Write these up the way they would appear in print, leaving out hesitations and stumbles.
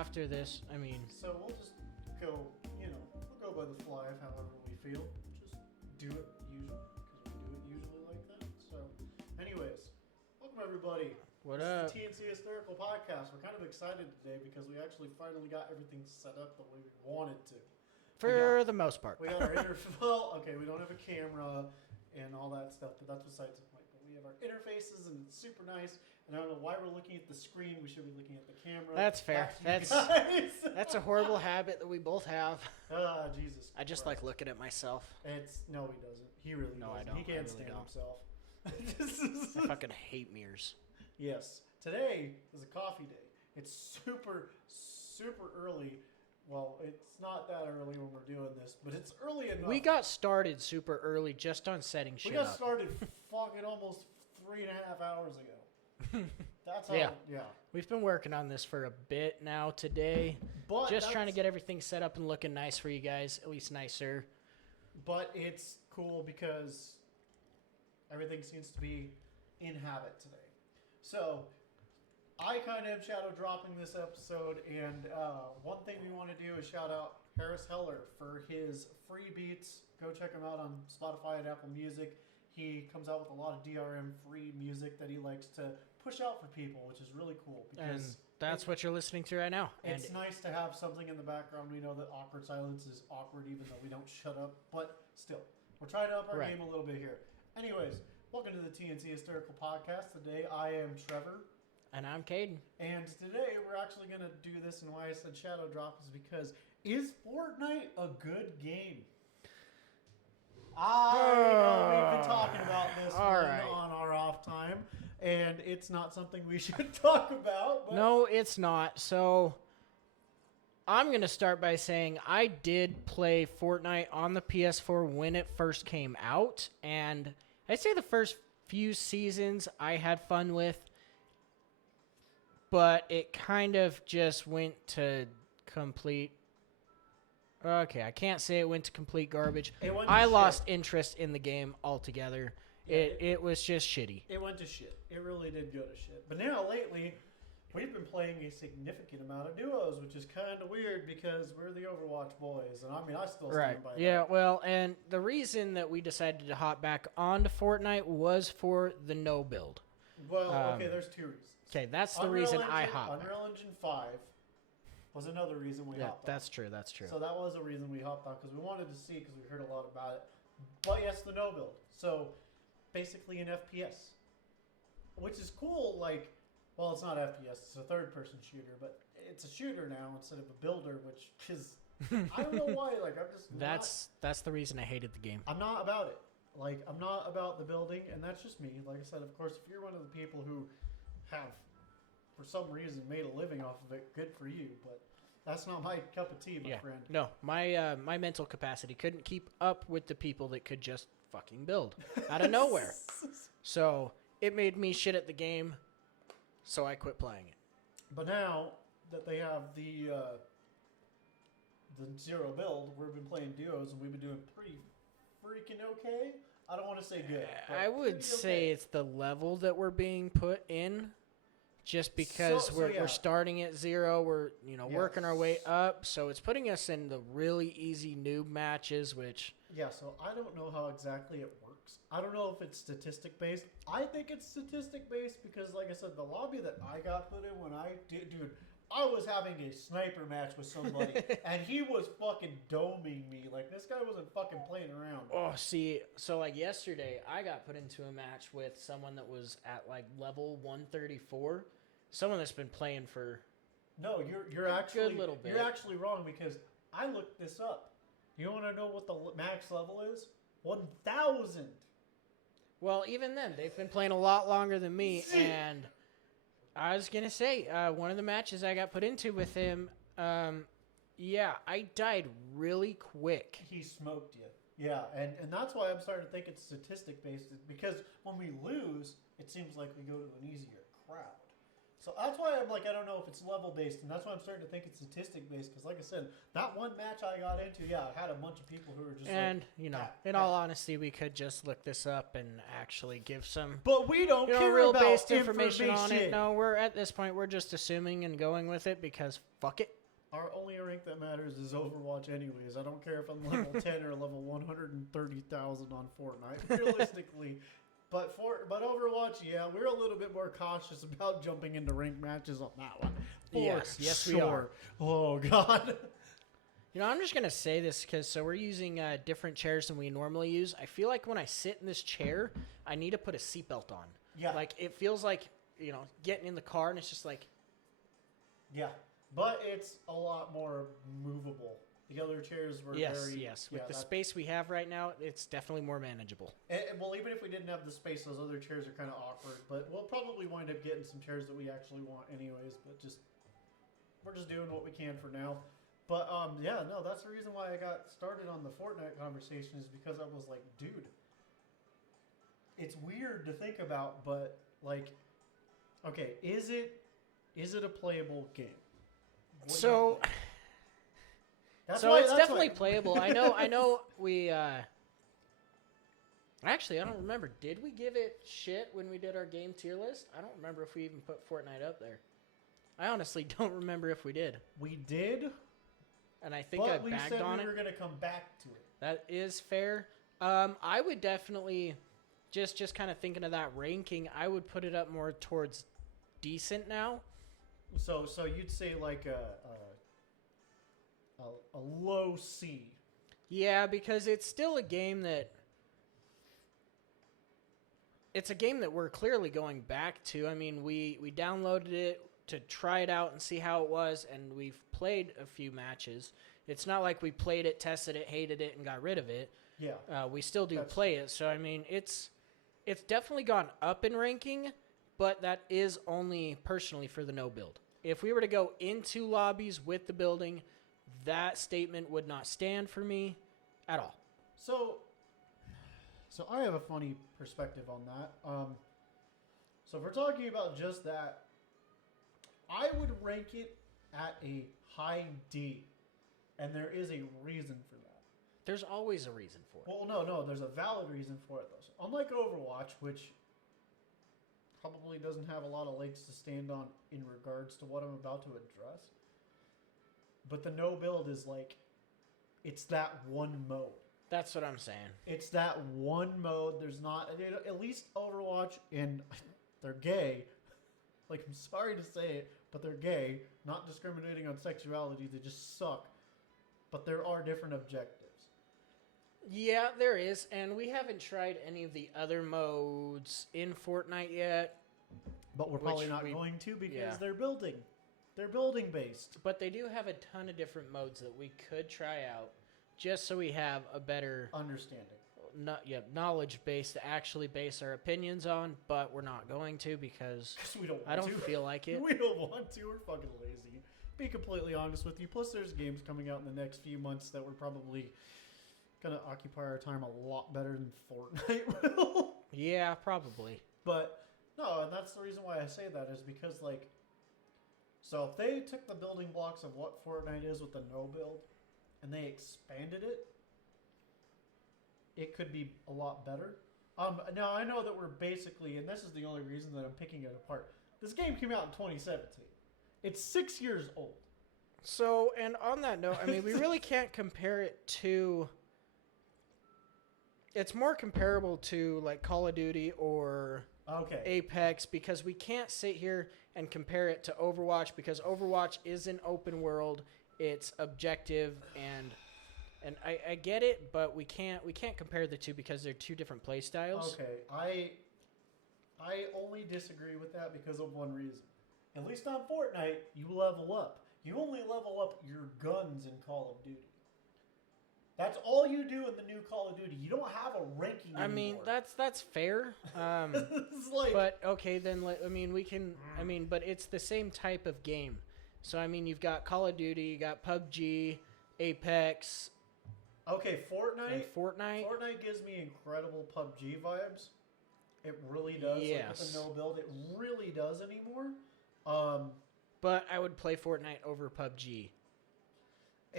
after this, I mean... So we'll just go, we'll go by the fly of however we feel. Just do it usually, because we do it usually like that. So, anyways, welcome everybody. What This up? is the TCHysterical podcast. We're kind of excited today because we actually finally got everything set up the way we wanted to. For the most part. We got our well, okay, we don't have a camera and all that stuff, but that's besides the point. But we have our interfaces and it's super nice. And I don't know why we're looking at the screen. We should be looking at the camera. That's fair. That's a horrible habit that we both have. Ah, Jesus. I just Christ. like looking at myself. No, he doesn't. He really No, doesn't. I don't. He can't I really stand don't. himself. I fucking hate mirrors. Yes. Today is a coffee day. It's super, super early. Well, it's not that early when we're doing this, but it's early enough. We got started super early just on setting shit We got up. started fucking almost 3.5 hours ago. That's how, yeah. We've been working on this for a bit now today. But just trying to get everything set up and looking nice for you guys, at least nicer. But it's cool because everything seems to be in habit today. So I kind of am shadow dropping this episode, and one thing we want to do is shout out Harris Heller for his free beats. Go check him out on Spotify and Apple Music. He comes out with a lot of DRM free music that he likes to push out for people, which is really cool. Because And that's what you're listening to right now. It's nice to have something in the background. We know that awkward silence is awkward even though we don't shut up, but still, we're trying to up our game a little bit here. Anyways, welcome to the TCHysterical podcast. Today I am Trevor. And I'm Caden. And today we're actually going to do this, and why I said shadow drop is because, is Fortnite a good game? I know we've been talking about this on our off time, and it's not something we should talk about. But no, it's not. So I'm going to start by saying I did play Fortnite on the PS4 when it first came out, and I'd say the first few seasons I had fun with. But it kind of just went to complete... Okay, I can't say it went to complete garbage. I lost interest in the game altogether. Yeah, it was just shitty. It went to shit. It really did go to shit. But now, lately, we've been playing a significant amount of duos, which is kind of weird because we're the Overwatch boys. And I mean, I still stand by that. Yeah, well, and the reason that we decided to hop back onto Fortnite was for the no build. Well, okay, there's two reasons. Okay, that's the reason I hopped. Unreal Engine 5 was another reason we hopped on. That's true. So that was a reason we hopped on, because we wanted to see, because we heard a lot about it. But yes, the no build. So basically an FPS, which is cool. Like, well, it's not FPS; it's a third-person shooter, but it's a shooter now instead of a builder, which is I don't know why. Like, I'm just that's the reason I hated the game. I'm not about it. Like, I'm not about the building, and that's just me. Like I said, of course, if you're one of the people who have, for some reason, made a living off of it, good for you. But that's not my cup of tea, my friend. No, my mental capacity couldn't keep up with the people that could just fucking build out of nowhere. So it made me shit at the game, so I quit playing it. But now that they have the zero build, we've been playing duos, and we've been doing pretty freaking okay. I don't want to say good. I would say it's the level that we're being put in, just because we're starting at zero. We're working our way up, so it's putting us in the really easy noob matches. Which so I don't know how exactly it works. I don't know if it's statistic based. I think it's statistic based because, like I said, the lobby that I got put in when I did, dude. I was having a sniper match with somebody, and he was fucking doming me. Like, this guy wasn't fucking playing around. Oh, see, so, like, yesterday, I got put into a match with someone that was at, like, level 134. Someone that's been playing for you're actually good little bit. You're actually wrong because I looked this up. You want to know what the max level is? 1,000. Well, even then, they've been playing a lot longer than me, and... I was going to say, one of the matches I got put into with him, I died really quick. He smoked you. Yeah, and that's why I'm starting to think it's statistic-based, because when we lose, it seems like we go to an easier crowd. So that's why I'm like, I don't know if it's level based, and that's why I'm starting to think it's statistic based. Because, like I said, that one match I got into, yeah, I had a bunch of people who were just And, like, you know, that, in that. all honesty, we could just look this up and actually give some, But we don't you know, care real about based information on it. information. No, we're at this point, we're just assuming and going with it because fuck it. Our only rank that matters is Overwatch, anyways. I don't care if I'm level 10 or level 130,000 on Fortnite, realistically. But Overwatch, yeah, we're a little bit more cautious about jumping into ranked matches on that one. Yes, we are. Oh God. You know, I'm just going to say this because so we're using different chairs than we normally use. I feel like when I sit in this chair, I need to put a seatbelt on. Yeah. Like, it feels like, you know, getting in the car and it's just like. Yeah. But it's a lot more movable. The other chairs were Yes. very... With the space we have right now, it's definitely more manageable. And, well, even if we didn't have the space, those other chairs are kind of awkward. But we'll probably wind up getting some chairs that we actually want anyways. But we're just doing what we can for now. But, yeah, no, that's the reason why I got started on the Fortnite conversation is because I was like, dude, it's weird to think about, but, like, okay, is it a playable game? So it's definitely playable. I know we, actually, I don't remember. Did we give it shit when we did our game tier list? I don't remember if we even put Fortnite up there. I honestly don't remember if we did. We did. And I think I bagged on it. But we said we were going to come back to it. That is fair. I would definitely, just kind of thinking of that ranking, I would put it up more towards decent now. So you'd say like a low C. Yeah, because it's still a game that... It's a game that we're clearly going back to. I mean, we downloaded it to try it out and see how it was, and we've played a few matches. It's not like we played it, tested it, hated it, and got rid of it. Yeah. We still do play it. So, I mean, it's definitely gone up in ranking, but that is only personally for the no build. If we were to go into lobbies with the building, that statement would not stand for me at all. So I have a funny perspective on that. So if we're talking about just that, I would rank it at a high D, and there is a reason for that. There's always a reason for it. Well, no, there's a valid reason for it, though. So unlike Overwatch, which probably doesn't have a lot of legs to stand on in regards to what I'm about to address, but the no build is like, it's that one mode. That's what I'm saying. It's that one mode. There's not, at least Overwatch, and they're gay. Like, I'm sorry to say it, but they're gay. Not discriminating on sexuality. They just suck. But there are different objectives. Yeah, there is. And we haven't tried any of the other modes in Fortnite yet. But we're probably not going to because they're building. They're building based. But they do have a ton of different modes that we could try out just so we have a better understanding. Knowledge base to actually base our opinions on, but we're not going to because I don't feel like it. We don't want to. We're fucking lazy. Be completely honest with you. Plus, there's games coming out in the next few months that we're probably going to occupy our time a lot better than Fortnite will. Yeah, probably. But, no, and that's the reason why I say that is because, like, so if they took the building blocks of what Fortnite is with the no build and they expanded it, it could be a lot better. Now, I know that we're basically, and this is the only reason that I'm picking it apart, this game came out in 2017. It's 6 years old. So, and on that note, I mean, we really can't compare it to... It's more comparable to, like, Call of Duty or Apex because we can't sit here and compare it to Overwatch because Overwatch is an open world. It's objective and I get it, but we can't compare the two because they're two different play styles. Okay, I only disagree with that because of one reason. At least on Fortnite, you level up. You only level up your guns in Call of Duty. That's all you do in the new Call of Duty. You don't have a ranking anymore. I mean, that's fair. It's like, but okay, then I mean we can. I mean, but it's the same type of game. So I mean, you've got Call of Duty, you got PUBG, Apex. Okay, Fortnite. Fortnite gives me incredible PUBG vibes. It really does. Yes. Like with the no build, it really does anymore. But I would play Fortnite over PUBG.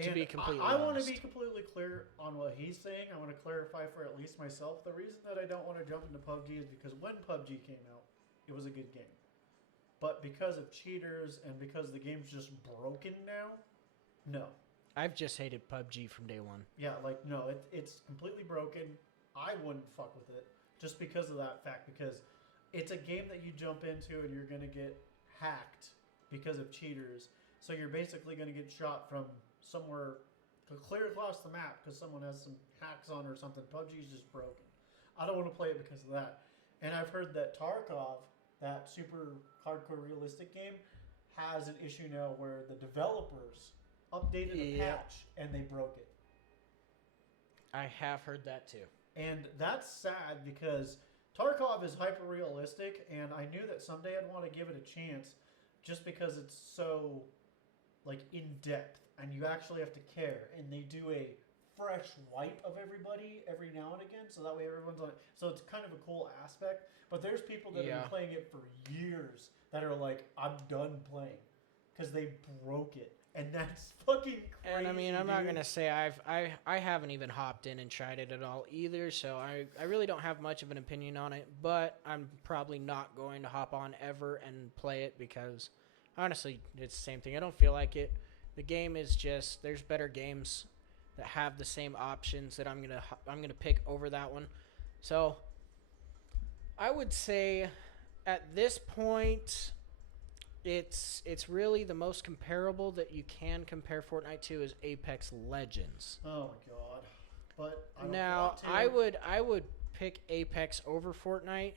To be completely I want to honest. be completely clear on what he's saying. I want to clarify for at least myself. The reason that I don't want to jump into PUBG is because when PUBG came out, it was a good game. But because of cheaters and because the game's just broken now, no. I've just hated PUBG from day one. Yeah, like, no, it's completely broken. I wouldn't fuck with it just because of that fact. Because it's a game that you jump into and you're going to get hacked because of cheaters. So you're basically going to get shot from somewhere clear across the map because someone has some hacks on or something. PUBG is just broken. I don't want to play it because of that. And I've heard that Tarkov, that super hardcore realistic game, has an issue now where the developers updated a patch and they broke it. I have heard that too. And that's sad because Tarkov is hyper realistic, and I knew that someday I'd want to give it a chance just because it's so like in depth and you actually have to care, and they do a fresh wipe of everybody every now and again, so that way everyone's on it. So it's kind of a cool aspect. But there's people that have been playing it for years that are like, I'm done playing because they broke it, and that's fucking crazy. And I mean, I'm not gonna say I haven't even hopped in and tried it at all either, so I really don't have much of an opinion on it. But I'm probably not going to hop on ever and play it because honestly, it's the same thing. I don't feel like it. The game is just, there's better games that have the same options that I'm gonna pick over that one. So I would say at this point, it's really the most comparable that you can compare Fortnite to is Apex Legends. Oh my god! But I would pick Apex over Fortnite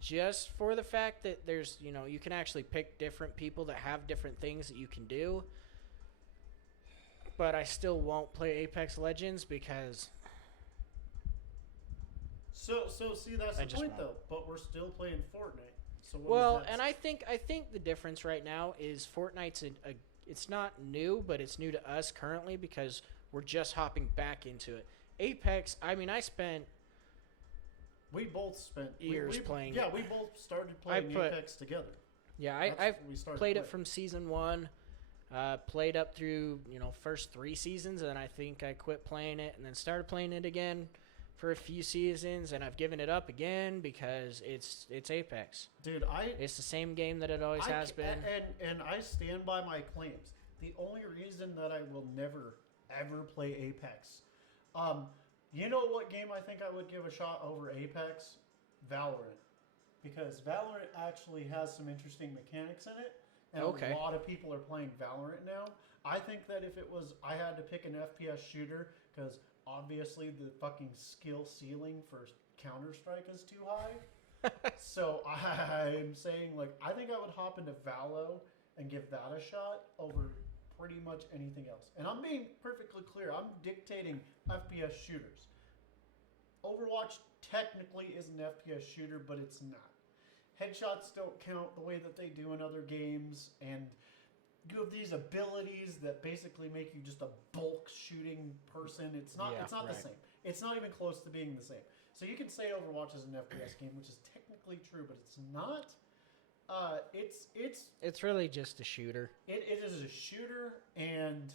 just for the fact that there's, you can actually pick different people that have different things that you can do. But I still won't play Apex Legends because So see, that's the point though. But we're still playing Fortnite. So and I think the difference right now is Fortnite's it's not new, but it's new to us currently because we're just hopping back into it. Apex, I mean, we both spent years playing. Yeah, we both started playing Apex together. Yeah, I've played it from season 1. Played up through first 3 seasons, and I think I quit playing it and then started playing it again for a few seasons, and I've given it up again because it's Apex. Dude, it's the same game that it always has been. And I stand by my claims. The only reason that I will never ever play Apex, you know what game I think I would give a shot over Apex? Valorant, because Valorant actually has some interesting mechanics in it. And a lot of people are playing Valorant now. I think that if I had to pick an FPS shooter, because obviously the fucking skill ceiling for Counter-Strike is too high. So I'm saying, I think I would hop into Valo and give that a shot over pretty much anything else. And I'm being perfectly clear. I'm dictating FPS shooters. Overwatch technically is an FPS shooter, but it's not. Headshots don't count the way that they do in other games, and you have these abilities that basically make you just a bulk shooting person. It's not the same. It's not even close to being the same. So you can say Overwatch is an FPS game, which is technically true, but it's not. It's really just a shooter. It is a shooter, and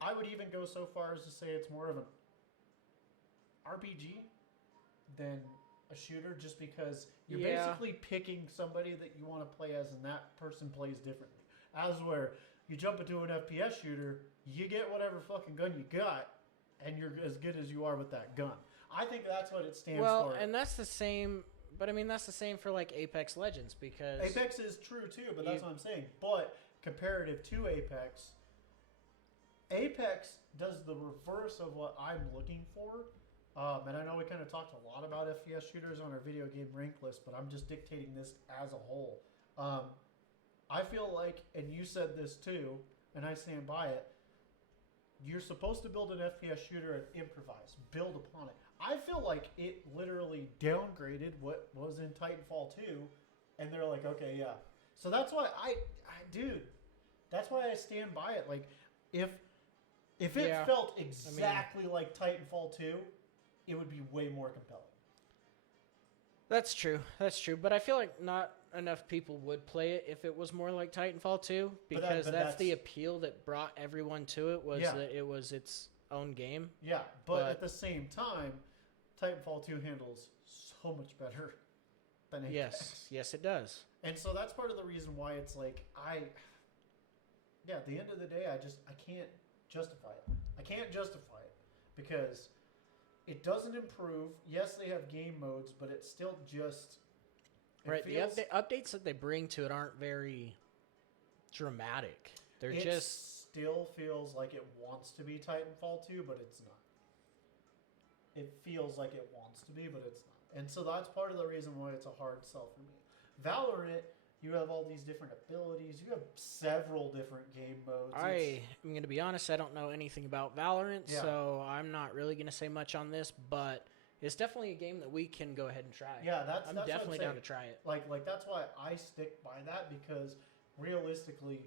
I would even go so far as to say it's more of an RPG than a shooter, just because you're basically picking somebody that you want to play as, and that person plays differently. As where you jump into an FPS shooter, you get whatever fucking gun you got, and you're as good as you are with that gun. I think that's what it stands for. Well, and that's the same, but I mean that's the same for Apex Legends, because Apex is true too, but that's what I'm saying. But comparative to Apex, Apex does the reverse of what I'm looking for. And I know we kind of talked a lot about FPS shooters on our video game rank list, but I'm just dictating this as a whole. I feel like, and you said this too, and I stand by it, you're supposed to build an FPS shooter and improvise, build upon it. I feel like it literally downgraded what was in Titanfall 2, and they're like, okay, yeah. So that's why that's why I stand by it. If it felt exactly like Titanfall 2, it would be way more compelling. That's true. But I feel like not enough people would play it if it was more like Titanfall 2, But because but that's the appeal that brought everyone to it, was Yeah. that it was its own game. Yeah, but But- at the same time, Titanfall 2 handles so much better than Apex. Yes, it does. And so that's part of the reason why it's like at the end of the day, I can't justify it. I can't justify it because it doesn't improve. Yes, they have game modes, but it's still just Right, feels- the updates that they bring to it aren't very dramatic. They're it just still feels like it wants to be Titanfall 2, but it's not. It feels like it wants to be, but it's not. And so that's part of the reason why it's a hard sell for me. Valorant, you have all these different abilities. You have several different game modes. I'm going to be honest, I don't know anything about Valorant, Yeah. so I'm not really going to say much on this, but it's definitely a game that we can go ahead and try. Yeah, that's I'm what definitely saying. down to try it. Like that's why I stick by that, because realistically,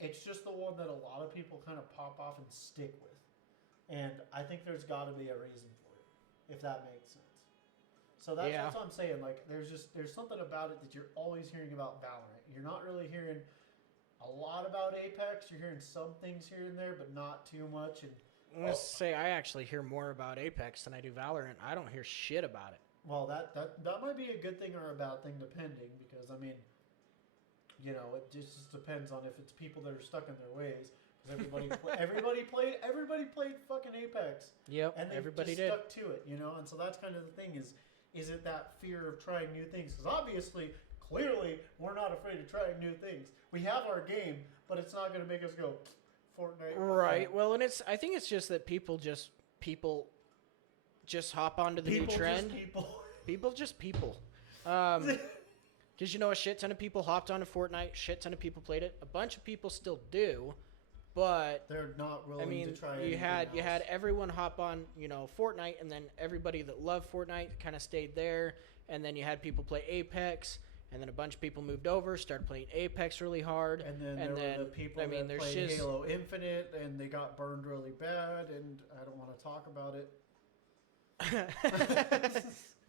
it's just the one that a lot of people kind of pop off and stick with. And I think there's got to be a reason for it, if that makes sense. So that's what I'm saying. Like, there's something about it that you're always hearing about Valorant. You're not really hearing a lot about Apex. You're hearing some things here and there, but not too much. And I'm going to say I actually hear more about Apex than I do Valorant. I don't hear shit about it. well, that might be a good thing or a bad thing, depending. Because I mean, it just depends on if it's people that are stuck in their ways. Because everybody played fucking Apex. Yep, And they everybody just did. stuck to it, and so that's kind of the thing is it that fear of trying new things? Because obviously, clearly, we're not afraid of trying new things. We have our game, but it's not going to make us go Fortnite. Right. Well, and I think it's just that people just hop onto the new trend. People. People. Because a shit ton of people hopped onto Fortnite, shit ton of people played it. A bunch of people still do, but They're not willing I mean, to try. you had else. everyone hop on, Fortnite, and then everybody that loved Fortnite kind of stayed there, and then you had people play Apex, and then a bunch of people moved over, started playing Apex really hard, And then there were the people that there's played just Halo Infinite, and they got burned really bad, and I don't want to talk about it.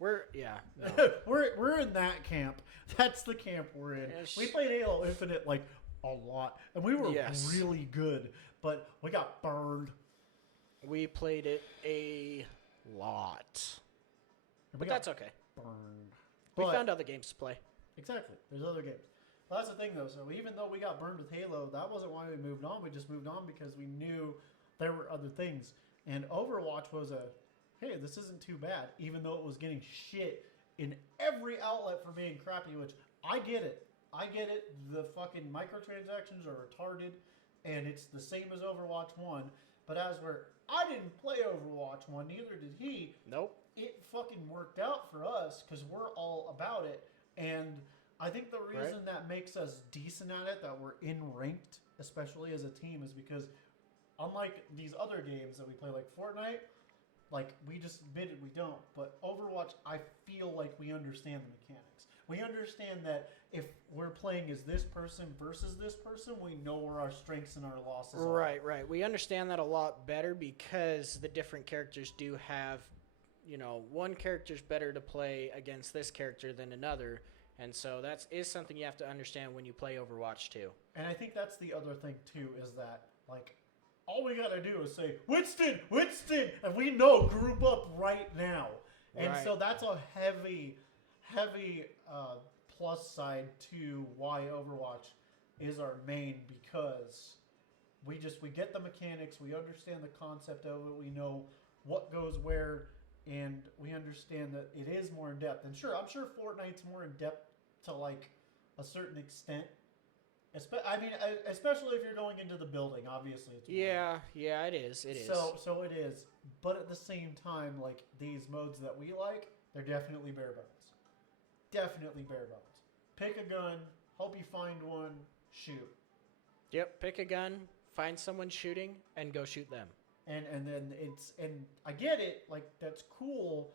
no. we're in that camp. That's the camp we're in. Yes. We played Halo Infinite like a lot, and we were Yes. really good, but we got burned. We played it a lot, And but we got that's okay. burned. We But- found other games to play. Exactly. There's other games. Well, that's the thing, though. So even though we got burned with Halo, that wasn't why we moved on. We just moved on because we knew there were other things. And Overwatch was hey, this isn't too bad, even though it was getting shit in every outlet for being crappy, which I get it. I get it. The fucking microtransactions are retarded, and it's the same as Overwatch 1. But I didn't play Overwatch 1, neither did he. Nope. It fucking worked out for us because we're all about it. And I think the reason that makes us decent at it, that we're in ranked, especially as a team, is because unlike these other games that we play, like Fortnite, like we just admitted we don't. But Overwatch, I feel like we understand the mechanics. We understand that if we're playing as this person versus this person, we know where our strengths and our losses are. Right. We understand that a lot better because the different characters do have, one character's better to play against this character than another. And so that is something you have to understand when you play Overwatch 2. And I think that's the other thing, too, is that, like, all we got to do is say, Winston! And we know, group up right now. And Right. so that's a heavy plus side to why Overwatch is our main, because we get the mechanics, we understand the concept of it, we know what goes where, and we understand that it is more in depth. And sure, I'm sure Fortnite's more in depth to like a certain extent. Especially if you're going into the building, obviously. It's more Yeah, it is. It is. So it is. But at the same time, like these modes that we like, they're definitely bare bones. Definitely bare bones. Pick a gun, hope you find one, shoot. Yep, pick a gun, find someone shooting, and go shoot them. And then I get it, like that's cool,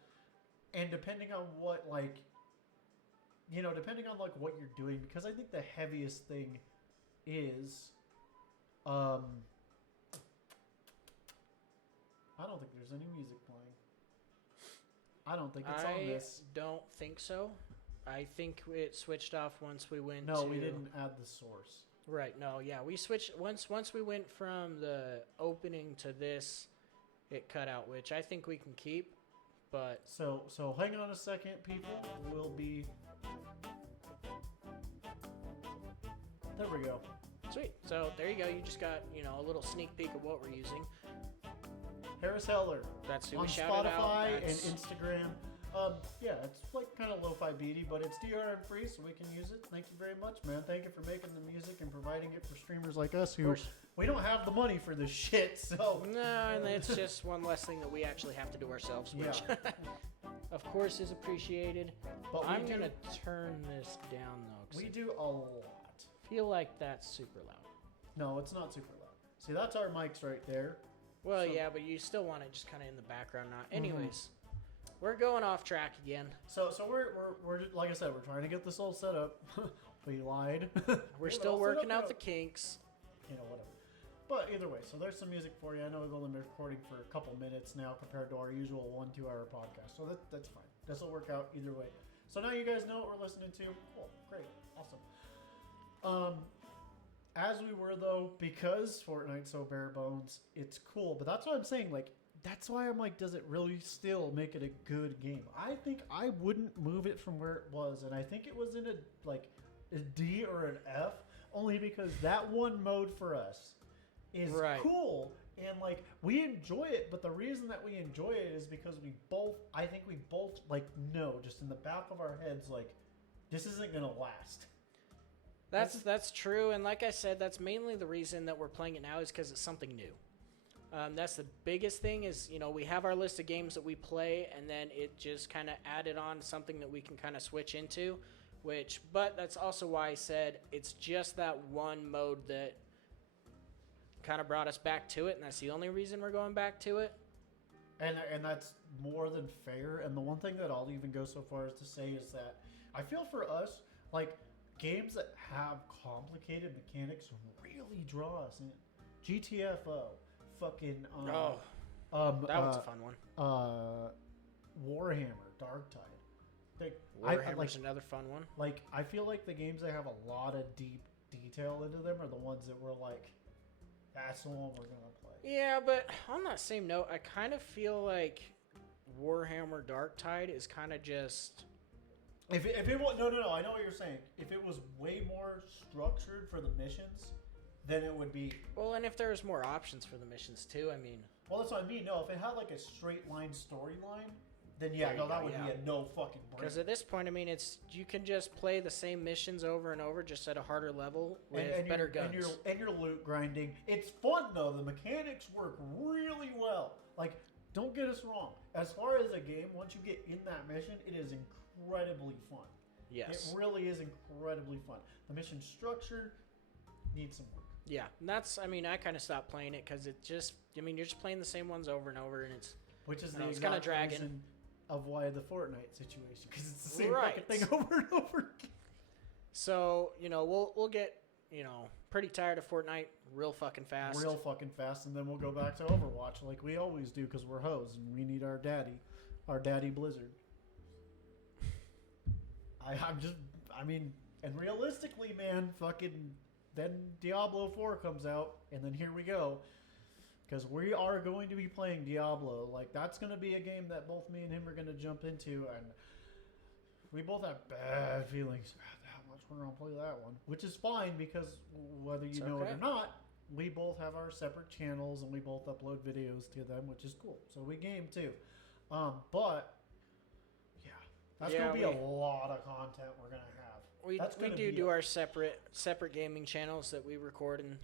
and depending on what like what you're doing, because I think the heaviest thing is I don't think there's any music playing. I don't think it's on this. I don't think so. I think it switched off once we went No, to... we didn't add the source. Right, no, yeah. We switched... Once we went from the opening to this, it cut out, which I think we can keep, but... So hang on a second, people. We'll be... There we go. Sweet. So there you go. You just got, a little sneak peek of what we're using. Harris Heller. That's who on we shouted out. Spotify and That's- Instagram. Yeah, it's like kind of lo-fi beaty, but it's DRM free, so we can use it. Thank you very much, man. Thank you for making the music and providing it for streamers like us who we don't have the money for this shit. So No, and it's just one less thing that we actually have to do ourselves, which, of course, is appreciated. But I'm going to turn this down, though. 'Cause we do a lot. I feel like that's super loud. No, it's not super loud. See, that's our mics right there. Well, So- yeah, but you still want it just kind of in the background now. Anyways, we're going off track again. So we're like I said, we're trying to get this all set up. We lied. We're It still all set up working out now. the kinks. Whatever. But either way, so there's some music for you. I know we've only been recording for a couple minutes now compared to our usual 1-2 hour podcast. So that's fine. This will work out either way. So now you guys know what we're listening to. Cool. Great. Awesome. As we were though, because Fortnite's so bare bones, it's cool. But that's what I'm saying. Like, that's why I'm like, does it really still make it a good game? I think I wouldn't move it from where it was, and I think it was in a D or an F, only because that one mode for us is Right. cool, and like we enjoy it. But the reason that we enjoy it is because I think we both like know just in the back of our heads, like, this isn't gonna last. That's true, and like I said, that's mainly the reason that we're playing it now is because it's something new. That's the biggest thing is, we have our list of games that we play, and then it just kind of added on something that we can kind of switch into, but that's also why I said it's just that one mode that kind of brought us back to it, and that's the only reason we're going back to it. And that's more than fair. And the one thing that I'll even go so far as to say is that I feel for us, like, games that have complicated mechanics really draw us in. GTFO, fucking that was a fun one. Warhammer, Darktide. Warhammer's another fun one. Like, I feel like the games that have a lot of deep detail into them are the ones that we're like, that's the one we're gonna play. Yeah, but on that same note, I kind of feel like Warhammer Darktide is kind of just... If it was, no, I know what you're saying. If it was way more structured for the missions, then it would be... Well, and if there was more options for the missions too, I mean... Well, that's what I mean. No, if it had like a straight line storyline, then There you that go, would be a no fucking brainer. Because at this point, I mean, you can just play the same missions over and over, just at a harder level with better guns. And you're loot grinding. It's fun though. The mechanics work really well. Like, don't get us wrong. As far as a game, once you get in that mission, it is incredibly fun. Yes. It really is incredibly fun. The mission structure needs some work. Yeah, and that's, I mean, I kind of stopped playing it because it just, I mean, you're just playing the same ones over and over, and it's... Which is I the know, it's kinda exact dragging. reason of why the Fortnite situation, because it's the same Right. fucking thing over and over again. So, we'll get, pretty tired of Fortnite real fucking fast. Real fucking fast, and then we'll go back to Overwatch like we always do, because we're hoes and we need our daddy Blizzard. And realistically, man, fucking then Diablo 4 comes out, and then here we go. Because we are going to be playing Diablo. Like, that's going to be a game that both me and him are going to jump into, and we both have bad feelings about how much we're going to play that one. Which is fine, because whether you know it or not, we both have our separate channels, and we both upload videos to them, which is cool. So we game too. But, yeah, that's going to be a lot of content we're going to have. We do our separate gaming channels that we record and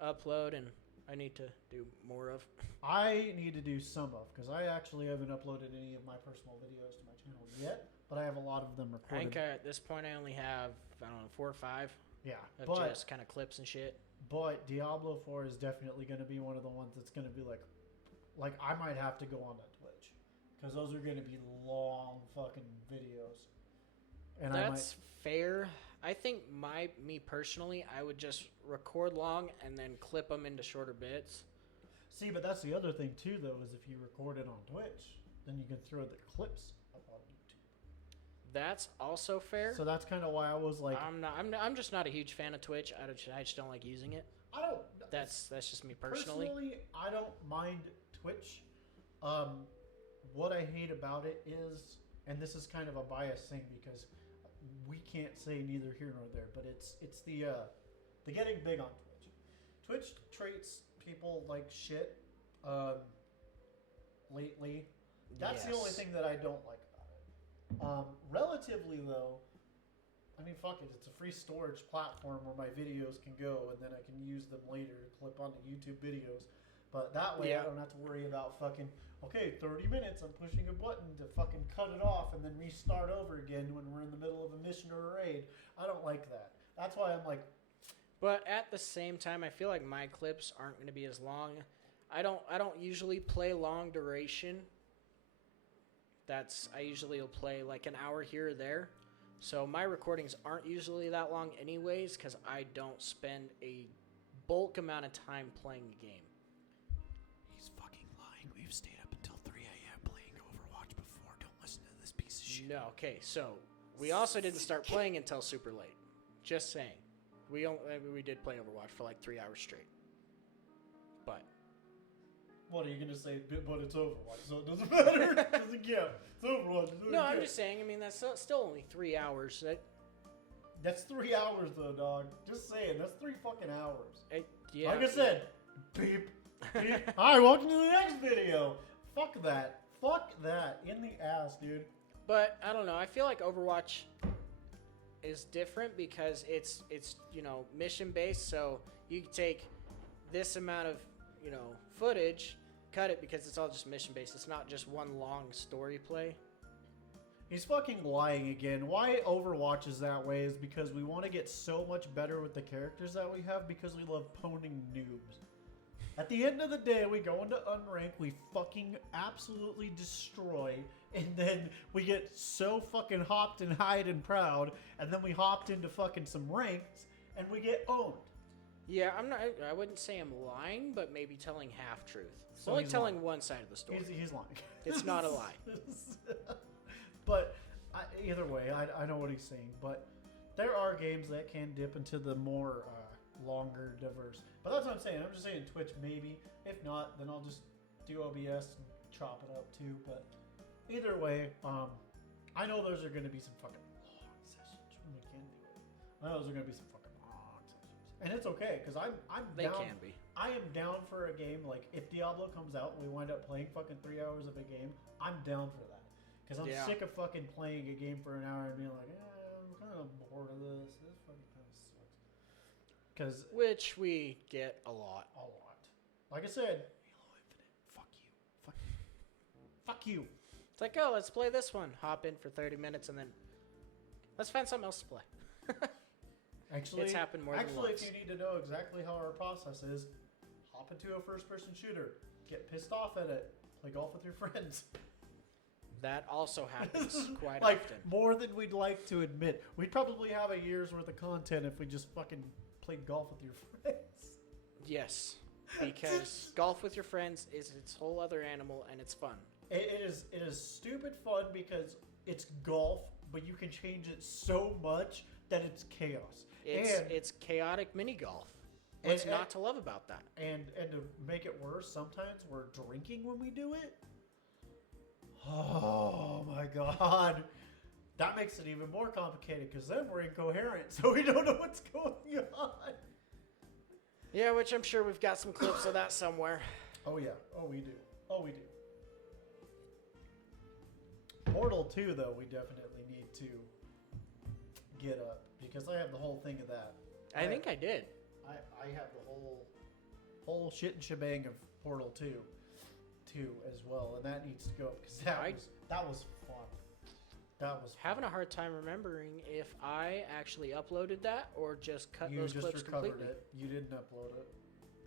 upload, and I need to do more of. I need to do some of, because I actually haven't uploaded any of my personal videos to my channel yet, but I have a lot of them recorded. I think at this point I only have, 4 or 5 of just kind of clips and shit. But Diablo 4 is definitely going to be one of the ones that's going to be like I might have to go on to Twitch, because those are going to be long fucking videos. And that's fair. I think me personally, I would just record long and then clip them into shorter bits. See, but that's the other thing too, though, is if you record it on Twitch, then you can throw the clips up on YouTube. That's also fair. So that's kind of why I was like, I'm just not a huge fan of Twitch. I just don't like using it. I don't. That's just me personally. Personally, I don't mind Twitch. What I hate about it is, and this is kind of a biased thing because we can't say neither here nor there, but it's the getting big on Twitch. Twitch treats people like shit. Lately, that's the only thing that I don't like about it. Relatively though, I mean, fuck it. It's a free storage platform where my videos can go, and then I can use them later to clip onto YouTube videos. But that way, I don't have to worry about fucking, okay, 30 minutes, I'm pushing a button to fucking cut it off and then restart over again when we're in the middle of a mission or a raid. I don't like that. That's why I'm like... But at the same time, I feel like my clips aren't going to be as long. I don't usually play long duration. I usually will play like an hour here or there. So my recordings aren't usually that long anyways because I don't spend a bulk amount of time playing a game. He's fucking lying. We've stayed up until 3 a.m. playing Overwatch before. Don't listen to this piece of shit. No, okay, so we also didn't start playing until super late. Just saying. We did play Overwatch for like 3 hours straight. But what are you going to say? But it's Overwatch, so it doesn't matter. It's Overwatch. No, I'm just saying, I mean, that's still only 3 hours. That's 3 hours, though, dog. Just saying, that's 3 fucking hours. Yeah. Like I said, beep, beep. Alright, welcome to the next video. Fuck that. Fuck that. In the ass, dude. But, I don't know, I feel like Overwatch is different because it's mission-based, so you can take this amount of, footage, cut it because it's all just mission-based. It's not just one long story play. He's fucking lying again. Why Overwatch is that way is because we want to get so much better with the characters that we have because we love poning noobs. At the end of the day, we go into Unranked, we fucking absolutely destroy, and then we get so fucking hopped and hide and proud, and then we hopped into fucking some ranks, and we get owned. Yeah, I wouldn't say I'm lying, but maybe telling half-truth. So Only he's telling lying. one side of the story. He's lying. It's not a lie. But either way, I know what he's saying. But there are games that can dip into the more longer, diverse. But that's what I'm saying. I'm just saying Twitch maybe. If not, then I'll just do OBS and chop it up too. But either way, I know those are going to be some fucking long sessions when we can do it. I know those are going to be some fucking long sessions, and it's okay because I'm They down. can be. I am down for a game like if Diablo comes out and we wind up playing fucking 3 hours of a game. I'm down for that. Because I'm sick of fucking playing a game for an hour and being like, I'm kind of bored of this. This fucking kind of sucks. Which we get a lot. A lot. Like I said, Halo Infinite. Fuck you. Fuck you. Fuck you. It's like, oh, let's play this one. Hop in for 30 minutes and then let's find something else to play. Actually, it's happened more than once. If you need to know exactly how our process is, hop into a first-person shooter. Get pissed off at it. Play golf with your friends. That also happens quite like, often. More than we'd like to admit. We'd probably have a year's worth of content if we just fucking played golf with your friends. Yes, because golf with your friends is its whole other animal, and it's fun. It is stupid fun because it's golf, but you can change it so much that it's chaos. It's chaotic mini golf. What's not to love about that? And to make it worse, sometimes we're drinking when we do it. Oh my god. That makes it even more complicated because then we're incoherent, so we don't know what's going on. Yeah, which I'm sure we've got some clips of that somewhere. Oh yeah. Oh, we do. Oh, we do. Portal 2, though, we definitely need to get up because I have the whole thing of that. I think I did. I have the whole shit and shebang of Portal 2 as well, and that needs to go up because that was fun. That was fun. Having a hard time remembering if I actually uploaded that or just cut those clips completely. It. You didn't upload it.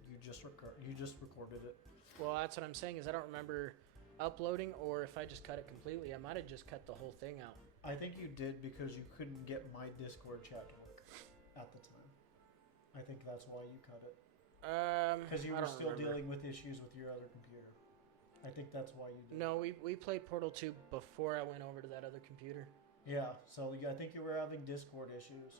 You just recorded it. Well, that's what I'm saying is I don't remember uploading or if I just cut it completely. I might have just cut the whole thing out. I think you did because you couldn't get my Discord chat to work at the time. I think that's why you cut it. Because you were still dealing with issues with your other computer. I think that's why you did. No, we played Portal 2 before I went over to that other computer. Yeah, so I think you were having Discord issues,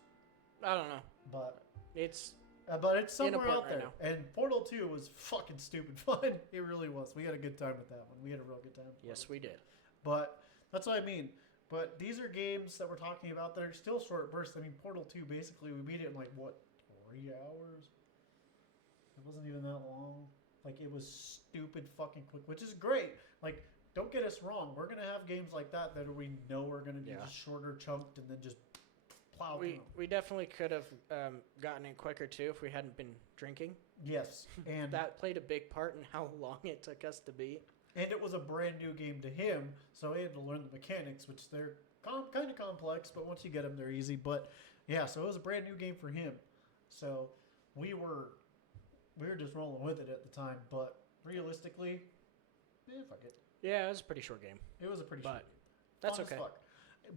I don't know. but It's it's somewhere port out right there. now. And Portal 2 was fucking stupid fun. It really was. We had a good time with that one. We had a real good time. with yes, Portal we 2. did. But that's what I mean. But these are games that we're talking about that are still short bursts. I mean, Portal 2, basically, we beat it in like, what, 3 hours? It wasn't even that long. Like, it was stupid fucking quick, which is great. Like, don't get us wrong. We're going to have games like that we know are going to be Yeah. just shorter, chunked, and then just plow through We 'em. we definitely could have gotten in quicker too if we hadn't been drinking. Yes. And That played a big part in how long it took us to beat. and it was a brand new game to him, so he had to learn the mechanics, which they're kind of complex, but once you get them, they're easy. But yeah, so it was a brand new game for him. So we were just rolling with it at the time, but realistically, fuck it. Yeah, it was a pretty short game. It was a pretty But short game. that's Fun as okay. fuck.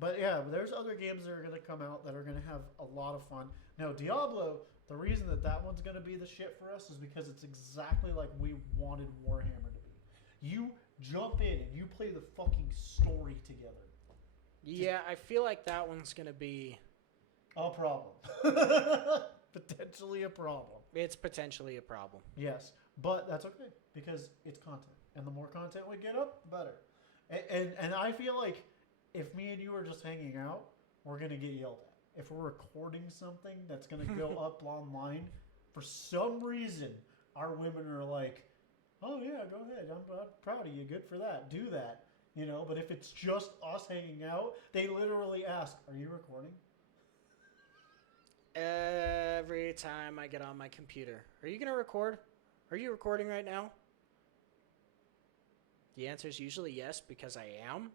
But yeah, there's other games that are going to come out that are going to have a lot of fun. Now, Diablo, the reason that one's going to be the shit for us is because it's exactly like we wanted Warhammer to be. You jump in and you play the fucking story together. Yeah, I feel like that one's gonna be. A problem. Potentially a problem. It's potentially a problem. Yes, but that's okay because it's content, and the more content we get up, the better. And I feel like if me and you are just hanging out, we're gonna get yelled at. If we're recording something that's gonna go up online, for some reason, our women are like, "Oh yeah, go ahead. I'm proud of you. Good for that. Do that." You know. But if it's just us hanging out, they literally ask, "Are you recording?" Every time I get on my computer, are you gonna record? Are you recording right now? The answer is usually yes because I am,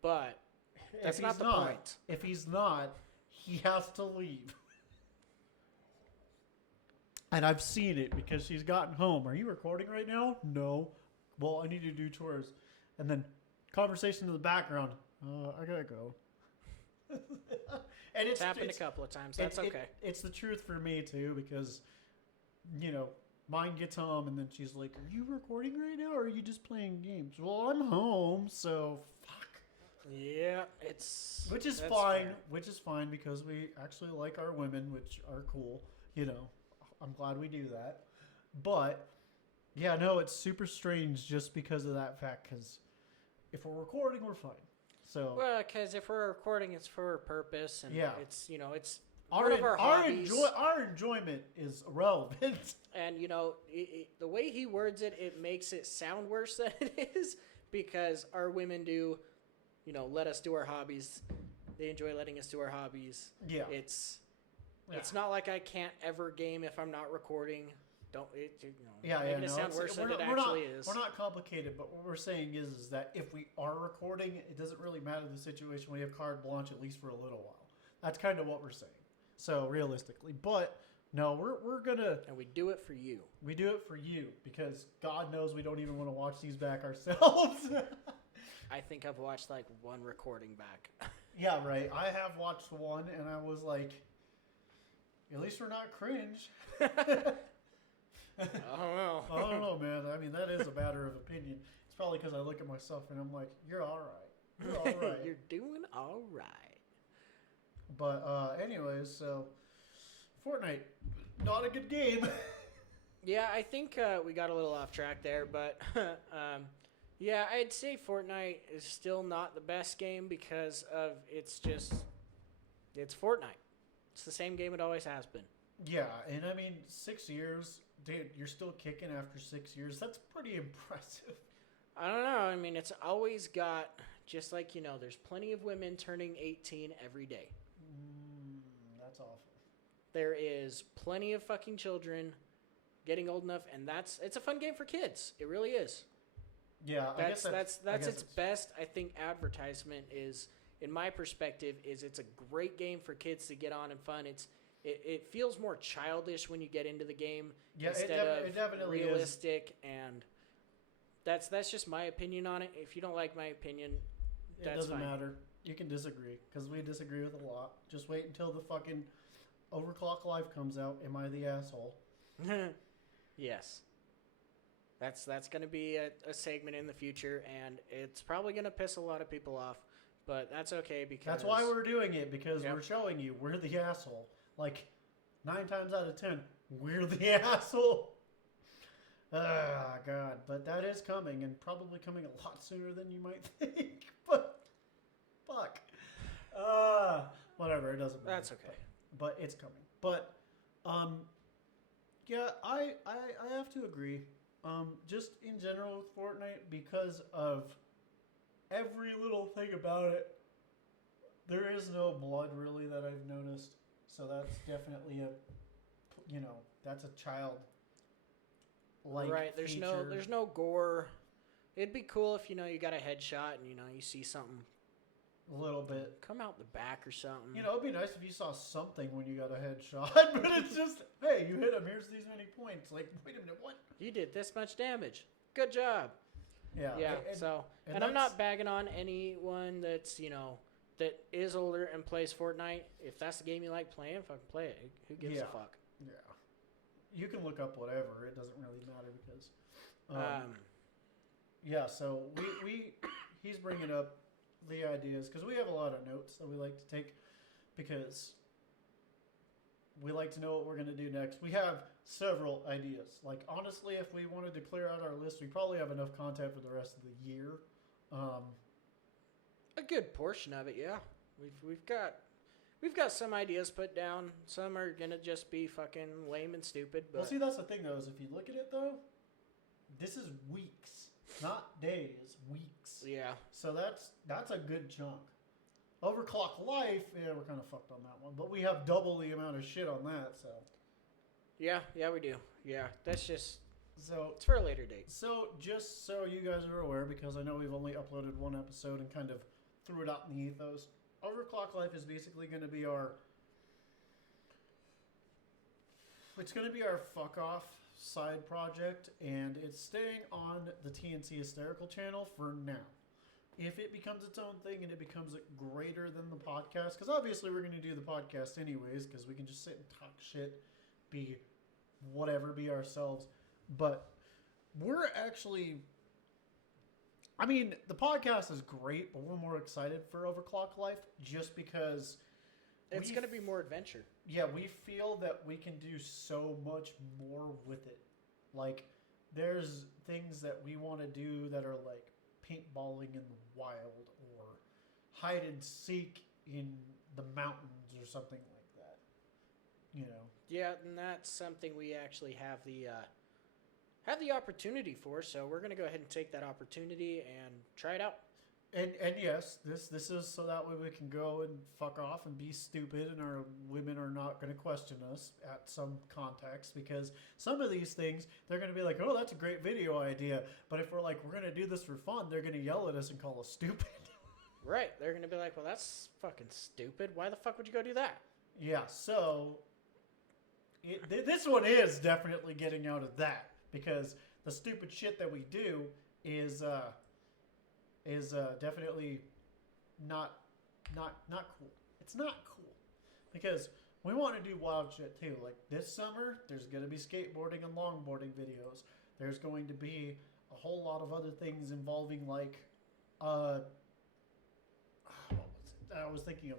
but that's If not he's the not, point. If he's not, he has to leave. And I've seen it because she's gotten home. Are you recording right now? No. Well, I need to do chores. And then conversation in the background. I gotta go. And It's happened a couple of times. That's okay. It's the truth for me too because, mine gets home and then she's like, "Are you recording right now, or are you just playing games?" Well, I'm home, so fuck. Yeah, it's Which is that's fine. fair. Which is fine because we actually like our women, which are cool. I'm glad we do that. But yeah, no, it's super strange just because of that fact. Because if we're recording, we're fine. So Well, because if we're recording, it's for a purpose, and Yeah. it's one of our our hobbies. our enjoyment is irrelevant. And the way he words it, it makes it sound worse than it is because our women do, let us do our hobbies. They enjoy letting us do our hobbies. Yeah. It's not like I can't ever game if I'm not recording. Making it sound worse than it actually is. We're not complicated, but what we're saying is that if we are recording, it doesn't really matter the situation. We have carte blanche at least for a little while. That's kind of what we're saying. So realistically, but no, we're gonna. And we do it for you. We do it for you because God knows we don't even want to watch these back ourselves. I think I've watched like one recording back. Yeah, right. I have watched one and I was like, at least we're not cringe. I don't know. I don't know, man. I mean, that is a matter of opinion. It's probably because I look at myself and I'm like, you're all right. You're all right. You're doing all right. But anyways, so Fortnite, not a good game. Yeah, I think we got a little off track there, but yeah, I'd say Fortnite is still not the best game because of it's Fortnite. It's the same game it always has been. Yeah, and I mean, 6 years, dude, you're still kicking after 6 years. That's pretty impressive. I don't know. I mean, it's always got, just like, there's plenty of women turning 18 every day. That's awful. There is plenty of fucking children getting old enough, and it's a fun game for kids. It really is. Yeah, That's its best, I think, advertisement is, in my perspective, is it's a great game for kids to get on and fun. It feels more childish when you get into the game instead of it definitely realistic, and that's just my opinion on it. If you don't like my opinion, It that's doesn't fine. matter. You can disagree because we disagree with a lot. Just wait until the fucking Overclock Live comes out. Am I the asshole? Yes. That's going to be a segment in the future, and it's probably going to piss a lot of people off. But that's okay because That's why we're doing it, because Yep. we're showing you we're the asshole. Like, 9 times out of 10, we're the asshole. Ah, God. But that is coming, and probably coming a lot sooner than you might think. But, fuck. Whatever, it doesn't matter. That's okay. But it's coming. But, yeah, I have to agree. Just in general with Fortnite, because of every little thing about it, there is no blood really that I've noticed. So that's definitely that's a child. Right. There's no gore. It'd be cool if you got a headshot and you see something a little bit. come out the back or something. It'd be nice if you saw something when you got a headshot, but it's just, hey, you hit him. Here's these many points. Like, wait a minute, what? You did this much damage. Good job. Yeah. Yeah. And I'm not bagging on anyone that's that is older and plays Fortnite. If that's the game you like playing, fucking play it. Who gives a fuck? Yeah. You can look up whatever. It doesn't really matter because. Yeah. So he's bringing up the ideas because we have a lot of notes that we like to take because we like to know what we're going to do next. We have several ideas. Like, honestly, if we wanted to clear out our list, we probably have enough content for the rest of the year. A good portion of it, yeah. We've got some ideas put down. Some are gonna just be fucking lame and stupid. But Well, see, that's the thing, though, is if you look at it, though, this is weeks, not days, weeks. Yeah. So that's a good chunk. Overclock Life, yeah, we're kind of fucked on that one, but we have double the amount of shit on that, so. Yeah, we do. Yeah, that's just So it's for a later date. So, just so you guys are aware, because I know we've only uploaded one episode and kind of threw it out in the ethos, Overclock Life is basically going to be our... It's going to be our fuck-off side project, and it's staying on the TCHysterical channel for now. If it becomes its own thing and it becomes greater than the podcast, because obviously we're going to do the podcast anyways, because we can just sit and talk shit, be whatever, be ourselves. But we're actually... I mean, the podcast is great, but we're more excited for Overclock Life just because... It's going to be more adventure. Yeah, we feel that we can do so much more with it. Like, there's things that we want to do that are like paintballing in the wild or hide and seek in the mountains or something like that. Yeah, and that's something we actually have the opportunity for. So we're going to go ahead and take that opportunity and try it out. And yes, this is so that way we can go and fuck off and be stupid, and our women are not going to question us at some context, because some of these things they're going to be like, oh, that's a great video idea, but if we're like, we're going to do this for fun, they're going to yell at us and call us stupid. Right, they're going to be like, well, that's fucking stupid. Why the fuck would you go do that? Yeah, so this one is definitely getting out of that, because the stupid shit that we do is definitely not cool. It's not cool because we want to do wild shit too. Like this summer, there's going to be skateboarding and longboarding videos. There's going to be a whole lot of other things involving like what was it? I was thinking of.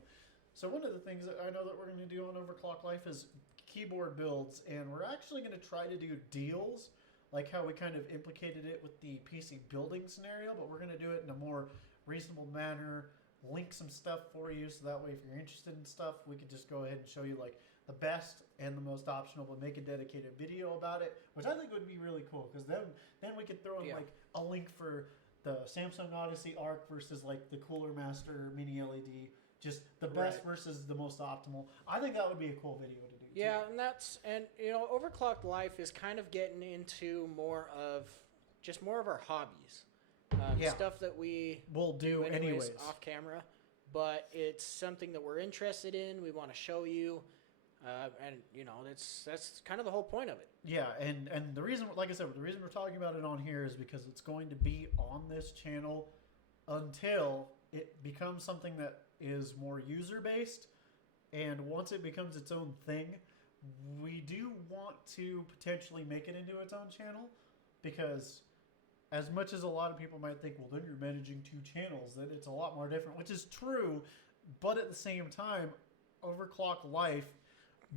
So one of the things that I know that we're going to do on Overclock Life is keyboard builds, and we're actually going to try to do deals, like how we kind of implicated it with the PC building scenario, but we're going to do it in a more reasonable manner, link some stuff for you, so that way if you're interested in stuff, we could just go ahead and show you like the best and the most optional, but make a dedicated video about it, which I think would be really cool, because then we could throw in like a link for the Samsung Odyssey Arc versus like the Cooler Master Mini LED, just the best versus the most optimal. I think that would be a cool video to do. Yeah, and Overclocked Life is kind of getting into more of our hobbies, stuff that will do anyways off camera, but it's something that we're interested in. We want to show you, and that's kind of the whole point of it. Yeah, and the reason, like I said, the reason we're talking about it on here is because it's going to be on this channel until it becomes something that is more user based. And once it becomes its own thing, we do want to potentially make it into its own channel, because as much as a lot of people might think, well, then you're managing 2 channels, that it's a lot more different, which is true. But at the same time, Overclock Life,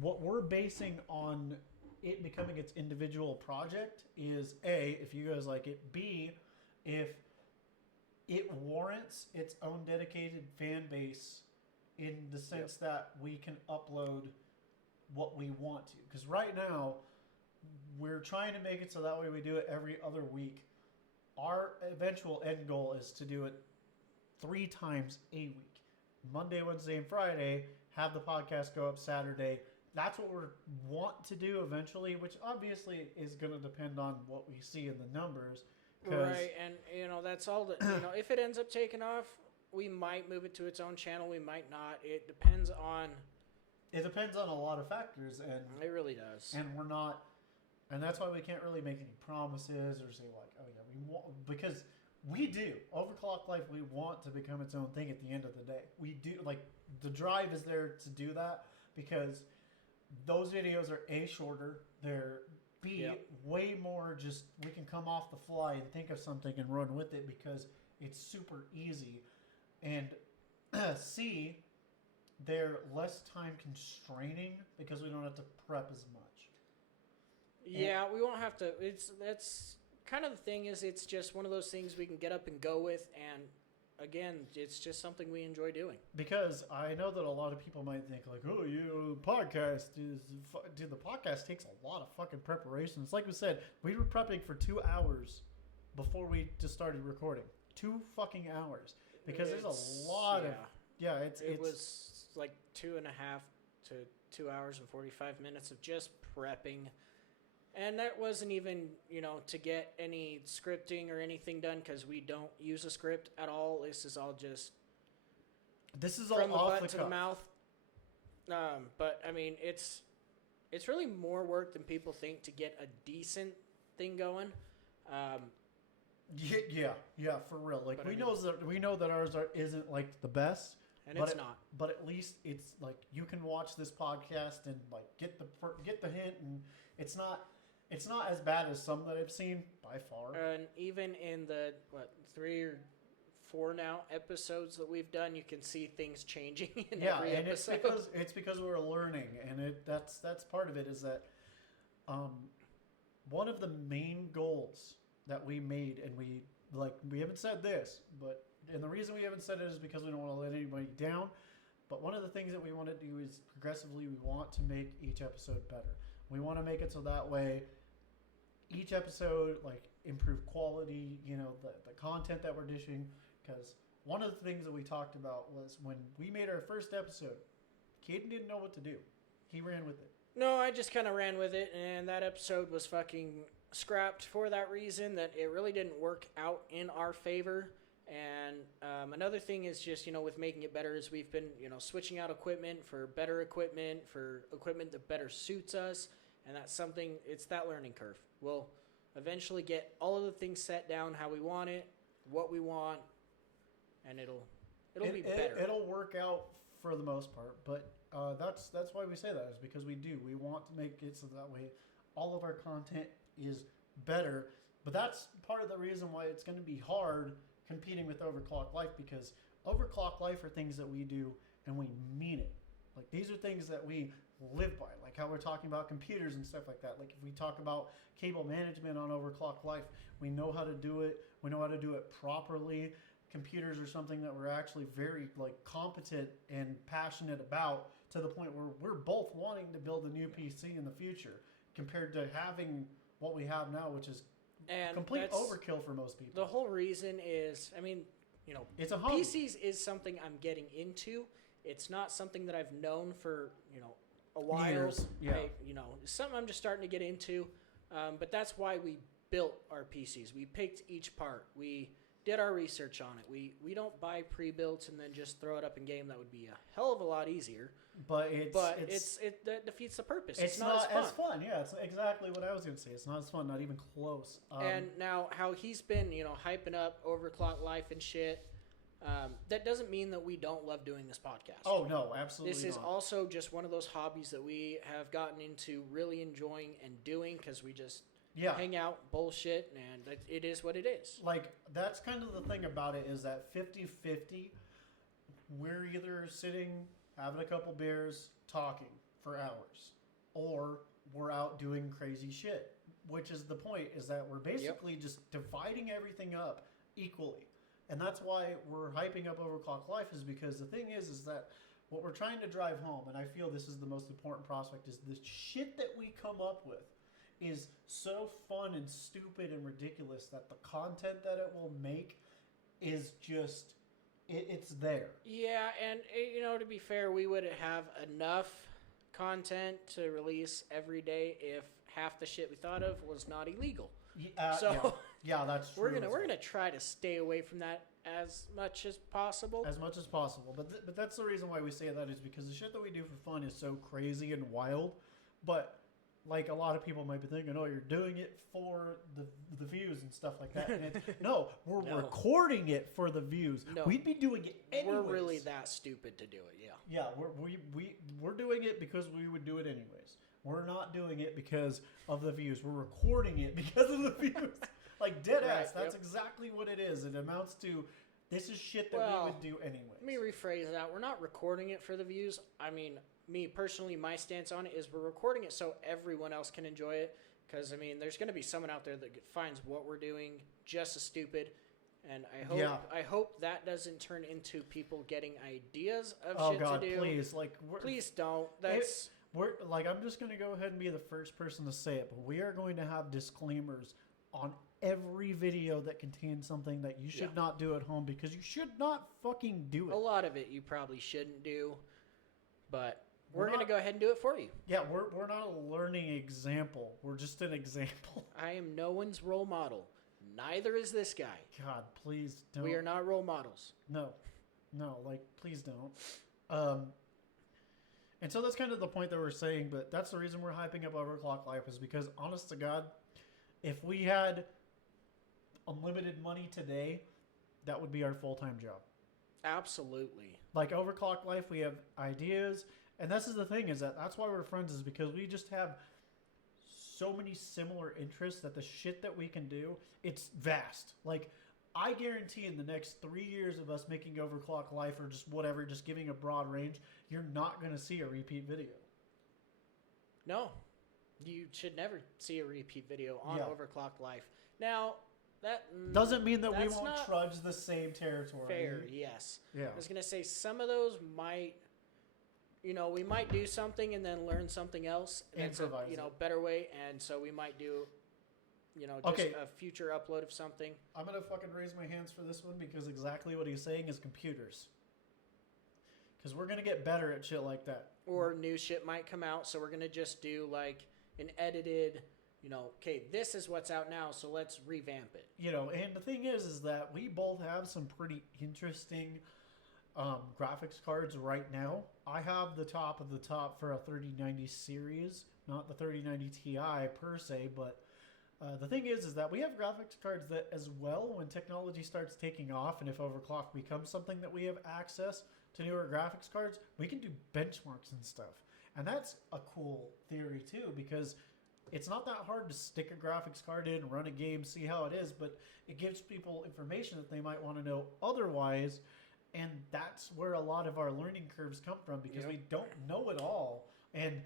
what we're basing on it becoming its individual project is A, if you guys like it, B, if it warrants its own dedicated fan base in the sense that we can upload what we want to. Because right now, we're trying to make it so that way we do it every other week. Our eventual end goal is to do it 3 times a week. Monday, Wednesday, and Friday, have the podcast go up Saturday. That's what we want to do eventually, which obviously is going to depend on what we see in the numbers. Right, and that's all that, if it ends up taking off, we might move it to its own channel, we might not. It depends on a lot of factors, and it really does. And we're not, and that's why we can't really make any promises or say like, oh yeah, we want, because we do. Overclock Life, we want to become its own thing at the end of the day. We do, like, the drive is there to do that because those videos are A, shorter, they're B, way more just, we can come off the fly and think of something and run with it because it's super easy. And C, they're less time constraining because we don't have to prep as much. Yeah, we won't have to. That's kind of the thing is it's just one of those things we can get up and go with, and again, it's just something we enjoy doing. Because I know that a lot of people might think like, oh, podcast dude, the podcast takes a lot of fucking preparation. It's like we said, we were prepping for 2 hours before we just started recording. 2 fucking hours. Because there's a lot of... Yeah, it was like 2.5 to 2 hours and 45 minutes of just prepping. And that wasn't even, to get any scripting or anything done because we don't use a script at all. This is all just off from the butt the to cuff. the mouth. But I mean, it's really more work than people think to get a decent thing going. Yeah, for real. Like But we know that ours isn't like the best, and it's not. But at least it's like you can watch this podcast and like get the hint, and it's not as bad as some that I've seen by far. And even in the 3 or 4 now episodes that we've done, you can see things changing in every episode. it's because we're learning, and that's part of it is that one of the main goals that we made, and we haven't said this, and the reason we haven't said it is because we don't want to let anybody down. But one of the things that we want to do is progressively we want to make each episode better. We want to make it so that way each episode improve quality, the content that we're dishing. Because one of the things that we talked about was when we made our first episode, Caden didn't know what to do. He ran with it. No, I just kind of ran with it, and that episode was fucking scrapped for that reason, that it really didn't work out in our favor. And another thing is just, with making it better is we've been, switching out equipment for better equipment, for equipment that better suits us. And that's something, it's that learning curve. We'll eventually get all of the things set down how we want it, what we want, and it'll be better. It'll work out for the most part, but that's why we say that, is because we want to make it so that way all of our content is better. But that's part of the reason why it's going to be hard competing with Overclock Life, because Overclock Life are things that we do and we mean it. Like, these are things that we live by, like how we're talking about computers and stuff like that. Like, if we talk about cable management on Overclock Life, we know how to do it. We know how to do it properly. Computers are something that we're actually very competent and passionate about, to the point where we're both wanting to build a new PC in the future compared to having what we have now, which is complete overkill for most people. The whole reason is, it's a hobby. PCs is something I'm getting into. It's not something that I've known for, a while. Years, yeah. It's something I'm just starting to get into. But that's why we built our PCs. We picked each part. We did our research on it. We don't buy pre-built and then just throw it up in game. That would be a hell of a lot easier. But that defeats the purpose. It's not as fun. Yeah, it's exactly what I was going to say. It's not as fun, not even close. And now how he's been, hyping up Overclock Life and shit, that doesn't mean that we don't love doing this podcast. Oh, no, absolutely This is also just one of those hobbies that we have gotten into really enjoying and doing, because we just Yeah. hang out, bullshit, and it is what it is. Like, that's kind of the thing about it is that 50-50, we're either sitting, having a couple beers, talking for hours, or we're out doing crazy shit, which is the point, is that we're basically just dividing everything up equally. And that's why we're hyping up Overclock Life, is because the thing is that what we're trying to drive home, and I feel this is the most important prospect, is the shit that we come up with is so fun and stupid and ridiculous that the content that it will make is just, it's there. Yeah, and to be fair, we would have enough content to release every day if half the shit we thought of was not illegal. Yeah, that's true. We're gonna try to stay away from that as much as possible. As much as possible. But that's the reason why we say that, is because the shit that we do for fun is so crazy and wild. But like, a lot of people might be thinking, oh, you're doing it for the views and stuff like that. And no, we're recording it for the views. No. We'd be doing it anyways. We're really that stupid to do it, yeah. Yeah, we're doing it because we would do it anyways. We're not doing it because of the views. We're recording it because of the views. Like, dead ass. That's exactly what it is. It amounts to, this is shit that we would do anyways. Let me rephrase that. We're not recording it for the views. I mean, me personally, my stance on it is we're recording it so everyone else can enjoy it. Because, I mean, there's going to be someone out there that finds what we're doing just as stupid. And I hope that doesn't turn into people getting ideas of shit to do. Please. Please don't. I'm just going to go ahead and be the first person to say it, but we are going to have disclaimers on every video that contains something that you should not do at home, because you should not fucking do it. A lot of it you probably shouldn't do, but we're going to go ahead and do it for you. Yeah, we're not a learning example. We're just an example. I am no one's role model. Neither is this guy. God, please don't. We are not role models. No, please don't. And so that's kind of the point that we're saying, but that's the reason we're hyping up Overclock Life, is because, honest to God, if we had unlimited money today, that would be our full-time job. Absolutely. Like, Overclock Life, we have ideas, and this is the thing, is that's why we're friends, is because we just have so many similar interests that the shit that we can do, it's vast. Like, I guarantee in the next 3 years of us making Overclock Life, or just whatever, just giving a broad range, you're not going to see a repeat video. No. You should never see a repeat video on Overclock Life. Now, that doesn't mean that we won't trudge the same territory. Fair, yes. Yeah. I was going to say, some of those might, we might do something and then learn something else. Improvise. Better way. And so we might do, just a future upload of something. I'm going to fucking raise my hands for this one, because exactly what he's saying is computers. Because we're going to get better at shit like that. Or new shit might come out, so we're going to just do, like, an edited, okay, this is what's out now, so let's revamp it. And the thing is that we both have some pretty interesting graphics cards right now. I have the top of the top for a 3090 series, not the 3090 Ti per se, but the thing is that we have graphics cards that, as well, when technology starts taking off, and if Overclock becomes something that we have access to newer graphics cards, we can do benchmarks and stuff. And that's a cool theory too, because it's not that hard to stick a graphics card in, run a game, see how it is, but it gives people information that they might want to know otherwise. And that's where a lot of our learning curves come from, because we don't know it all. And,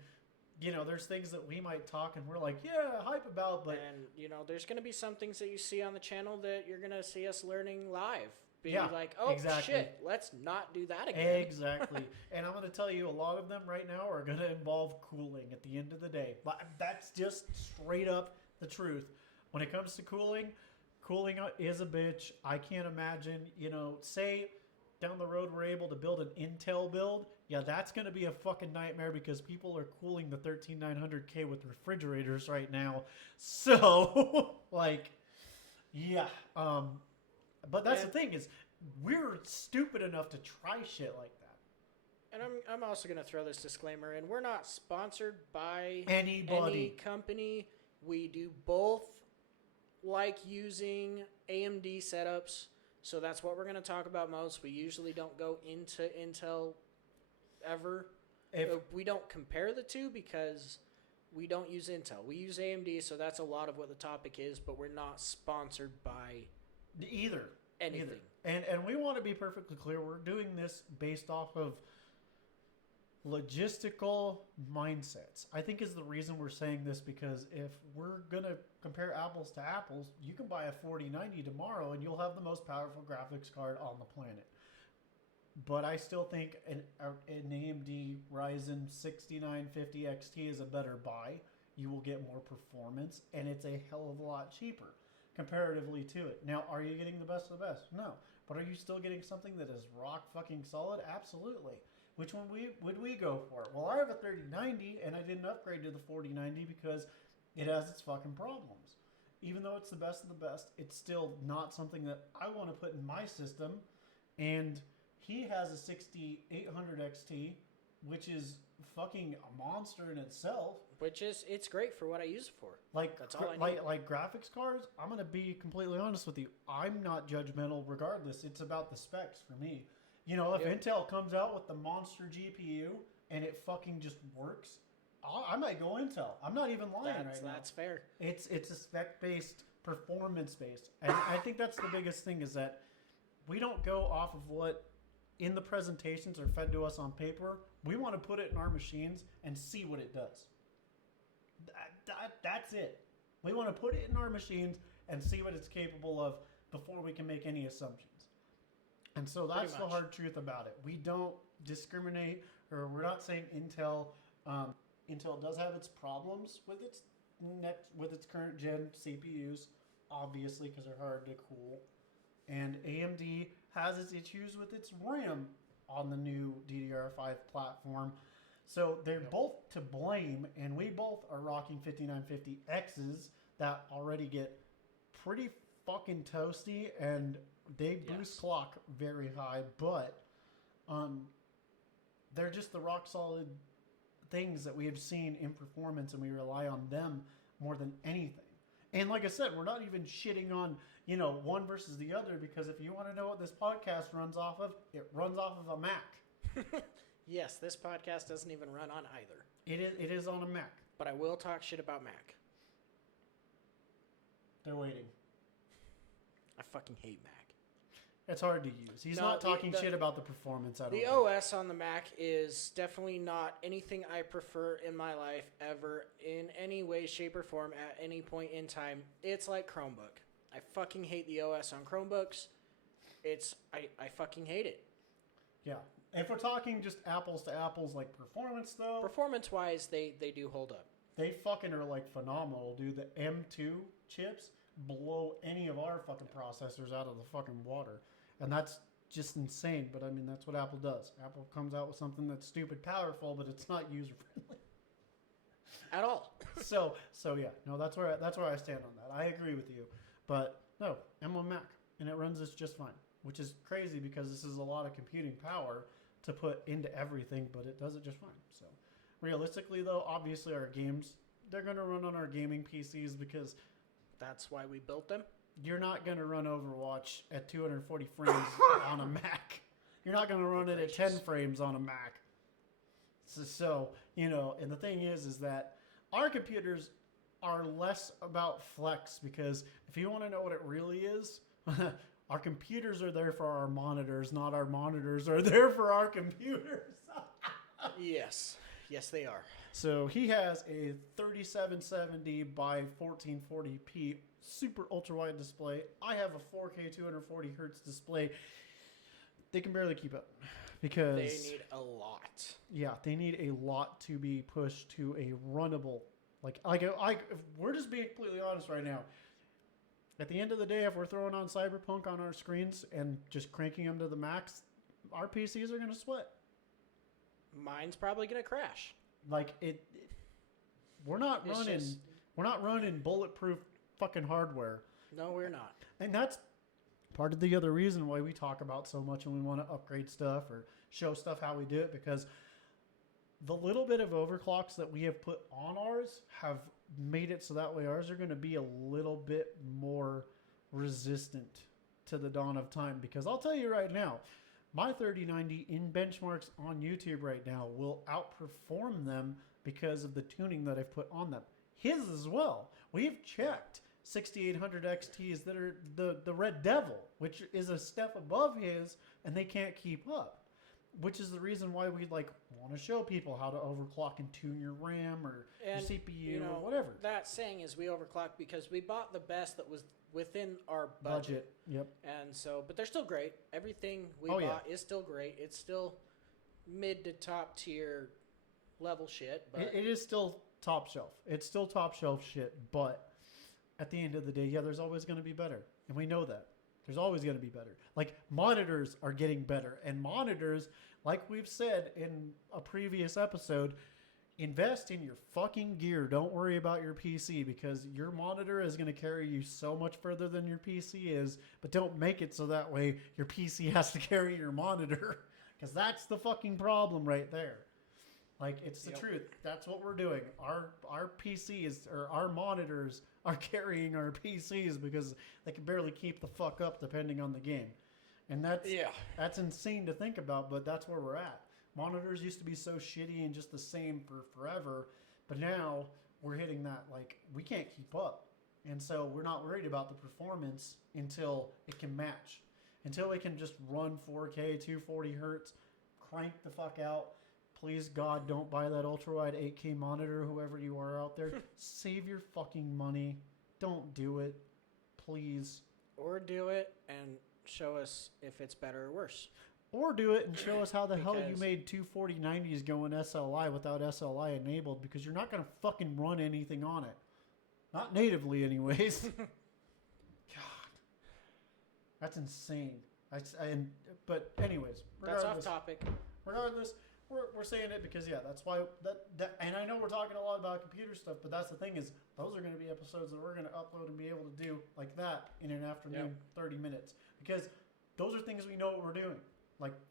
there's things that we might talk and we're like, yeah, hype about, but... And, there's going to be some things that you see on the channel that you're going to see us learning live. Be like, oh, exactly. Shit, let's not do that again. Exactly. And I'm going to tell you, a lot of them right now are going to involve cooling at the end of the day. That's just straight up the truth. When it comes to cooling is a bitch. I can't imagine, say down the road we're able to build an Intel build. Yeah, that's going to be a fucking nightmare, because people are cooling the 13900K with refrigerators right now. So, yeah. But that's the thing, is we're stupid enough to try shit like that. And I'm also going to throw this disclaimer in. We're not sponsored by anybody. Any company. We do both like using AMD setups, so that's what we're going to talk about most. We usually don't go into Intel ever. We don't compare the two, because We don't use Intel. We use AMD, so that's a lot of what the topic is, but we're not sponsored by Either. anything. And we want to be perfectly clear. We're doing this based off of logistical mindsets. I think is the reason we're saying this, because if we're going to compare apples to apples, you can buy a 4090 tomorrow and you'll have the most powerful graphics card on the planet. But I still think an AMD Ryzen 6950 XT is a better buy. You will get more performance, and it's a hell of a lot cheaper comparatively to it. Now, are you getting the best of the best? No. But are you still getting something that is rock fucking solid? Absolutely. Which one would we go for? Well, I have a 3090, and I didn't upgrade to the 4090 because it has its fucking problems. Even though it's the best of the best, it's still not something that I want to put in my system. And he has a 6800 XT, which is fucking a monster in itself. Which is, it's great for what I use it for. That's all I need. Like graphics cards, I'm going to be completely honest with you. I'm not judgmental regardless. It's about the specs for me. You know, if Intel comes out with the monster GPU and it fucking just works, I might go Intel. I'm not even lying right now. That's fair. It's a spec-based, performance-based. And I think that's the biggest thing, is that we don't go off of what in the presentations are fed to us on paper. We want to put it in our machines and see what it does. That's it. We want to put it in our machines and see what it's capable of before we can make any assumptions. And so that's the hard truth about it. We don't discriminate, or we're not saying Intel. Intel does have its problems with its current gen CPUs, obviously, because they're hard to cool. And AMD has its issues with its RAM on the new DDR5 platform. So they're both to blame, and we both are rocking 5950Xs that already get pretty fucking toasty, and they boost clock very high, but they're just the rock solid things that we have seen in performance, and we rely on them more than anything. And like I said, we're not even shitting on, one versus the other, because if you want to know what this podcast runs off of, it runs off of a Mac. Yes, this podcast doesn't even run on either. It is on a Mac. But I will talk shit about Mac. They're waiting. I fucking hate Mac. It's hard to use. He's not talking shit about the performance at all. The OS on the Mac is definitely not anything I prefer in my life ever, in any way, shape, or form, at any point in time. It's like Chromebook. I fucking hate the OS on Chromebooks. I fucking hate it. Yeah. If we're talking just apples to apples, like performance, though. Performance-wise, they do hold up. They fucking are, like, phenomenal, dude. The M2 chips blow any of our fucking processors out of the fucking water. And that's just insane. But, I mean, that's what Apple does. Apple comes out with something that's stupid powerful, but it's not user-friendly. At all. So yeah. No, that's where I stand on that. I agree with you. But, no, M1 Mac. And it runs this just fine. Which is crazy, because this is a lot of computing power to put into everything, but it does it just fine. So, realistically, though, obviously our games, they're going to run on our gaming PCs, because that's why we built them. You're not going to run Overwatch at 240 frames on a Mac. You're not going to run it at 10 frames on a Mac. So, and the thing is that our computers are less about flex, because if you want to know what it really is, our computers are there for our monitors, not our monitors are there for our computers. Yes, they are. So he has a 3770 by 1440p super ultra wide display. I have a 4K 240 hertz display. They can barely keep up, because they need a lot. Yeah, they need a lot to be pushed to a runnable. Like if we're just being completely honest right now. At the end of the day, if we're throwing on Cyberpunk on our screens and just cranking them to the max, our PCs are going to sweat. Mine's probably going to crash. Like we're not running bulletproof fucking hardware. No, we're not. And that's part of the other reason why we talk about so much and we want to upgrade stuff or show stuff how we do it, because the little bit of overclocks that we have put on ours have made it so that way ours are going to be a little bit more resistant to the dawn of time. Because I'll tell you right now, my 3090 in benchmarks on YouTube right now will outperform them, because of the tuning that I've put on them. His as well. We've checked 6800 XTs that are the Red Devil, which is a step above his, and they can't keep up. Which is the reason why we want to show people how to overclock and tune your RAM or your CPU or whatever. That saying is we overclock because we bought the best that was within our budget. Yep. And so, but they're still great. Everything we bought is still great. It's still mid to top tier level shit. But it is still top shelf. It's still top shelf shit. But at the end of the day, there's always going to be better. And we know that. There's always going to be better. Like, monitors are getting better. And monitors, like we've said in a previous episode, invest in your fucking gear. Don't worry about your PC, because your monitor is going to carry you so much further than your PC is. But don't make it so that way your PC has to carry your monitor, because that's the fucking problem right there. Like, it's the truth. That's what we're doing. Our PCs, or our monitors, are carrying our PCs because they can barely keep the fuck up depending on the game. And that's insane to think about, but that's where we're at. Monitors used to be so shitty and just the same for forever, but now we're hitting that, we can't keep up. And so we're not worried about the performance until it can match. Until it can just run 4K, 240 hertz, crank the fuck out. Please, God, don't buy that ultra-wide 8K monitor, whoever you are out there. Save your fucking money. Don't do it. Please. Or do it and show us if it's better or worse. Or do it and show us how the hell you made 24090s go in SLI without SLI enabled, because you're not going to fucking run anything on it. Not natively, anyways. God. That's insane. But anyways. That's off topic. Regardless, we're saying it because, that's why, and I know we're talking a lot about computer stuff, but that's the thing is, those are going to be episodes that we're going to upload and be able to do like that in an afternoon, 30 minutes. Because those are things we know what we're doing,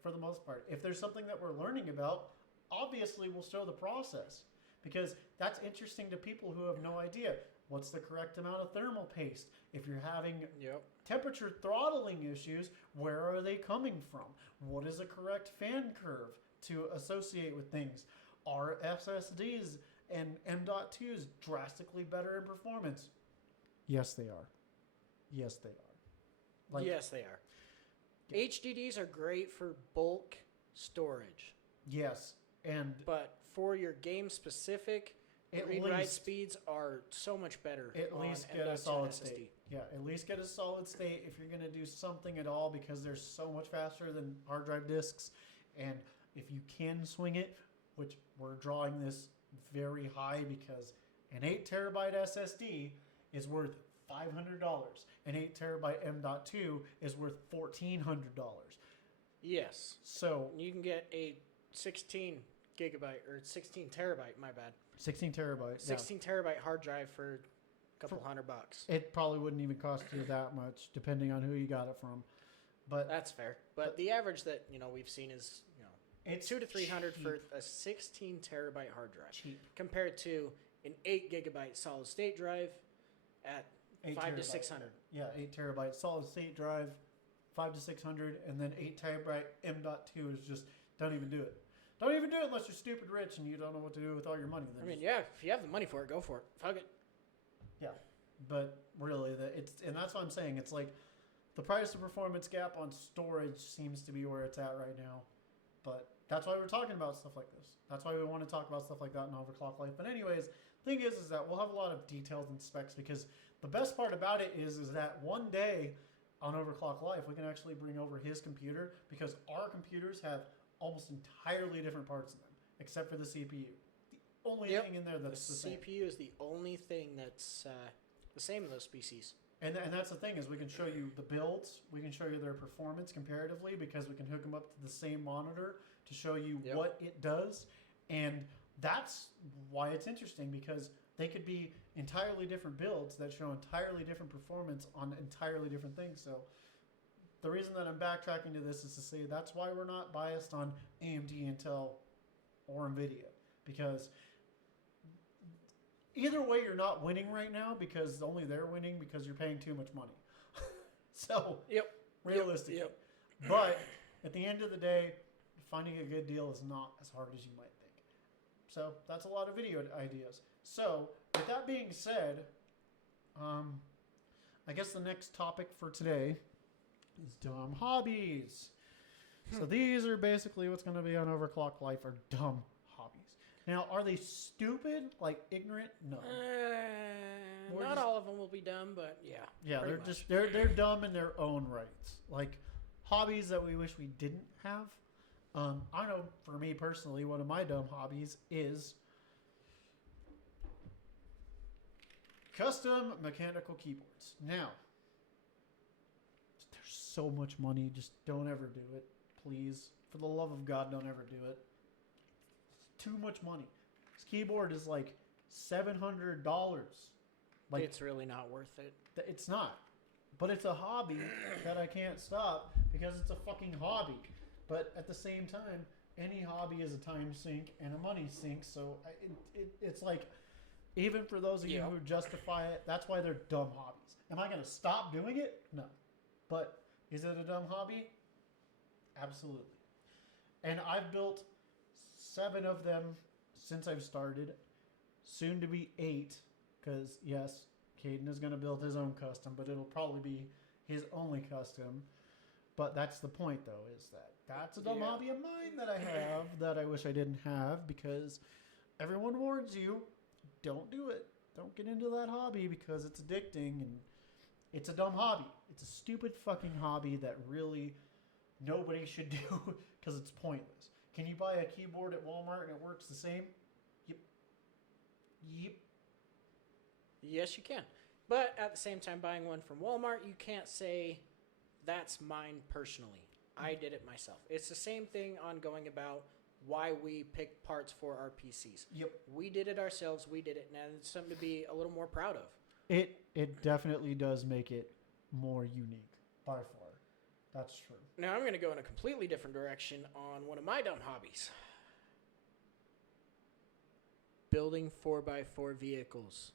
for the most part. If there's something that we're learning about, obviously we'll show the process. Because that's interesting to people who have no idea. What's the correct amount of thermal paste? If you're having temperature throttling issues, where are they coming from? What is a correct fan curve to associate with things? Are SSDs and M.2s drastically better in performance? Yes, they are. Yes, they are. Yes, they are. HDDs are great for bulk storage. Yes, but for your game specific, read-write speeds are so much better. At least get a solid state. Yeah, at least get a solid state if you're going to do something at all, because they're so much faster than hard drive disks. And if you can swing it, which we're drawing this very high, because an 8 terabyte SSD is worth $500. An 8 terabyte M.2 is worth $1,400. Yes. So you can get a 16 gigabyte or 16 terabyte. My bad. 16 terabyte. 16 terabyte hard drive for a couple $100. It probably wouldn't even cost you that much, depending on who you got it from. But that's fair. But the average that we've seen is it's $200 to $300 for a 16 terabyte hard drive, compared to an 8 gigabyte solid state drive at $500 to $600. Yeah, 8 terabyte solid state drive, $500 to $600, and then 8 terabyte M.2 is just, don't even do it. Don't even do it unless you're stupid rich and you don't know what to do with all your money. Then if you have the money for it, go for it. Fuck it. Yeah, but really, and that's what I'm saying. It's like the price to performance gap on storage seems to be where it's at right now. But that's why we're talking about stuff like this. That's why we want to talk about stuff like that in Overclock Life. But anyways, thing is that we'll have a lot of details and specs, because the best part about it is that one day on Overclock Life, we can actually bring over his computer, because our computers have almost entirely different parts in them, except for the CPU. The only thing in there that's the same. CPU is the only thing that's the same in those species. And that's the thing, is we can show you the builds, we can show you their performance comparatively, because we can hook them up to the same monitor to show you what it does. And that's why it's interesting, because they could be entirely different builds that show entirely different performance on entirely different things. So the reason that I'm backtracking to this is to say that's why we're not biased on AMD, Intel, or NVIDIA, because either way you're not winning right now, because only they're winning because you're paying too much money. So realistically. But at the end of the day, finding a good deal is not as hard as you might think. So that's a lot of video ideas. So with that being said, I guess the next topic for today is dumb hobbies. So these are basically what's going to be on Overclock Life are dumb hobbies. Now, are they stupid, like ignorant? No. We're Not just- all of them will be dumb, but yeah. Yeah, pretty they're much. just they're dumb in their own rights. Like hobbies that we wish we didn't have. I know for me personally, one of my dumb hobbies is custom mechanical keyboards. Now, there's so much money. Just don't ever do it, please. For the love of God, don't ever do it. It's too much money. This keyboard is like $700. Like It's really not worth it. it's not. But it's a hobby that I can't stop because it's a fucking hobby. But at the same time, any hobby is a time sink and a money sink. So it's like, even for those of you who justify it, that's why they're dumb hobbies. Am I going to stop doing it? No. But is it a dumb hobby? Absolutely. And I've built 7 of them since I've started. Soon to be 8. Because, yes, Caden is going to build his own custom, but it'll probably be his only custom. But that's the point, though, is that that's a dumb hobby of mine that I have that I wish I didn't have because everyone warns you, don't do it. Don't get into that hobby because it's addicting and it's a dumb hobby. It's a stupid fucking hobby that really nobody should do because it's pointless. Can you buy a keyboard at Walmart and it works the same? Yep. Yes, you can. But at the same time, buying one from Walmart, you can't say, that's mine personally. I did it myself. It's the same thing on going about why we pick parts for our PCs. Yep. We did it ourselves. We did it. And it's something to be a little more proud of. It definitely does make it more unique, by far. That's true. Now, I'm going to go in a completely different direction on one of my dumb hobbies. Building 4x4 vehicles.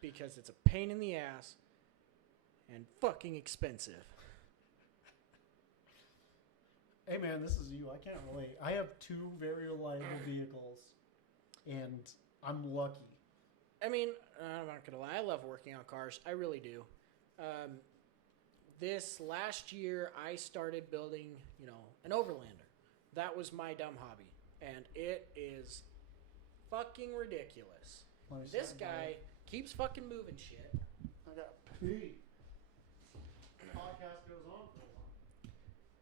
Because it's a pain in the ass and fucking expensive. Hey man, this is you. I can't relate. I have 2 very reliable vehicles, and I'm lucky. I mean, I'm not going to lie. I love working on cars. I really do. This last year, I started building, an Overlander. That was my dumb hobby. And it is fucking ridiculous. This guy keeps fucking moving shit. I got pee. Podcast goes on for a while.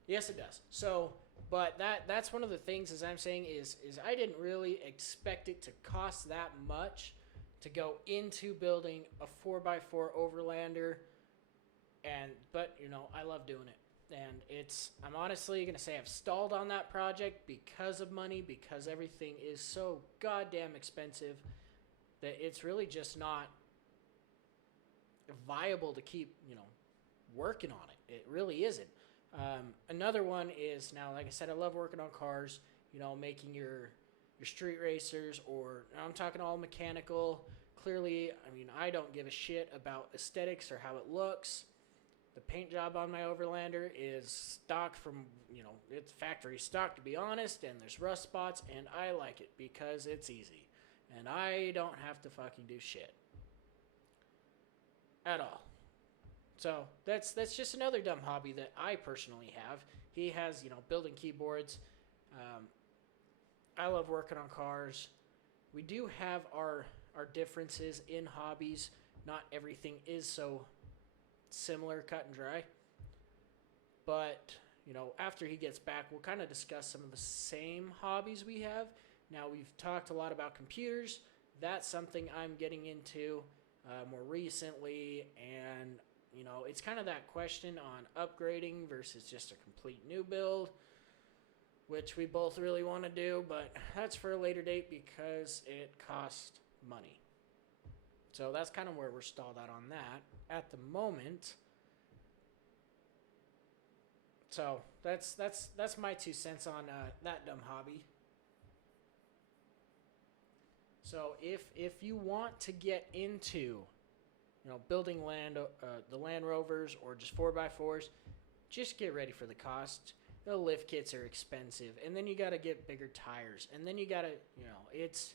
Yes, it does. So, but that's one of the things, as I'm saying, is I didn't really expect it to cost that much to go into building a 4x4 Overlander. But I love doing it. And I'm honestly going to say I've stalled on that project because of money, because everything is so goddamn expensive that it's really just not viable to keep, working on it. It really isn't. Another one is now, like I said, I love working on cars, making your street racers, or I'm talking all mechanical. Clearly, I don't give a shit about aesthetics or how it looks. The paint job on my Overlander is stock from, it's factory stock, to be honest, and there's rust spots, and I like it because it's easy. And I don't have to fucking do shit. At all. So, that's just another dumb hobby that I personally have. He has, building keyboards. I love working on cars. We do have our differences in hobbies. Not everything is so similar, cut and dry. But, after he gets back, we'll kind of discuss some of the same hobbies we have. Now, we've talked a lot about computers. That's something I'm getting into more recently. And, it's kind of that question on upgrading versus just a complete new build, which we both really want to do. But that's for a later date because it costs money. So that's kind of where we're stalled out on that at the moment. So that's my 2 cents on that dumb hobby. So if you want to get into, building the Land Rovers or just 4x4s, just get ready for the cost. The lift kits are expensive, and then you got to get bigger tires, and then you got to, it's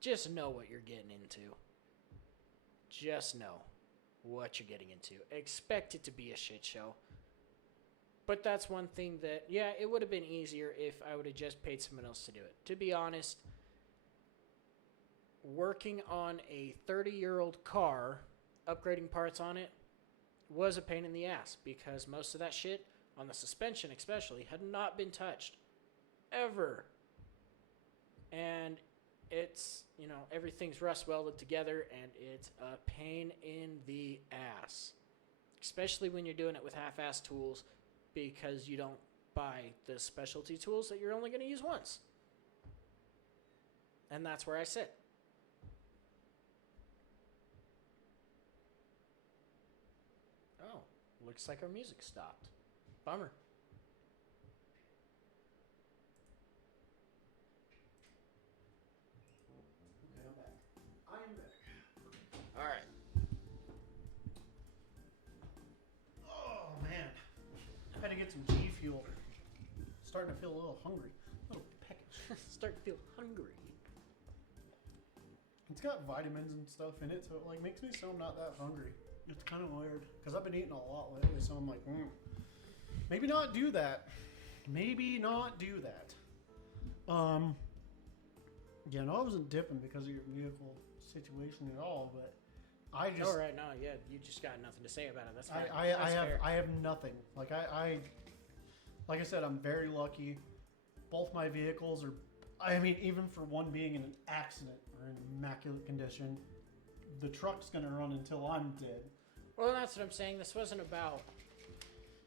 just know what you're getting into. Just know what you're getting into. Expect it to be a shit show. But that's one thing that, yeah, it would have been easier if I would have just paid someone else to do it. To be honest, working on a 30-year-old car, upgrading parts on it, was a pain in the ass because most of that shit, on the suspension especially, had not been touched. Ever. And it's, everything's rust welded together and it's a pain in the ass. Especially when you're doing it with half-ass tools because you don't buy the specialty tools that you're only going to use once. And that's where I sit. Oh, looks like our music stopped. Bummer. Okay, I'm back. I am back. All right. Oh, man. I had to get some G Fuel. Starting to feel a little hungry. A little peckish. Start to feel hungry. It's got vitamins and stuff in it, so it makes me so I'm not that hungry. It's kind of weird because I've been eating a lot lately, so I'm like, maybe not do that. Maybe not do that. Yeah, no, I wasn't dipping because of your vehicle situation at all, but I just. Oh, right, no, yeah, you just got nothing to say about it. That's fine. I have nothing. Like I said, I'm very lucky. Both my vehicles are. I mean, even for one being in an accident or in immaculate condition, the truck's gonna run until I'm dead. Well, that's what I'm saying. This wasn't about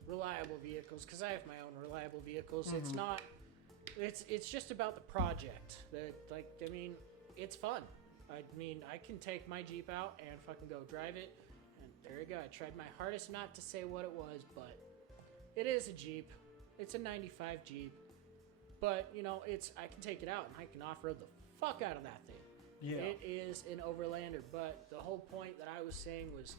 reliable vehicles because I have my own reliable vehicles. Mm-hmm. It's not. It's just about the project. It's fun. I mean, I can take my Jeep out and fucking go drive it, and there you go. I tried my hardest not to say what it was, but it is a Jeep. It's a 95 Jeep. But, I can take it out and I can off-road the fuck out of that thing. Yeah. It is an overlander, but the whole point that I was saying was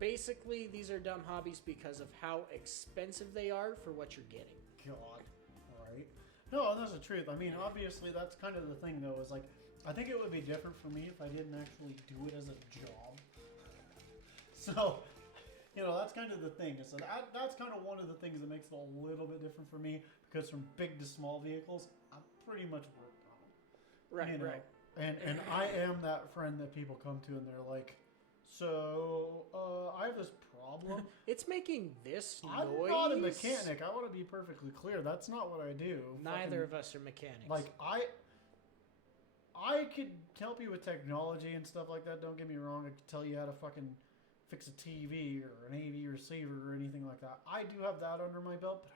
basically these are dumb hobbies because of how expensive they are for what you're getting. God. Right. No, that's the truth. I mean, obviously, that's kind of the thing, though, is I think it would be different for me if I didn't actually do it as a job. So, that's kind of the thing. So that's kind of one of the things that makes it a little bit different for me because from big to small vehicles, I'm pretty much worked on them. Right, right. And I am that friend that people come to and they're like, so, I have this problem. It's making this noise. I'm not a mechanic. I want to be perfectly clear. That's not what I do. Neither of us are mechanics. Like, I could help you with technology and stuff like that. Don't get me wrong. I could tell you how to fucking fix a TV or an AV receiver or anything like that. I do have that under my belt, but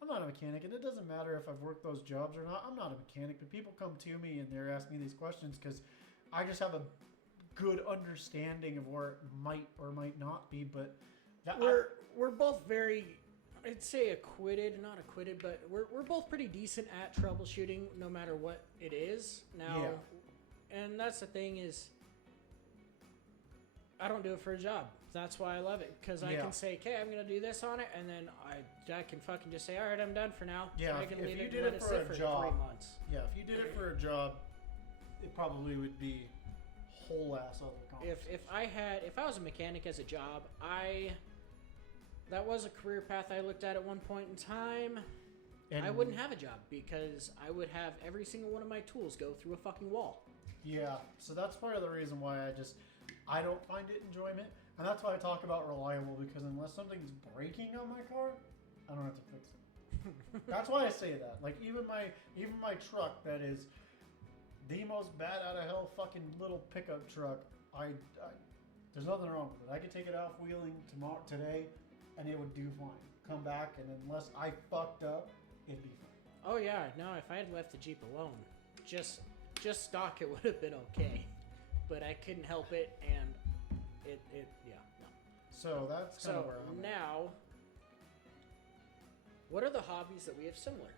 I'm not a mechanic. And it doesn't matter if I've worked those jobs or not. I'm not a mechanic. But people come to me and they're asking me these questions because I just have a good understanding of where it might or might not be. But we're both very, I'd say not acquitted, but we're both pretty decent at troubleshooting no matter what it is. Now, and that's the thing is, I don't do it for a job. That's why I love it because I can say, okay, I'm gonna do this on it, and then I can fucking just say, all right, I'm done for now. Yeah, I can if leave you it did and it let for sit a for job, 3 months. Yeah, if you did it for a job, it probably would be whole ass other conversation. If I was a mechanic as a job, that was a career path I looked at one point in time. And I wouldn't have a job because I would have every single one of my tools go through a fucking wall. Yeah, so that's part of the reason why I don't find it enjoyment. And that's why I talk about reliable, because unless something's breaking on my car, I don't have to fix it. That's why I say that. Like even my truck that is the most bad out of hell fucking little pickup truck, there's nothing wrong with it. I could take it off wheeling today and it would do fine. Come back and unless I fucked up, it'd be fine. Oh yeah, no, if I had left the Jeep alone, just stock, it would have been okay. But I couldn't help it, and no. So that's kind of where I'm at. Now, what are the hobbies that we have similar?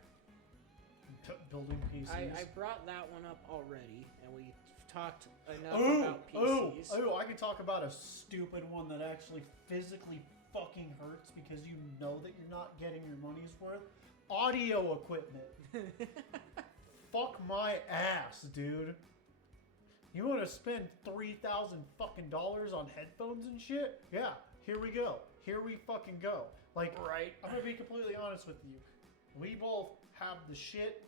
Building PCs. I brought that one up already, and we talked enough about PCs. I could talk about a stupid one that actually physically fucking hurts because you know that you're not getting your money's worth. Audio equipment. Fuck my ass, dude. You want to spend $3,000 fucking dollars on headphones and shit? Yeah, here we go. Here we fucking go. Like, Right. I'm gonna be completely honest with you. We both have the shit.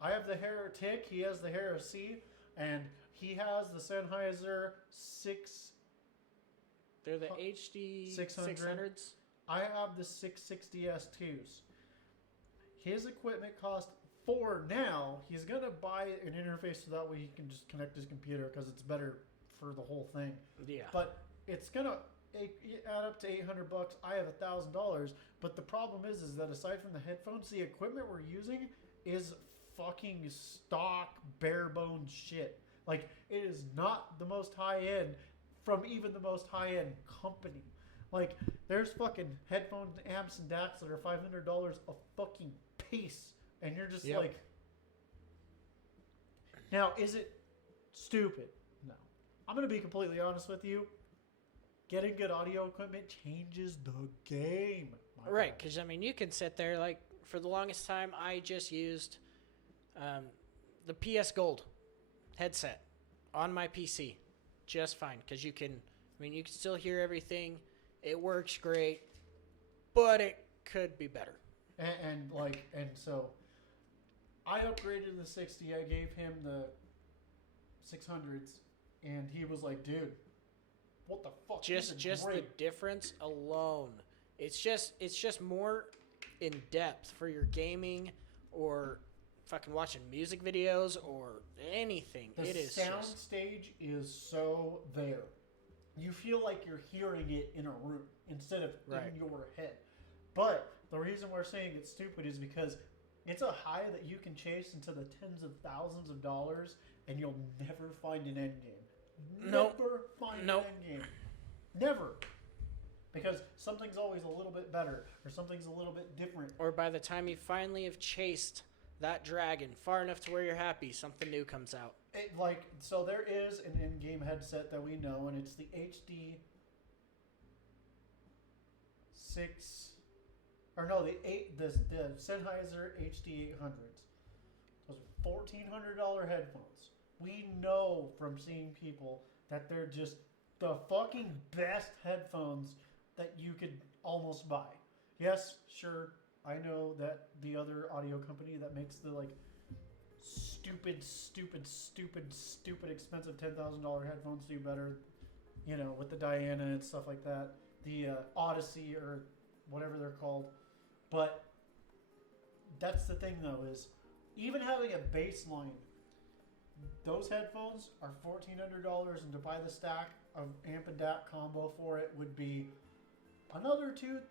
I have the Heretic. He has the Heresy, and he has the Sennheiser 6. They're the HD 600. 600s. I have the 660 S2s. His equipment cost $4 now. He's gonna buy an interface so that way he can just connect his computer because it's better for the whole thing. Yeah. But it's gonna add up to $800. I have $1,000. But the problem is that aside from the headphones, the equipment we're using is fucking stock bare bones shit. Like, it is not the most high end from even the most high end company. Like, there's fucking headphone amps and DACs that are $500 a fucking piece, and you're just like, now is it stupid? No. I'm gonna be completely honest with you. Getting good audio equipment changes the game. Right, because, I mean, you can sit there, like, for the longest time, I just used the PS Gold headset on my PC just fine, because you can still hear everything. It works great, but it could be better. And so I upgraded the 60. I gave him the 600s, and he was like, dude, what the fuck? Just the difference alone. It's just more in depth for your gaming or fucking watching music videos or anything. The sound stage is so there. You feel like you're hearing it in a room instead of in your head. But the reason we're saying it's stupid is because it's a high that you can chase into the tens of thousands of dollars, and you'll never find an end game. Never find an end game. Never. Because something's always a little bit better, or something's a little bit different. Or by the time you finally have chased that dragon far enough to where you're happy, something new comes out. So there is an in-game headset that we know, and it's the HD 6, or no, the Sennheiser HD 800s. Those are $1,400 headphones. We know from seeing people that they're just the fucking best headphones that you could almost buy. Yes, sure, I know that the other audio company that makes the stupid expensive $10,000 headphones do better, with the Diana and stuff like that, the Odyssey or whatever they're called. But that's the thing though, is even having a baseline, those headphones are $1,400, and to buy the stack of amp and DAC combo for it would be another $1,000.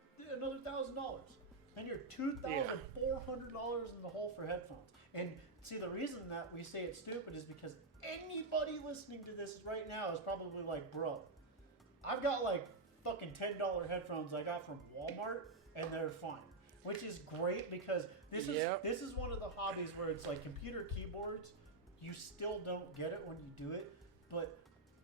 Then you're $2,400 in the hole for headphones. And see, the reason that we say it's stupid is because anybody listening to this right now is probably like, bro, I've got fucking $10 headphones I got from Walmart, and they're fine. Which is great because this is one of the hobbies where it's like computer keyboards, you still don't get it when you do it, but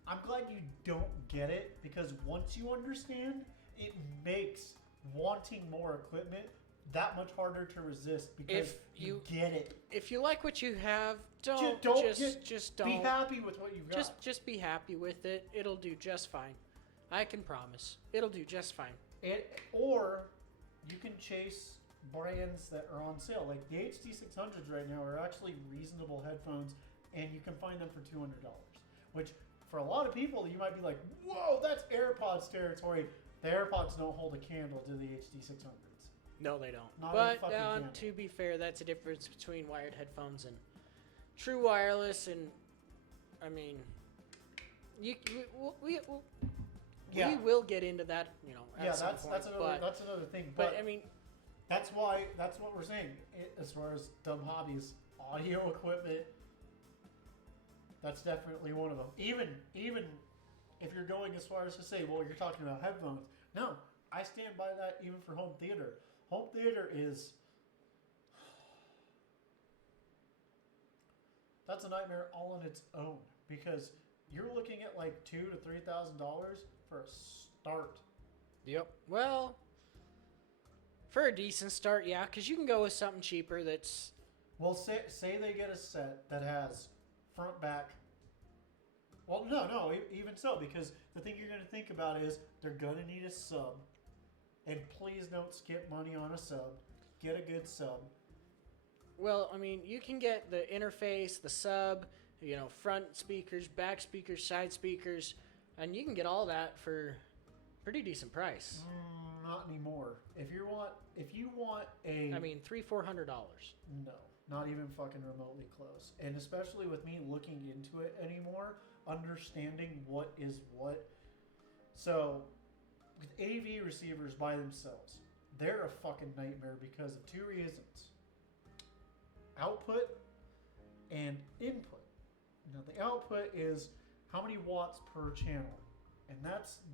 I'm glad you don't get it, because once you understand, it makes wanting more equipment that much harder to resist, because If you get it. If you like what you have, just don't. Be happy with what you've got. Just be happy with it. It'll do just fine. I can promise. It'll do just fine. Or you can chase brands that are on sale. Like the HD600s right now are actually reasonable headphones, and you can find them for $200. Which, for a lot of people, you might be like, whoa, that's AirPods territory. The AirPods don't hold a candle to the HD600s. No, they don't. Not but candle. to be fair, that's a difference between wired headphones and true wireless. And I mean, we will get into that. At some point, that's another thing. But I mean, that's what we're saying as far as dumb hobbies, audio equipment. That's definitely one of them. Even if you're going as far as to say, well, you're talking about headphones. No, I stand by that even for home theater. Home theater is... That's a nightmare all on its own, because you're looking at $2,000 to $3,000 for a start Yep. Well, for a decent start, yeah, because you can go with something cheaper that's... Well, say they get a set that has front, back. Well, no, even so, because the thing you're going to think about is they're going to need a sub. And please don't skip money on a sub. Get a good sub. Well, I mean, you can get the interface, the sub, front speakers, back speakers, side speakers, and you can get all that for a pretty decent price. Not anymore. If you want a... I mean, $300-400. No, not even fucking remotely close. And especially with me looking into it anymore, understanding what is what. So, with AV receivers by themselves, they're a fucking nightmare because of two reasons. Output and input. Now, the output is how many watts per channel. And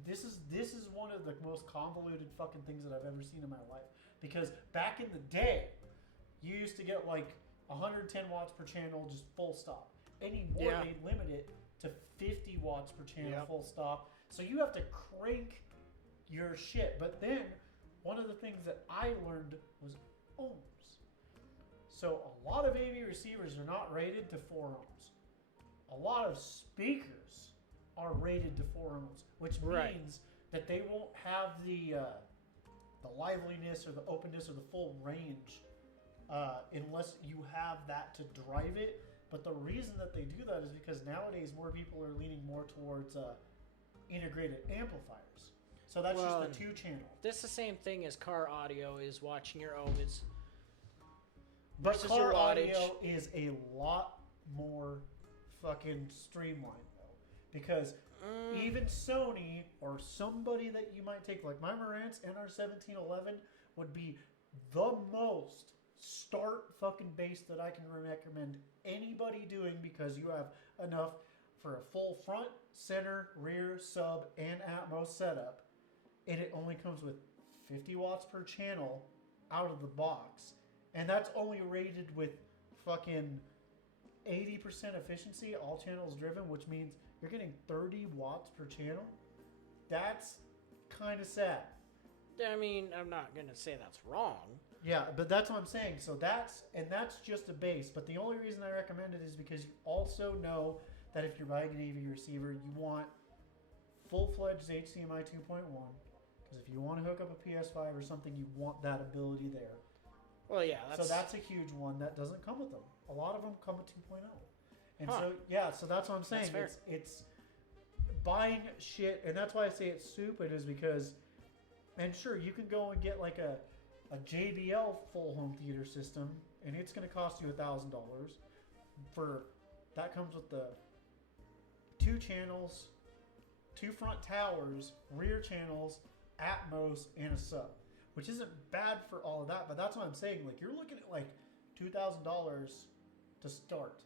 this is one of the most convoluted fucking things that I've ever seen in my life. Because back in the day, you used to get like 110 watts per channel, just full stop. Anymore, they limit it to 50 watts per channel, full stop. So you have to crank your shit. But then, one of the things that I learned was ohms. So a lot of AV receivers are not rated to 4 ohms. A lot of speakers are rated to 4 ohms, which means that they won't have the liveliness or the openness or the full range unless you have that to drive it. But the reason that they do that is because nowadays more people are leaning more towards integrated amplifiers. So that's just the 2-channel. That's the same thing as car audio is watching your ohms. But car audio is a lot more fucking streamlined. Because even Sony or somebody that you might take, like my Marantz NR1711 would be the most start fucking bass that I can recommend anybody doing because you have enough for a full front, center, rear, sub, and Atmos setup. And it only comes with 50 watts per channel out of the box. And that's only rated with fucking 80% efficiency, all channels driven, which means you're getting 30 watts per channel. That's kind of sad. I mean, I'm not going to say that's wrong. Yeah, but that's what I'm saying. So that's just a base. But the only reason I recommend it is because you also know that if you're buying an AV receiver, you want full-fledged HDMI 2.1. Because if you want to hook up a PS5 or something, you want that ability there. Well, yeah. So that's a huge one that doesn't come with them. A lot of them come with 2.0. And so that's what I'm saying. It's buying shit, and that's why I say it's stupid, is because, and sure, you can go and get like a JBL full home theater system, and it's going to cost you $1,000. That comes with the 2 channels, 2 front towers, rear channels, Atmos, and a sub, which isn't bad for all of that. But that's what I'm saying. Like, you're looking at like $2,000 to start.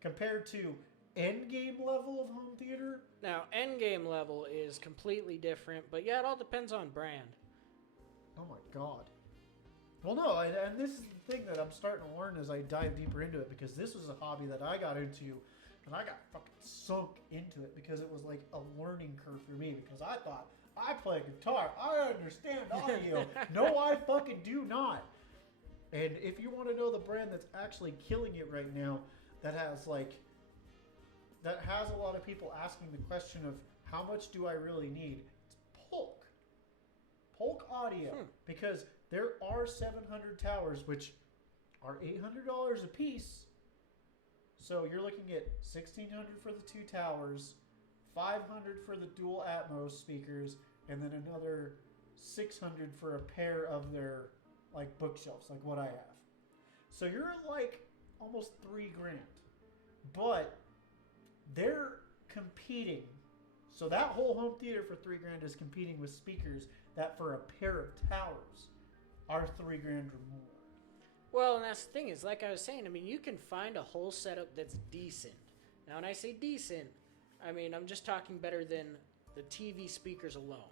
Compared to endgame level of home theater? Now, endgame level is completely different, but yeah, it all depends on brand. Oh my god. Well, no, and this is the thing that I'm starting to learn as I dive deeper into it, because this was a hobby that I got into, and I got fucking sunk into it because it was like a learning curve for me, because I thought, I play guitar, I understand audio. No, I fucking do not. And if you want to know the brand that's actually killing it right now, that has a lot of people asking the question of how much do I really need? It's Polk Audio, because there are 700 towers, which are $800 a piece. So you're looking at $1,600 for the 2 towers, $500 for the dual Atmos speakers, and then another $600 for a pair of their like bookshelves, like what I have. So you're like almost $3,000, but they're competing. So that whole home theater for $3,000 is competing with speakers that for a pair of towers are $3,000 or more. Well, and that's the thing is, like I was saying, I mean, you can find a whole setup that's decent. Now, when I say decent, I mean, I'm just talking better than the TV speakers alone.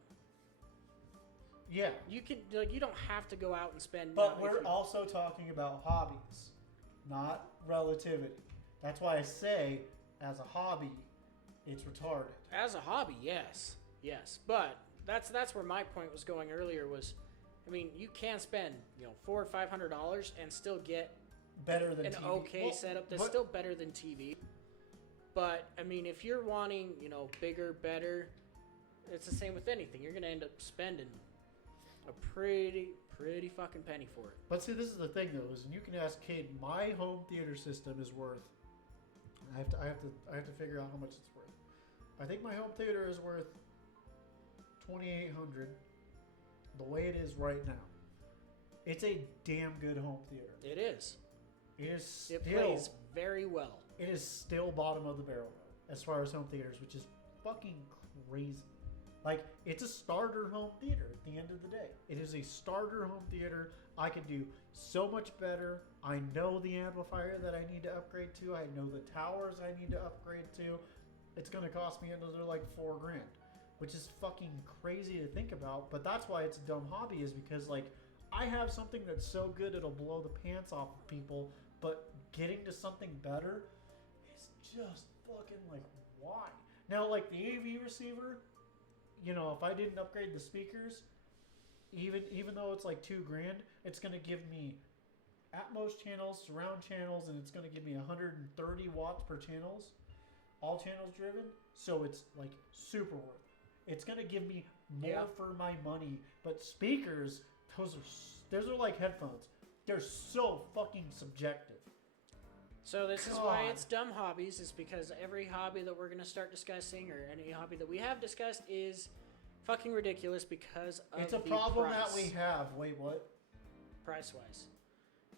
Yeah. You can, like, you don't have to go out and spend. But we're also talking about hobbies, not relativity. That's why I say, as a hobby, it's retarded. As a hobby, yes. But that's where my point was going earlier. Was, I mean, you can spend $400 or $500 and still get better than an TV. okay setup that's still better than TV. But I mean, if you're wanting bigger, better, it's the same with anything. You're gonna end up spending a pretty fucking penny for it. But see, this is the thing though, is you can ask Cade. My home theater system is worth. I have to figure out how much it's worth. I think my home theater is worth $2,800. The way it is right now, it's a damn good home theater. It is. It plays very well. It is still bottom of the barrel as far as home theaters, which is fucking crazy. Like, it's a starter home theater at the end of the day. It is a starter home theater. I can do so much better. I know the amplifier that I need to upgrade to. I know the towers I need to upgrade to. It's going to cost me another like $4,000, which is fucking crazy to think about. But that's why it's a dumb hobby, is because like I have something that's so good it'll blow the pants off of people, but getting to something better is just fucking like, why? Now, like the AV receiver, if I didn't upgrade the speakers, even though it's like $2,000, it's gonna give me Atmos channels, surround channels, and it's gonna give me 130 watts per channels, all channels driven. So it's like super worth it. It's gonna give me more for my money. But speakers, those are like headphones. They're so fucking subjective. So this is why it's dumb hobbies, is because every hobby that we're going to start discussing, or any hobby that we have discussed, is fucking ridiculous because of it's a the problem price. that we have. Wait, what? Price-wise.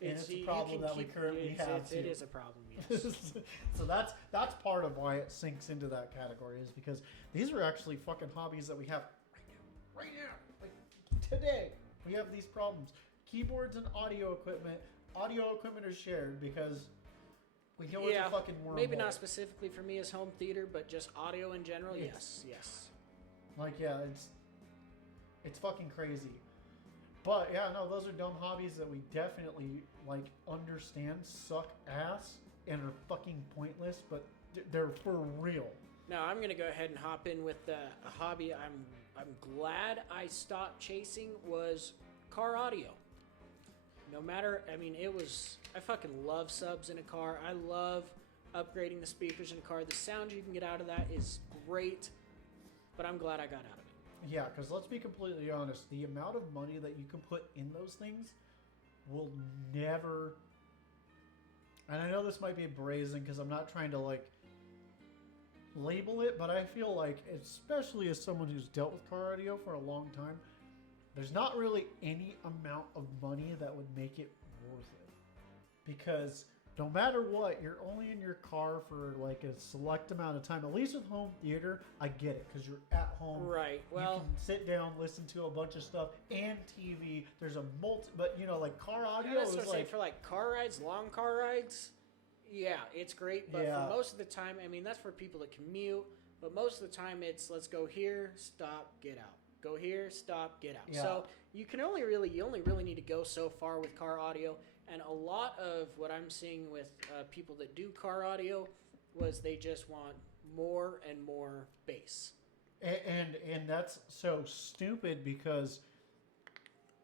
And it's a problem that we currently have, too. It is a problem, yes. So that's part of why it sinks into that category, is because these are actually fucking hobbies that we have right now. Like, today, we have these problems. Keyboards and audio equipment. Audio equipment are shared because we know it's a fucking wormhole. Maybe not specifically for me as home theater, but just audio in general, yes. Like, yeah, it's fucking crazy. But, yeah, no, those are dumb hobbies that we definitely, like, understand suck ass and are fucking pointless, but they're for real. Now, I'm going to go ahead and hop in with a hobby I'm glad I stopped chasing, was car audio. No matter, I mean, I fucking love subs in a car. I love upgrading the speakers in a car. The sound you can get out of that is great, but I'm glad I got out of it. Yeah, because let's be completely honest. The amount of money that you can put in those things will never... And I know this might be brazen because I'm not trying to, like, label it, but I feel like, especially as someone who's dealt with car audio for a long time, there's not really any amount of money that would make it worth it. Because no matter what, you're only in your car for like a select amount of time. At least with home theater, I get it, because you're at home. Right, well... You can sit down, listen to a bunch of stuff, and TV. There's a but like car audio is like... for like car rides, long car rides, yeah, it's great. But for most of the time, I mean, that's for people that commute. But most of the time, it's let's go here, stop, get out. Go here, stop, get out. Yeah. So you only really need to go so far with car audio. And a lot of what I'm seeing with people that do car audio was they just want more and more bass. And that's so stupid, because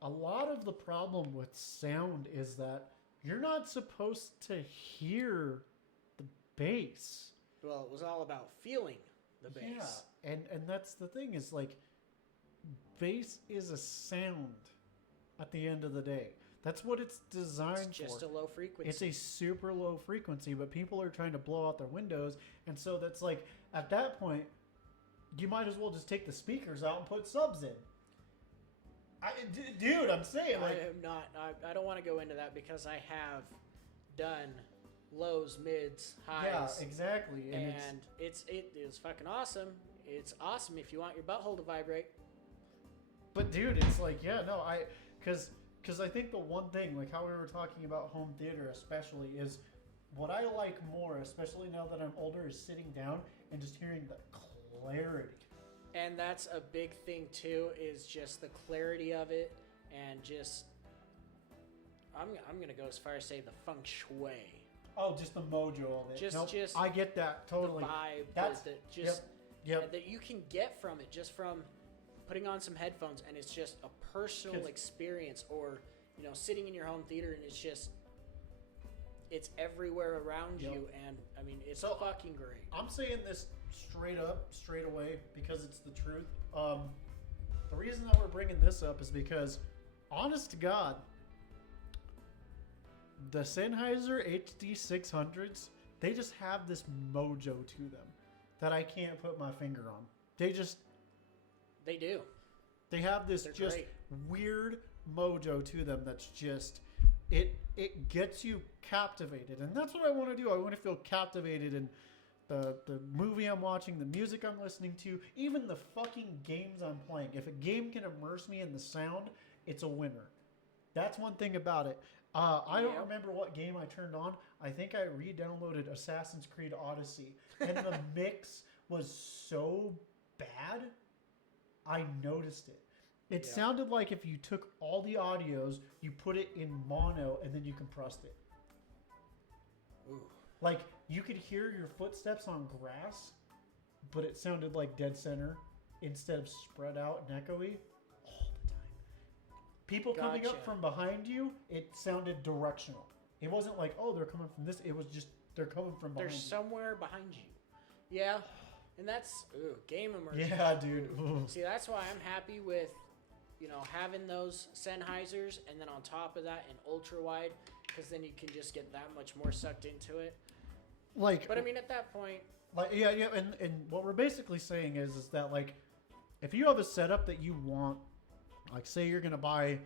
a lot of the problem with sound is that you're not supposed to hear the bass. Well, it was all about feeling the bass. Yeah, and that's the thing, is like, bass is a sound at the end of the day. That's what it's designed for. It's just a low frequency. It's a super low frequency, but people are trying to blow out their windows, and so that's like, at that point, you might as well just take the speakers out and put subs in. Dude, I'm saying, like... I am not... I don't want to go into that, because I have done lows, mids, highs. Yeah, exactly. And it is fucking awesome. It's awesome if you want your butthole to vibrate. But dude, it's like, yeah, no, because I think the one thing, like how we were talking about home theater especially, is what I like more, especially now that I'm older, is sitting down and just hearing the clarity. And that's a big thing too, is just the clarity of it, and just, I'm gonna go as far as say the feng shui. Oh, just the mojo of it. Just I get that totally. The vibe, That's that yep. that you can get from it, just from putting on some headphones and it's just a personal experience, or sitting in your home theater and it's everywhere around you, and I mean it's fucking great. I'm saying this straight away because it's the truth. The reason that we're bringing this up is because, honest to God, the Sennheiser HD600s, they just have this mojo to them that I can't put my finger on. They do. They have this great, weird mojo to them that's just, it gets you captivated. And that's what I want to do. I want to feel captivated in the movie I'm watching, the music I'm listening to, even the fucking games I'm playing. If a game can immerse me in the sound, it's a winner. That's one thing about it. I don't remember what game I turned on. I think I re-downloaded Assassin's Creed Odyssey. And the mix was so bad, I noticed it. It sounded like if you took all the audios, you put it in mono, and then you compressed it. Ooh. Like, you could hear your footsteps on grass, but it sounded like dead center instead of spread out and echoey all the time. People coming up from behind you, it sounded directional. It wasn't like, oh, they're coming from this. It was just, they're coming from behind you. They're somewhere behind you. Yeah. And that's, game immersion. Yeah, dude. See, that's why I'm happy with, having those Sennheisers, and then on top of that, an ultra wide, because then you can just get that much more sucked into it. But I mean, at that point, and what we're basically saying is that, like, if you have a setup that you want, like, say you're gonna buy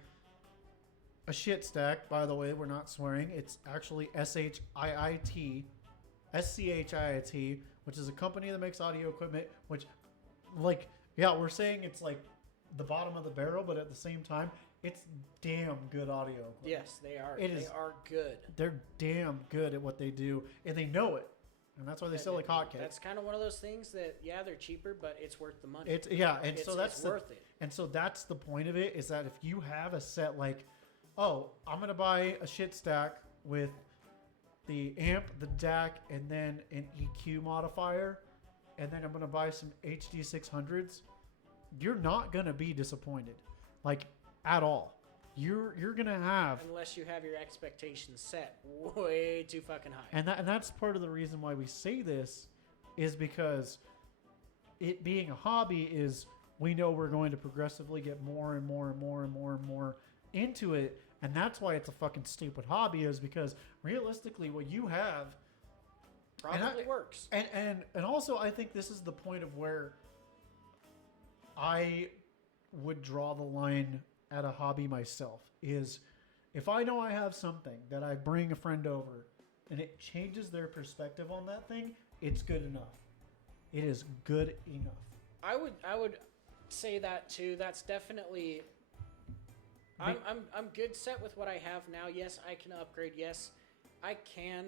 a shit stack. By the way, we're not swearing. It's actually SCHIIT, which is a company that makes audio equipment. Which, like, we're saying it's like the bottom of the barrel, but at the same time, it's damn good audio equipment. Yes, they are. They are good. They're damn good at what they do, and they know it, and that's why they sell like hotcakes. That's kind of one of those things that they're cheaper, but it's worth the money. It's worth it. And so that's the point of it, is that if you have a set like, oh, I'm gonna buy a shit stack with the amp, the DAC, and then an EQ modifier, and then I'm gonna buy some HD 600s, you're not gonna be disappointed, like, at all. You're gonna have, unless you have your expectations set way too fucking high. And that's part of the reason why we say this, is because it being a hobby is, we know we're going to progressively get more and more and more and more and more into it, and that's why it's a fucking stupid hobby, is because realistically what you have probably works. And also I think this is the point of where I would draw the line at a hobby myself, is if I know I have something that I bring a friend over and it changes their perspective on that thing, it's good enough. It is good enough. I would say that too. That's definitely, I'm good set with what I have now. Yes, I can upgrade. Yes, I can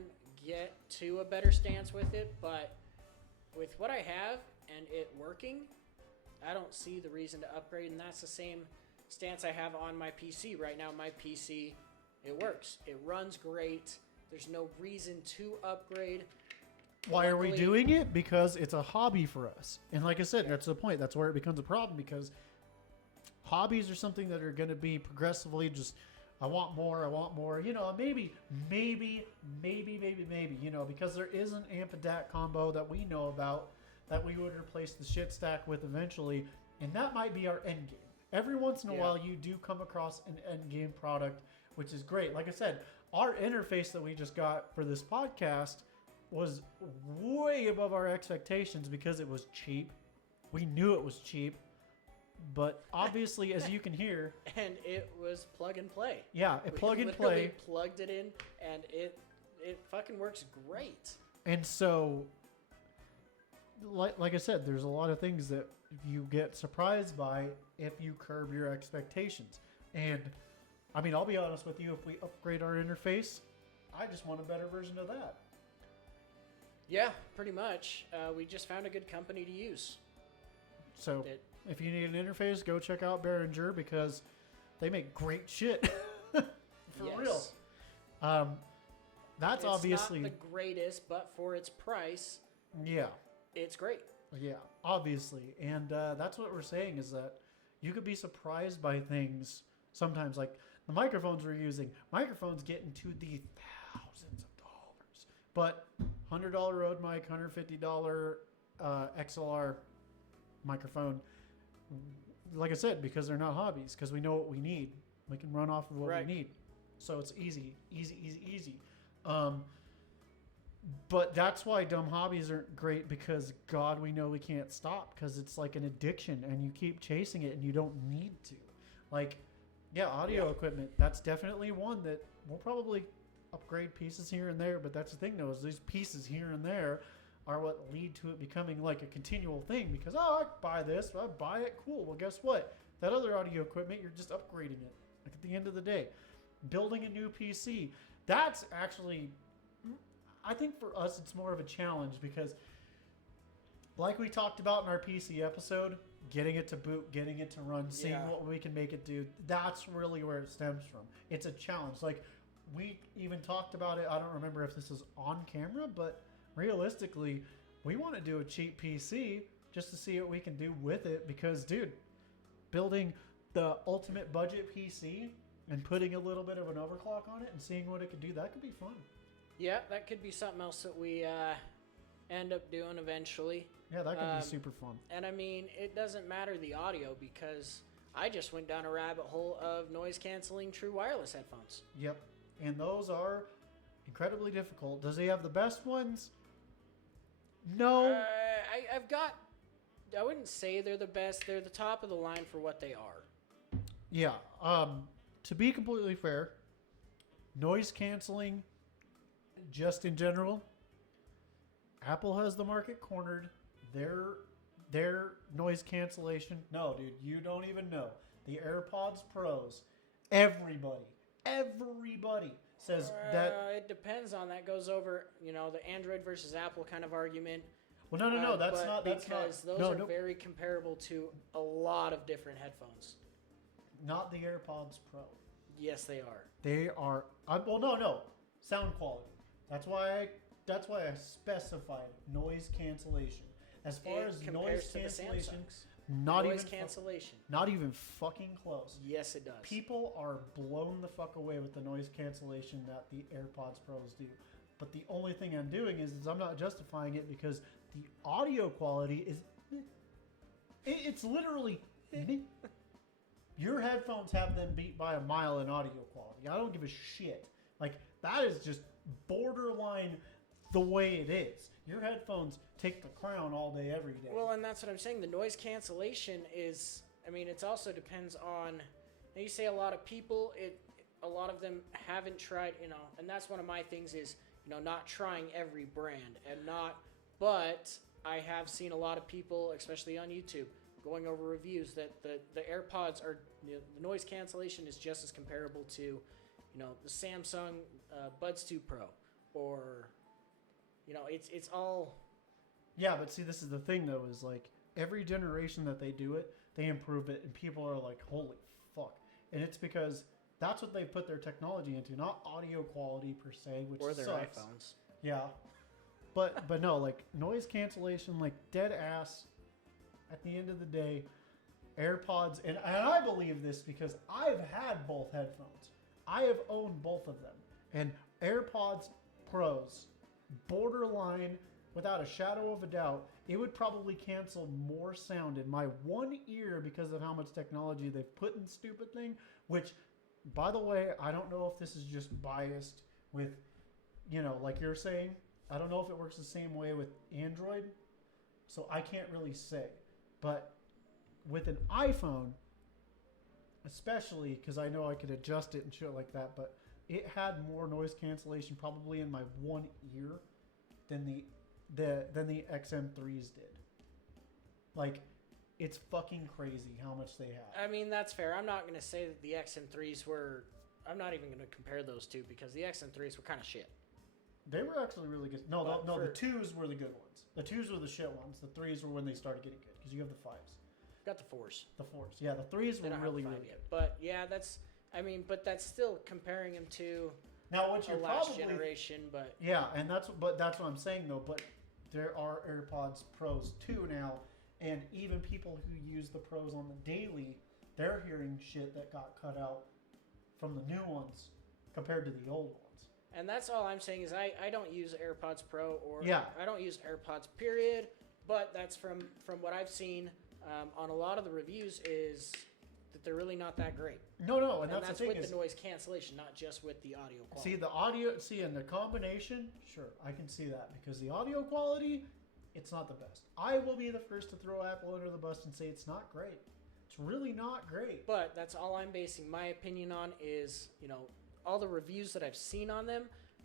get to a better stance with it, but with what I have and it working, I don't see the reason to upgrade, and that's the same stance I have on my PC right now. My PC, it works. It runs great. There's no reason to upgrade. Why are we doing it? Because it's a hobby for us. And like I said, that's the point. That's where it becomes a problem, because hobbies are something that are going to be progressively just, I want more, maybe, because there is an amp and DAC combo that we know about that we would replace the shit stack with eventually, and that might be our end game. Every once in a while, you do come across an end game product, which is great. Like I said, our interface that we just got for this podcast was way above our expectations because it was cheap. We knew it was cheap, but obviously, as you can hear, and it was plug and play. Yeah, plug and play. Plugged it in, and it fucking works great. And so, like I said, there's a lot of things that you get surprised by if you curb your expectations. And I mean, I'll be honest with you, if we upgrade our interface, I just want a better version of that. Yeah, pretty much. We just found a good company to use. So if you need an interface, go check out Behringer, because they make great shit. For real. It's obviously not the greatest, but for its price, yeah, it's great. Yeah, obviously. And that's what we're saying, is that you could be surprised by things sometimes. Like the microphones we're using, microphones get into the thousands of dollars. But $100 Rode mic, $150 XLR microphone, like I said, because they're not hobbies, because we know what we need. We can run off of what we need. So it's easy. But that's why dumb hobbies aren't great, because God, we know we can't stop, because it's like an addiction and you keep chasing it and you don't need to. Like, yeah, audio equipment, that's definitely one that we'll probably upgrade pieces here and there. But that's the thing, though, is these pieces here and there are what lead to it becoming like a continual thing, because, oh, I buy this, I buy it, cool. Well, guess what? That other audio equipment, you're just upgrading it. Like at the end of the day, building a new PC, that's actually, I think for us, it's more of a challenge, because like we talked about in our PC episode, getting it to boot, getting it to run, seeing what we can make it do, that's really where it stems from. It's a challenge. Like we even talked about it, I don't remember if this is on camera, but realistically, we want to do a cheap PC just to see what we can do with it, because, dude, building the ultimate budget PC and putting a little bit of an overclock on it and seeing what it could do, that could be fun. Yeah, that could be something else that we end up doing eventually. Yeah, that could be super fun. And I mean, it doesn't matter the audio, because I just went down a rabbit hole of noise canceling true wireless headphones. Yep. And those are incredibly difficult. Does he have the best ones? No. I've got, I wouldn't say they're the best. They're the top of the line for what they are. Yeah. To be completely fair, noise canceling, just in general, Apple has the market cornered. Their noise cancellation. No, dude, you don't even know. The AirPods Pros, everybody says that. It depends on that. Goes over, the Android versus Apple kind of argument. Well, no, that's not. Because those are very comparable to a lot of different headphones. Not the AirPods Pro. Yes, they are. They are. Well, no. Sound quality. That's why I specified noise cancellation. As far as noise cancellation, not even fucking close. Yes, it does. People are blown the fuck away with the noise cancellation that the AirPods Pros do. But the only thing I'm doing is I'm not justifying it, because the audio quality is... It's literally... Your headphones have them beat by a mile in audio quality. I don't give a shit. Like, that is just borderline the way it is. Your headphones take the crown all day, every day. Well, and that's what I'm saying. The noise cancellation is... I mean, it also depends on... Now, you say a lot of people, a lot of them haven't tried, and that's one of my things is, not trying every brand and not... But I have seen a lot of people, especially on YouTube, going over reviews that the AirPods are... the noise cancellation is just as comparable to, the Samsung Buds 2 Pro, or... it's all... Yeah, but see, this is the thing, though, is like every generation that they do it, they improve it, and people are like, holy fuck. And it's because that's what they've put their technology into, not audio quality per se, which or their sucks. iPhones. Yeah. But no, like noise cancellation, like dead ass, at the end of the day, AirPods, and I believe this because I've had both headphones. I have owned both of them. And AirPods Pros, borderline, without a shadow of a doubt, it would probably cancel more sound in my one ear because of how much technology they've put in stupid thing, which, by the way, I don't know if this is just biased with, like you're saying, I don't know if it works the same way with Android, so I can't really say. But with an iPhone, especially, because I know I could adjust it and shit like that, but it had more noise cancellation probably in my one ear than the XM3s did. Like, it's fucking crazy how much they have. I mean, that's fair. I'm not going to say that the XM3s were... I'm not even going to compare those two, because the XM3s were kind of shit. They were actually really good. No, the 2s were the good ones. The 2s were the shit ones. The 3s were when they started getting good, because you have the 5s. Got the 4s. The 4s. Yeah, the 3s were really good. But, yeah, that's... I mean, but that's still comparing them to now, what you're last generation, but... Yeah, and that's what I'm saying, though. But there are AirPods Pros 2 now, and even people who use the Pros on the daily they're hearing shit that got cut out from the new ones compared to the old ones. And that's all I'm saying is I don't use AirPods Pro or Yeah. I don't use AirPods period. But that's from what I've seen on a lot of the reviews is that they're really not that great. No, and And that's that's the thing with is, the noise cancellation, not just with the audio quality. and the combination, sure, I can see that because the audio quality, it's not the best. I will be the first to throw Apple under the bus and say it's not great. It's really not great. But that's all I'm basing my opinion on is, all the reviews that I've seen on them,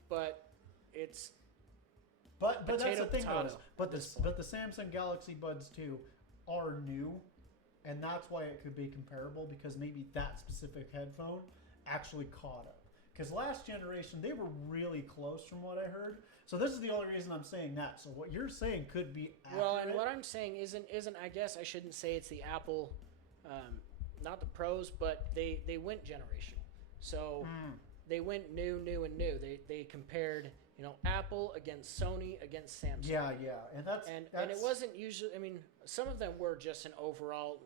but it's But that's Potato, the thing, though. potato But at this the Samsung Galaxy Buds 2 are new, and that's why it could be comparable because maybe that specific headphone actually caught up. Because last generation they were really close from what I heard. So this is the only reason I'm saying that. So what you're saying could be accurate. well, and what I'm saying isn't I guess I shouldn't say it's the Apple, not the Pros, but they went generational. So they went new. They compared. Apple against Sony against Samsung. Yeah, and that's And it wasn't usually. I mean, some of them were just an overall,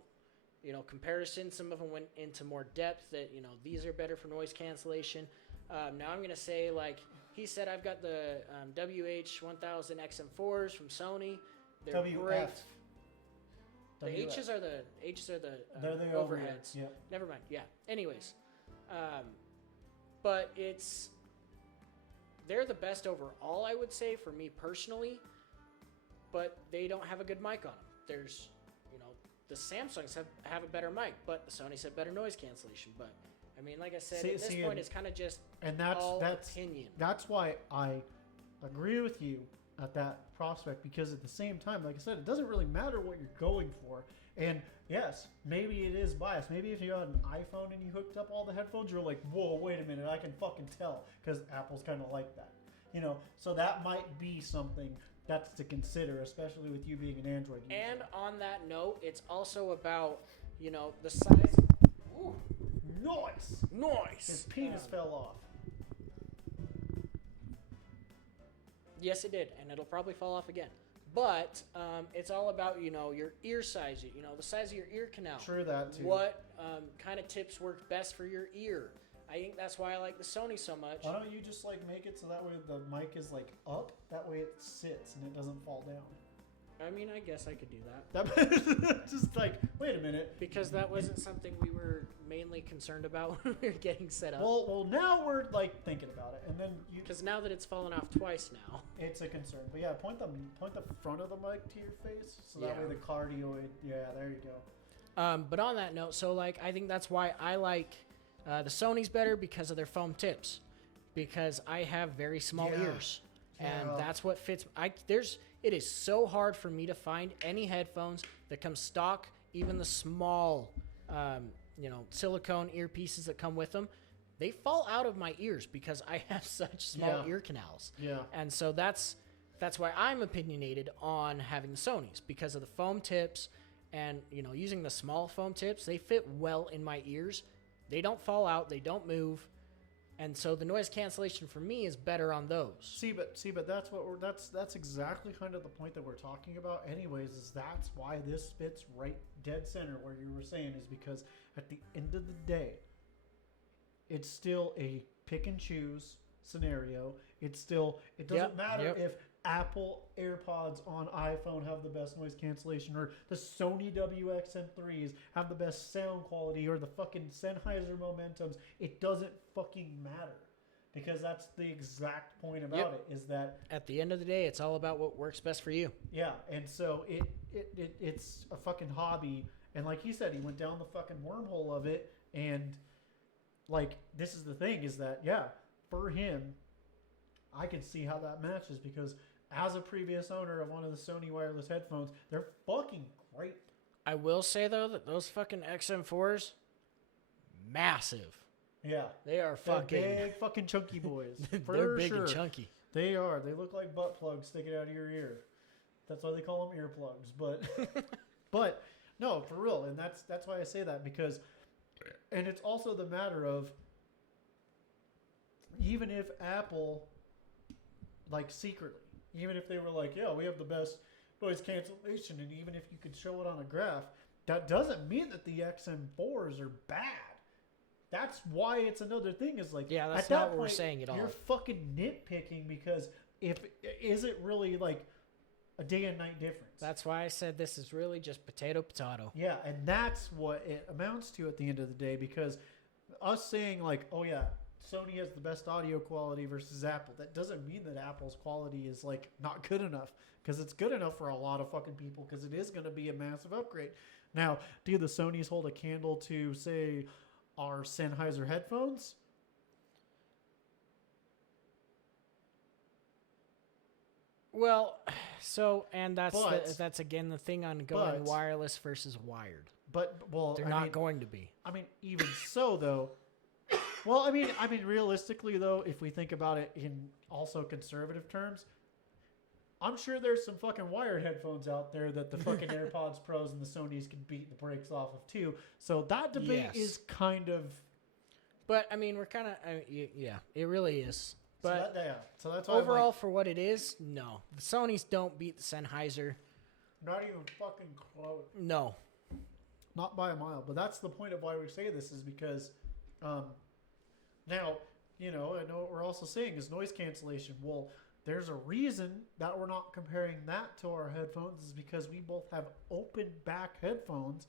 comparison. Some of them went into more depth. That these are better for noise cancellation. Now I'm gonna say like he said, I've got the WH-1000 XM4s from Sony. They're great. The H's are the They're the overheads. Yep. Never mind. Yeah. Anyways, but they're the best overall, I would say, for me personally, but they don't have a good mic on them. There's, the Samsungs have a better mic, but the Sonys have better noise cancellation. But, I mean, like I said, at this point, it's kind of just all opinion. That's why I agree with you at that prospect, because at the same time, like I said, it doesn't really matter what you're going for. And yes, maybe it is biased. Maybe if you had an iPhone and you hooked up all the headphones, you're like, whoa, wait a minute, I can fucking tell, because Apple's kind of like that. So that might be something that's to consider, especially with you being an Android user. And on that note, it's also about, the size. Ooh, Noise! His penis fell off. Yes, it did, and it'll probably fall off again. But it's all about, your ear size, the size of your ear canal. True that, too. What kind of tips work best for your ear? I think that's why I like the Sony so much. Why don't you just make it so that way the mic is up, that way it sits and it doesn't fall down. I mean, I guess I could do that. Just wait a minute. Because that wasn't something we were mainly concerned about when we were getting set up. Well, now we're thinking about it, and then because now that it's fallen off twice now, it's a concern. But yeah, point the front of the mic to your face, so that way the cardioid. Yeah, there you go. But on that note, so I think that's why I like the Sonys better because of their foam tips, because I have very small ears, and that's what fits. It is so hard for me to find any headphones that come stock, even the small, silicone earpieces that come with them. They fall out of my ears because I have such small ear canals. Yeah. And so that's why I'm opinionated on having the Sonys, because of the foam tips and, using the small foam tips. They fit well in my ears. They don't fall out. They don't move. And so the noise cancellation for me is better on those. See, but that's exactly kind of the point that we're talking about. Anyways, is that's why this fits right dead center where you were saying, is because at the end of the day, it's still a pick and choose scenario. It doesn't matter if Apple AirPods on iPhone have the best noise cancellation, or the Sony WXM3s have the best sound quality, or the fucking Sennheiser Momentums. It doesn't fucking matter, because that's the exact point about it, is that at the end of the day, it's all about what works best for you. Yeah, and so it's a fucking hobby, and like he said, he went down the fucking wormhole of it, and this is the thing, is that for him, I can see how that matches, because as a previous owner of one of the Sony wireless headphones, they're fucking great. I will say, though, that those fucking XM4s, massive. Yeah. They are fucking... They're big fucking chunky boys. They're big and chunky. They are. They look like butt plugs sticking out of your ear. That's why they call them earplugs. But no, for real. And that's why I say that, because... And it's also the matter of, even if Apple, secretly, even if they were we have the best noise cancellation, and even if you could show it on a graph, that doesn't mean that the XM4s are bad. That's why it's another thing. Is like, Yeah, that's at that not what we're point, saying at all. You're fucking nitpicking because is it really like a day and night difference? That's why I said this is really just potato. Yeah, and that's what it amounts to at the end of the day, because us saying like, oh yeah, Sony has the best audio quality versus Apple, that doesn't mean that Apple's quality is like not good enough, because it's good enough for a lot of fucking people, because it is going to be a massive upgrade. Now, do the Sonys hold a candle to, say, our Sennheiser headphones? Well, so, and that's But- that's again the thing on going but- wireless versus wired. But well, They're I not mean, going to be. I mean, even so, though. Well, I mean, realistically, though, if we think about it in also conservative terms, I'm sure there's some fucking wired headphones out there that the fucking AirPods Pros and the Sonys can beat the brakes off of too. So that debate Yes. is kind of. But I mean, we're kind of yeah, it really is. But So that's why I'm overall, like, for what it is, no, the Sonys don't beat the Sennheiser. not even fucking close. No, Not by a mile. But that's the point of why we say this, is because now, I know what we're also saying is noise cancellation. Well, there's a reason that we're not comparing that to our headphones, is because we both have open back headphones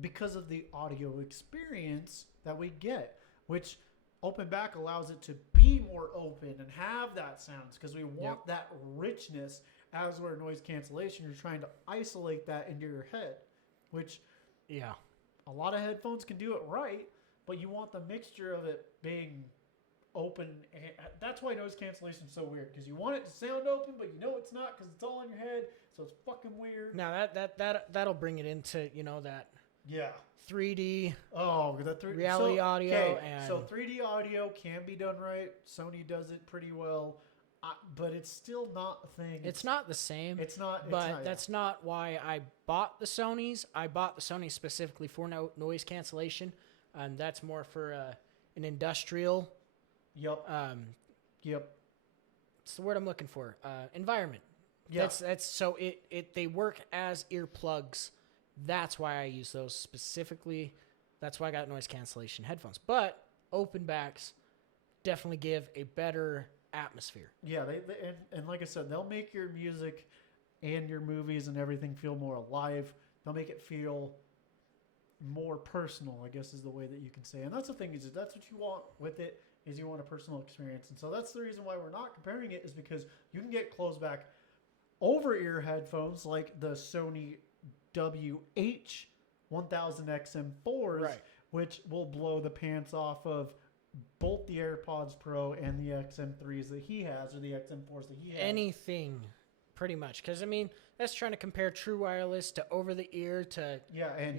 because of the audio experience that we get, which open back allows it to be more open and have that sounds, because we want that richness, as where noise cancellation, you're trying to isolate that into your head, which yeah, a lot of headphones can do it right, but you want the mixture of it being open. And that's why noise cancellation is so weird, because you want it to sound open, but you know it's not, because it's all in your head, so it's fucking weird. now that'll bring it into that Yeah. 3D. Oh, Reality audio and- so 3D audio can be done right. Sony does it pretty well, but it's still not a thing. It's not the same. It's not. But it's not, that's not why I bought the Sonys. I bought the Sony specifically for noise cancellation, and that's more for an industrial. Yep. Yep. It's the word I'm looking for. Environment. Yeah. That's so they work as earplugs. That's why I use those specifically. That's why I got noise cancellation headphones. But open backs definitely give a better atmosphere. Yeah, and like I said, they'll make your music and your movies and everything feel more alive. They'll make it feel more personal, I guess is the way that you can say. And that's the thing, is that's what you want with it, is you want a personal experience. And so that's the reason why we're not comparing it, is because you can get closed back over ear headphones like the Sony WH-1000XM4s, Right. which will blow the pants off of both the AirPods Pro and the XM3s that he has, or the XM4s that he has. Anything, pretty much. Because, I mean, that's trying to compare true wireless to over the ear to, Yeah, and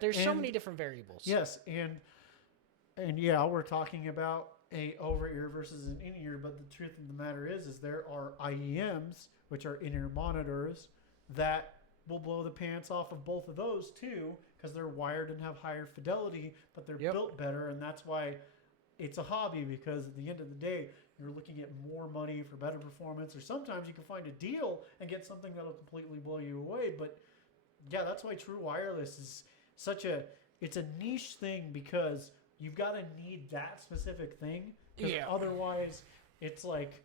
there's so and- many different variables. Yes, and yeah, we're talking about a over ear versus an in ear, but the truth of the matter is there are IEMs, which are in ear monitors, that will blow the pants off of both of those too, because they're wired and have higher fidelity, but they're built better, and that's why it's a hobby, because at the end of the day, you're looking at more money for better performance, or sometimes you can find a deal and get something that'll completely blow you away. But yeah, that's why true wireless is it's a niche thing, because you've got to need that specific thing. Yeah. Otherwise, it's like,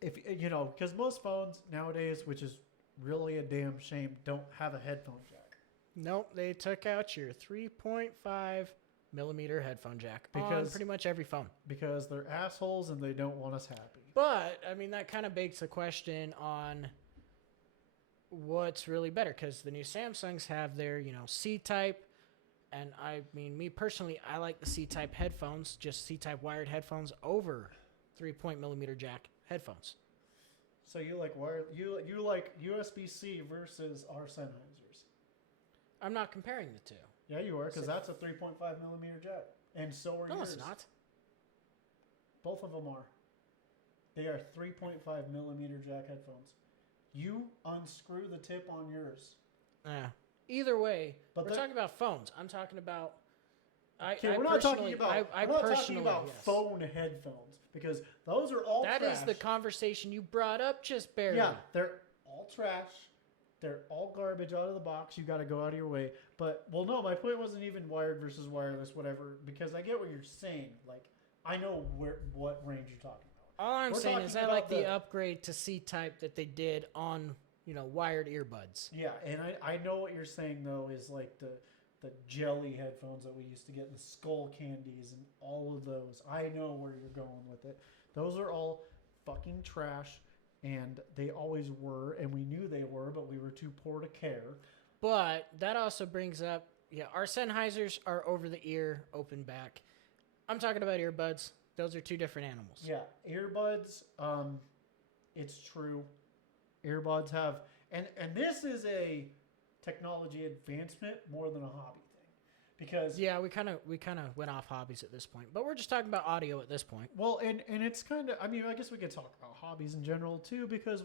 because most phones nowadays, which is really a damn shame, don't have a headphone jack. Nope, they took out your 3.5 millimeter headphone jack on pretty much every phone. Because they're assholes and they don't want us happy. But, I mean, that kind of begs the question on what's really better, because the new Samsungs have their, C-type, and I mean, me personally, I like the C-type headphones, just C-type wired headphones over 3.0 jack headphones. So you like you like USB-C versus our Sennheisers? I'm not comparing the two. Yeah, you are, because that's a 3.5 millimeter jack, and so are yours. No, it's not. Both of them are. They are 3.5 millimeter jack headphones. You unscrew the tip on yours. Either way, But we're talking about phones. I'm talking about. We're not talking about. I we're not talking personally, about yes. phone headphones, because those are all That trash. is the conversation you brought up just barely. Yeah, they're all trash. They're all garbage out of the box. You got to go out of your way. But well, no, my point wasn't even wired versus wireless, whatever. Because I get what you're saying. Like I know what range you're talking about. All I'm We're saying is I talking like about the upgrade to C-type that they did on, wired earbuds. Yeah, and I know what you're saying though is like the jelly headphones that we used to get, the skull candies and all of those. I know where you're going with it. Those are all fucking trash, and they always were, and we knew they were, but we were too poor to care. But that also brings up, our Sennheisers are over the ear, open back. I'm talking about earbuds. Those are two different animals. Yeah, earbuds. It's true. Earbuds have, and this is a technology advancement more than a hobby thing, because we kind of went off hobbies at this point, but we're just talking about audio at this point. well, and it's kind of, I mean, I guess we could talk about hobbies in general too, because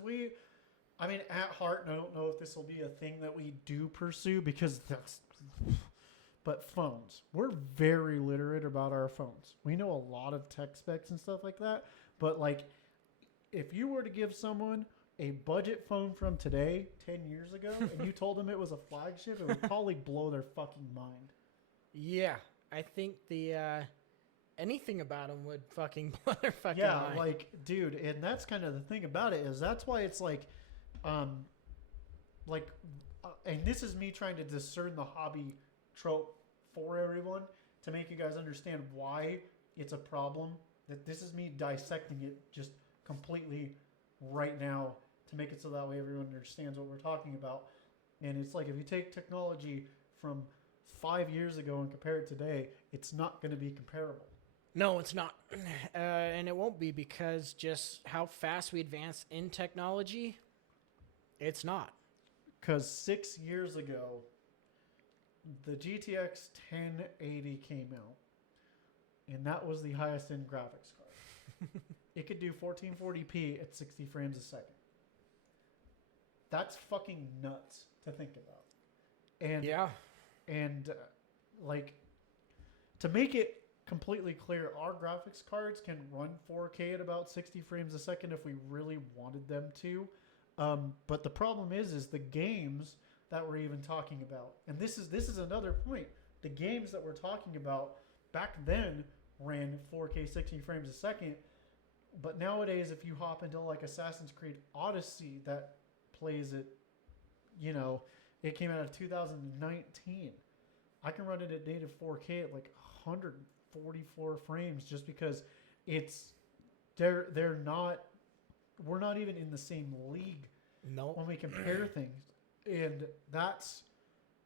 at heart, and I don't know if this will be a thing that we do pursue, because but phones, we're very literate about our phones. We know a lot of tech specs and stuff like that, but like, if you were to give someone a budget phone from today, 10 years ago, and you told them it was a flagship, it would probably blow their fucking mind. Yeah, I think anything about them would fucking blow their fucking mind. Yeah, like, dude, and that's kind of the thing about it, is that's why it's like, and this is me trying to discern the hobby trope for everyone to make you guys understand why it's a problem. That this is me dissecting it just completely right now to make it so that way everyone understands what we're talking about. And it's like, if you take technology from 5 years ago and compare it today, it's not going to be comparable. No, it's not. And it won't be, because just how fast we advance in technology, it's not. Because 6 years ago, the GTX 1080 came out, and that was the highest end graphics card. It could do 1440p at 60 frames a second. That's fucking nuts to think about. And Yeah. And like, to make it completely clear, our graphics cards can run 4K at about 60 frames a second if we really wanted them to. But the problem is the games that we're even talking about. And this is another point. The games that we're talking about back then ran 4K 60 frames a second. But nowadays, if you hop into like Assassin's Creed Odyssey that plays it, it came out of 2019. I can run it at native 4K at like 144 frames, just because we're not even in the same league when we compare things. And that's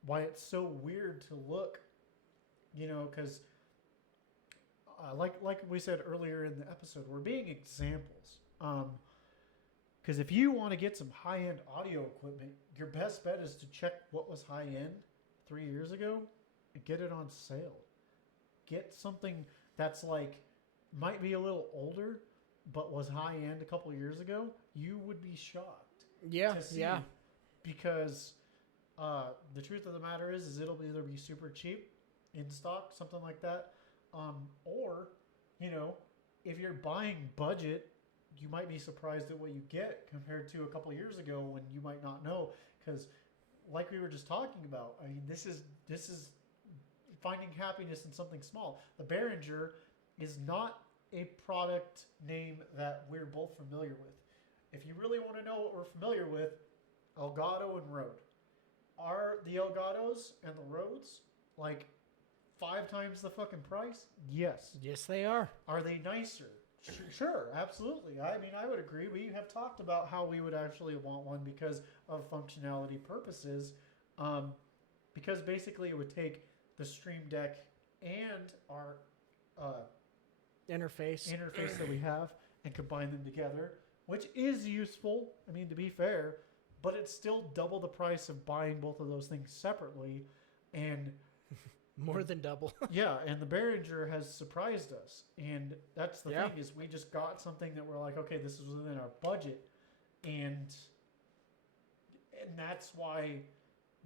why it's so weird to look, because like we said earlier in the episode, we're being examples. Because if you want to get some high-end audio equipment, your best bet is to check what was high-end 3 years ago and get it on sale. Get something that's like, might be a little older, but was high-end a couple of years ago. You would be shocked. Yeah, to see, yeah. Because the truth of the matter is it'll either be super cheap in stock, something like that, or, if you're buying budget, you might be surprised at what you get compared to a couple of years ago when you might not know. Because, like we were just talking about, I mean, this is finding happiness in something small. The Behringer is not a product name that we're both familiar with. If you really want to know what we're familiar with, Elgato and Rode. Are the Elgatos and the Rodes like 5 times the fucking price? Yes. Yes, they are. Are they nicer? Sure, absolutely. I mean, I would agree. We have talked about how we would actually want one because of functionality purposes. Because basically it would take the Stream Deck and our Interface that we have and combine them together, which is useful. I mean, to be fair, but it's still double the price of buying both of those things separately. And more than double. yeah, and the Behringer has surprised us. And that's the thing, is we just got something that we're like, okay, this is within our budget. And that's why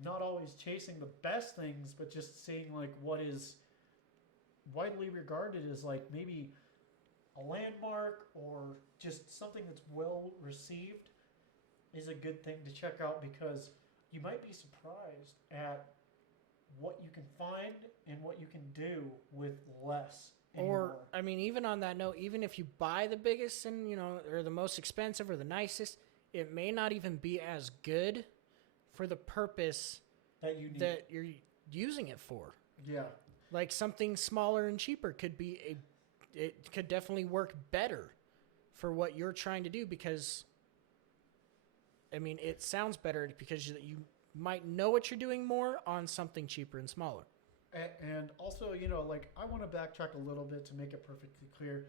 not always chasing the best things, but just seeing like what is widely regarded as like maybe a landmark or just something that's well received is a good thing to check out, because you might be surprised at what you can find and what you can do with less anymore. Or, I mean, even on that note, even if you buy the biggest and, or the most expensive or the nicest, it may not even be as good for the purpose that you need. that you're using it for. Yeah. Like something smaller and cheaper it could definitely work better for what you're trying to do because, I mean, it sounds better because you might know what you're doing more on something cheaper and smaller. And also, like, I want to backtrack a little bit to make it perfectly clear.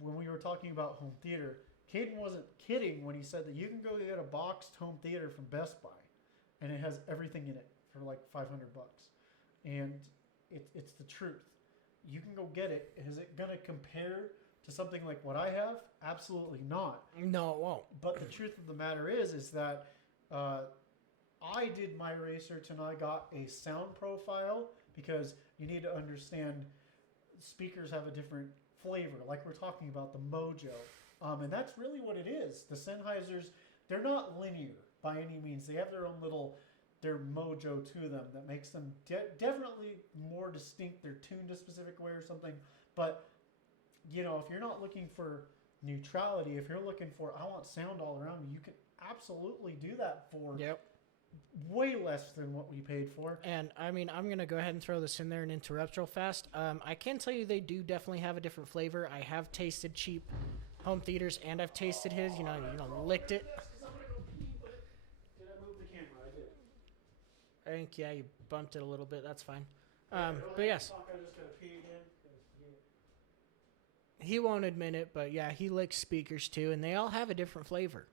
When we were talking about home theater, Caden wasn't kidding when he said that you can go get a boxed home theater from Best Buy, and it has everything in it for like $500. And it's the truth. You can go get it. Is it going to compare to something like what I have? Absolutely not. No, it won't. But the truth of the matter is that I did my research and I got a sound profile because you need to understand speakers have a different flavor. Like we're talking about the Mojo. And that's really what it is. The Sennheisers, they're not linear by any means. They have their mojo to them that makes them definitely more distinct. They're tuned a specific way or something. But, if you're not looking for neutrality, if you're looking for, I want sound all around me, you can absolutely do that for way less than what we paid for. And, I mean, I'm going to go ahead and throw this in there and interrupt real fast. I can tell you they do definitely have a different flavor. I have tasted cheap home theaters, and I've tasted his, licked it. I think, yeah, you bumped it a little bit. That's fine. But yes. He won't admit it, but yeah, he licks speakers too, and they all have a different flavor.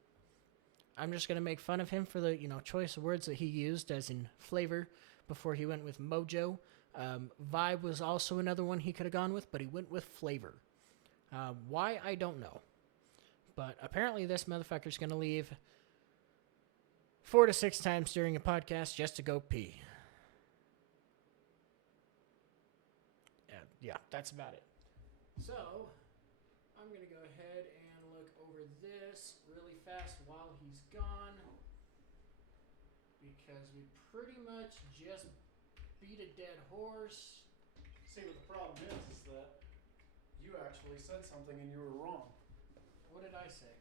I'm just going to make fun of him for the, choice of words that he used as in flavor before he went with Mojo. Vibe was also another one he could have gone with, but he went with flavor. Why, I don't know. But apparently this motherfucker's going to leave 4 to 6 times during a podcast just to go pee. Yeah, that's about it. So, I'm going to go ahead and look over this really fast while he's gone. Because we pretty much just beat a dead horse. See, what the problem is that you actually said something and you were wrong. What did I say?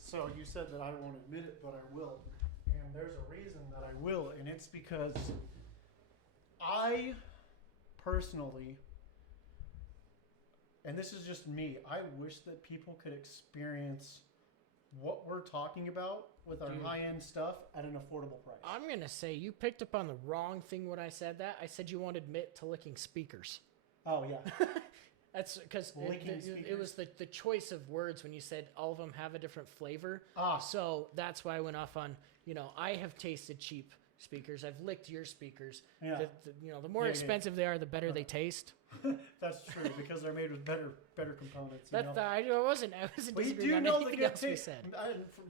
So you said that I won't admit it, but I will. And there's a reason that I will, and it's because I personally, and this is just me, I wish that people could experience what we're talking about with our high-end stuff at an affordable price. I'm going to say you picked up on the wrong thing when I said that. I said you won't admit to licking speakers. Oh, yeah. That's because it was the choice of words when you said all of them have a different flavor. So that's why I went off on, I have tasted cheap speakers. I've licked your speakers. Yeah. The more expensive they are, the better they taste. That's true because they're made with better components. I wasn't disagreeing on anything else we said.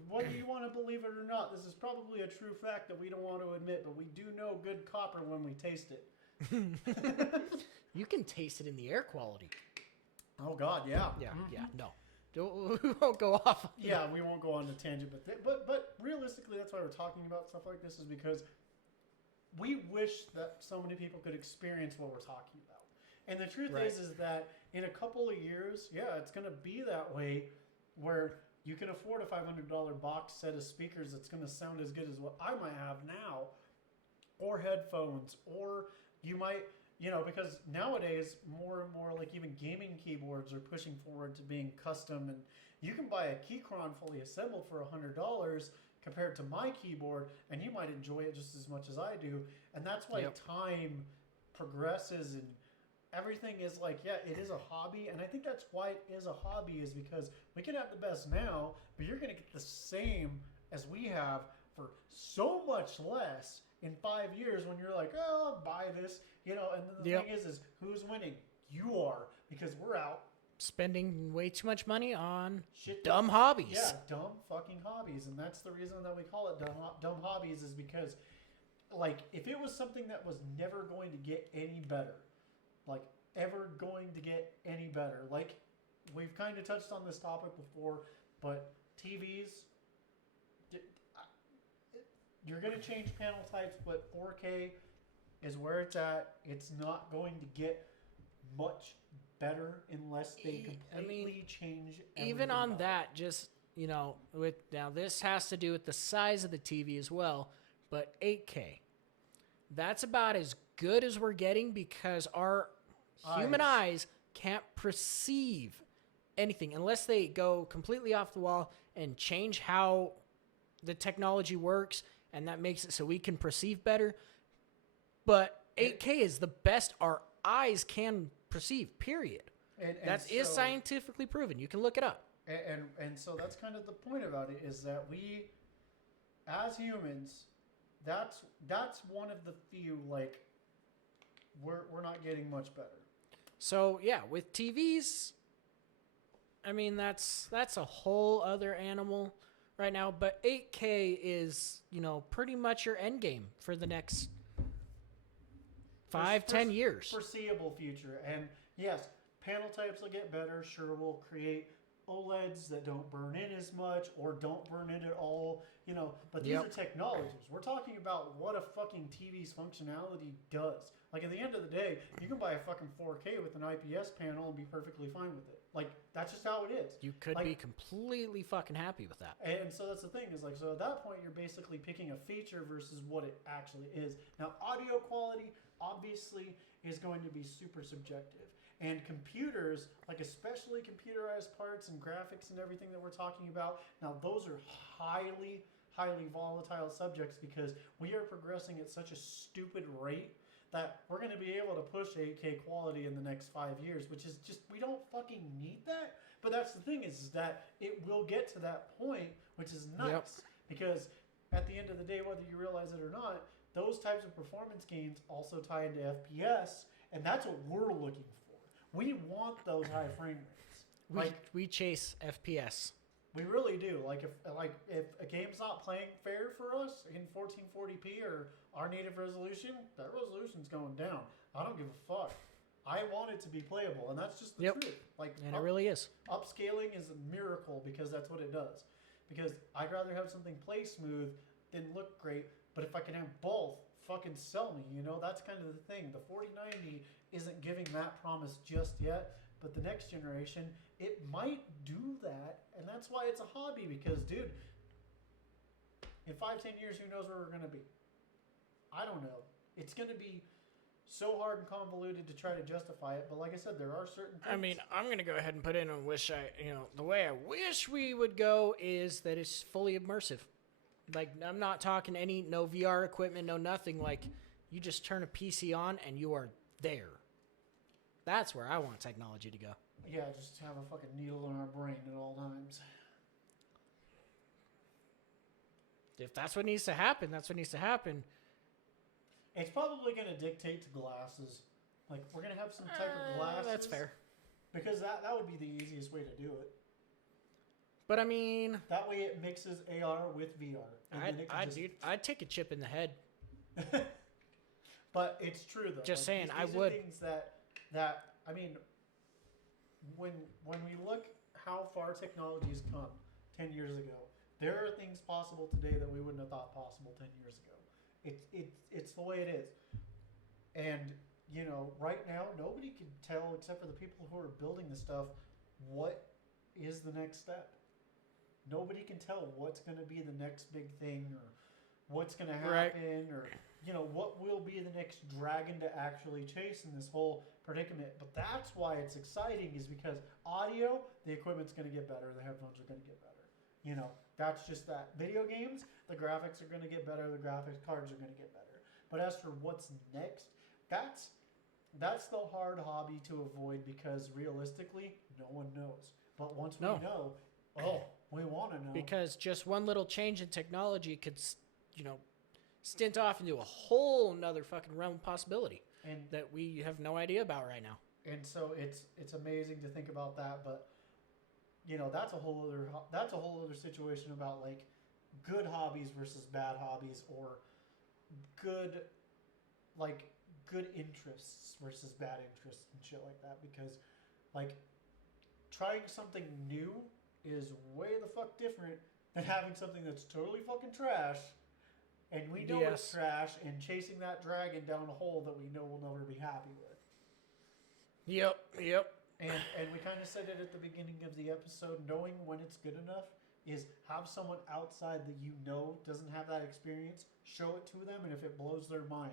Whether you want to believe it or not, this is probably a true fact that we don't want to admit, but we do know good copper when we taste it. You can taste it in the air quality. Oh God, yeah. Yeah, no. We won't go off. Yeah, we won't go on a tangent, but realistically, that's why we're talking about stuff like this is because we wish that so many people could experience what we're talking about. And the truth is that in a couple of years, it's going to be that way where you can afford a $500 box set of speakers that's going to sound as good as what I might have now, or headphones, or you might, because nowadays more and more like even gaming keyboards are pushing forward to being custom, and you can buy a Keychron fully assembled for $100 compared to my keyboard, and you might enjoy it just as much as I do. And that's why time progresses and everything is like, it is a hobby. And I think that's why it is a hobby, is because we can have the best now, but you're going to get the same as we have for so much less in 5 years when you're like, oh, I'll buy this, and then the thing is who's winning? You are, because we're out spending way too much money on dumb hobbies. Yeah, dumb fucking hobbies. And that's the reason that we call it dumb hobbies, is because, like, if it was something that was never going to get any better, like, ever going to get any better, like, we've kind of touched on this topic before, but TVs, you're going to change panel types, but 4K is where it's at. It's not going to get much better unless they completely change everything. Even on about that, just, with now this has to do with the size of the TV as well, but 8K. That's about as good as we're getting because our human eyes can't perceive anything unless they go completely off the wall and change how the technology works, and that makes it so we can perceive better. But 8K is the best our eyes can perceive, period. That is scientifically proven. You can look it up. And so that's kind of the point about it, is that we, as humans, that's one of the few, like, we're not getting much better. So, yeah, with TVs, I mean, that's a whole other animal right now. But 8K is, pretty much your end game for the next 5-10 years. Foreseeable future. And yes, panel types will get better. Sure, we'll create OLEDs that don't burn in as much or don't burn in at all, but these are technologies. We're talking about what a fucking TV's functionality does. Like, at the end of the day, you can buy a fucking 4K with an IPS panel and be perfectly fine with it. Like, that's just how it is. You could be completely fucking happy with that. And so that's the thing, is like, so at that point, you're basically picking a feature versus what it actually is. Now, audio quality, obviously, is going to be super subjective. And computers, like especially computerized parts and graphics and everything that we're talking about, now those are highly, highly volatile subjects because we are progressing at such a stupid rate that we're going to be able to push 8K quality in the next 5 years, which is just, we don't fucking need that. But that's the thing, is that it will get to that point, which is nice. Because at the end of the day, whether you realize it or not, those types of performance gains also tie into FPS, and that's what we're looking for. We want those high frame rates. We chase FPS. We really do. Like if a game's not playing fair for us in 1440p or our native resolution, that resolution's going down. I don't give a fuck. I want it to be playable, and that's just the truth. It really is. Upscaling is a miracle because that's what it does. Because I'd rather have something play smooth than look great. But if I can have both, fucking sell me. That's kind of the thing. The 4090 isn't giving that promise just yet, but the next generation, it might do that, and that's why it's a hobby. Because, dude, in 5-10 years, who knows where we're going to be? I don't know. It's going to be so hard and convoluted to try to justify it, but like I said, there are certain things. I mean, I'm going to go ahead and put in and the way I wish we would go is that it's fully immersive. Like, I'm not talking no VR equipment, no nothing. Like, you just turn a PC on and you are there. That's where I want technology to go. Yeah, just have a fucking needle in our brain at all times. If that's what needs to happen, that's what needs to happen. It's probably going to dictate to glasses. Like, we're going to have some type of glasses. That's fair. Because that would be the easiest way to do it. But I mean, that way it mixes AR with VR. I'd take a chip in the head. But it's true though. Just saying, these I would. Things that I mean, when we look how far technology has come 10 years ago, there are things possible today that we wouldn't have thought possible 10 years ago. It's the way it is. And right now nobody can tell except for the people who are building the stuff what is the next step. Nobody can tell what's going to be the next big thing or what's going to happen or what will be the next dragon to actually chase in this whole predicament. But that's why it's exciting, is because audio, the equipment's going to get better, the headphones are going to get better. That's just that. Video games, the graphics are going to get better, the graphics cards are going to get better. But as for what's next, that's the hard hobby to avoid, because realistically, no one knows. But once we know, we want to know. Because just one little change in technology could, stint off into a whole nother fucking realm of possibility that we have no idea about right now. And so it's amazing to think about that, but that's a whole other situation about like good hobbies versus bad hobbies, or good interests versus bad interests and shit like that. Because like trying something new is way the fuck different than having something that's totally fucking trash And we know it's trash and chasing that dragon down a hole that we know we'll never be happy with. Yep. And we kind of said it at the beginning of the episode, knowing when it's good enough is have someone outside that you know doesn't have that experience, show it to them, and if it blows their mind.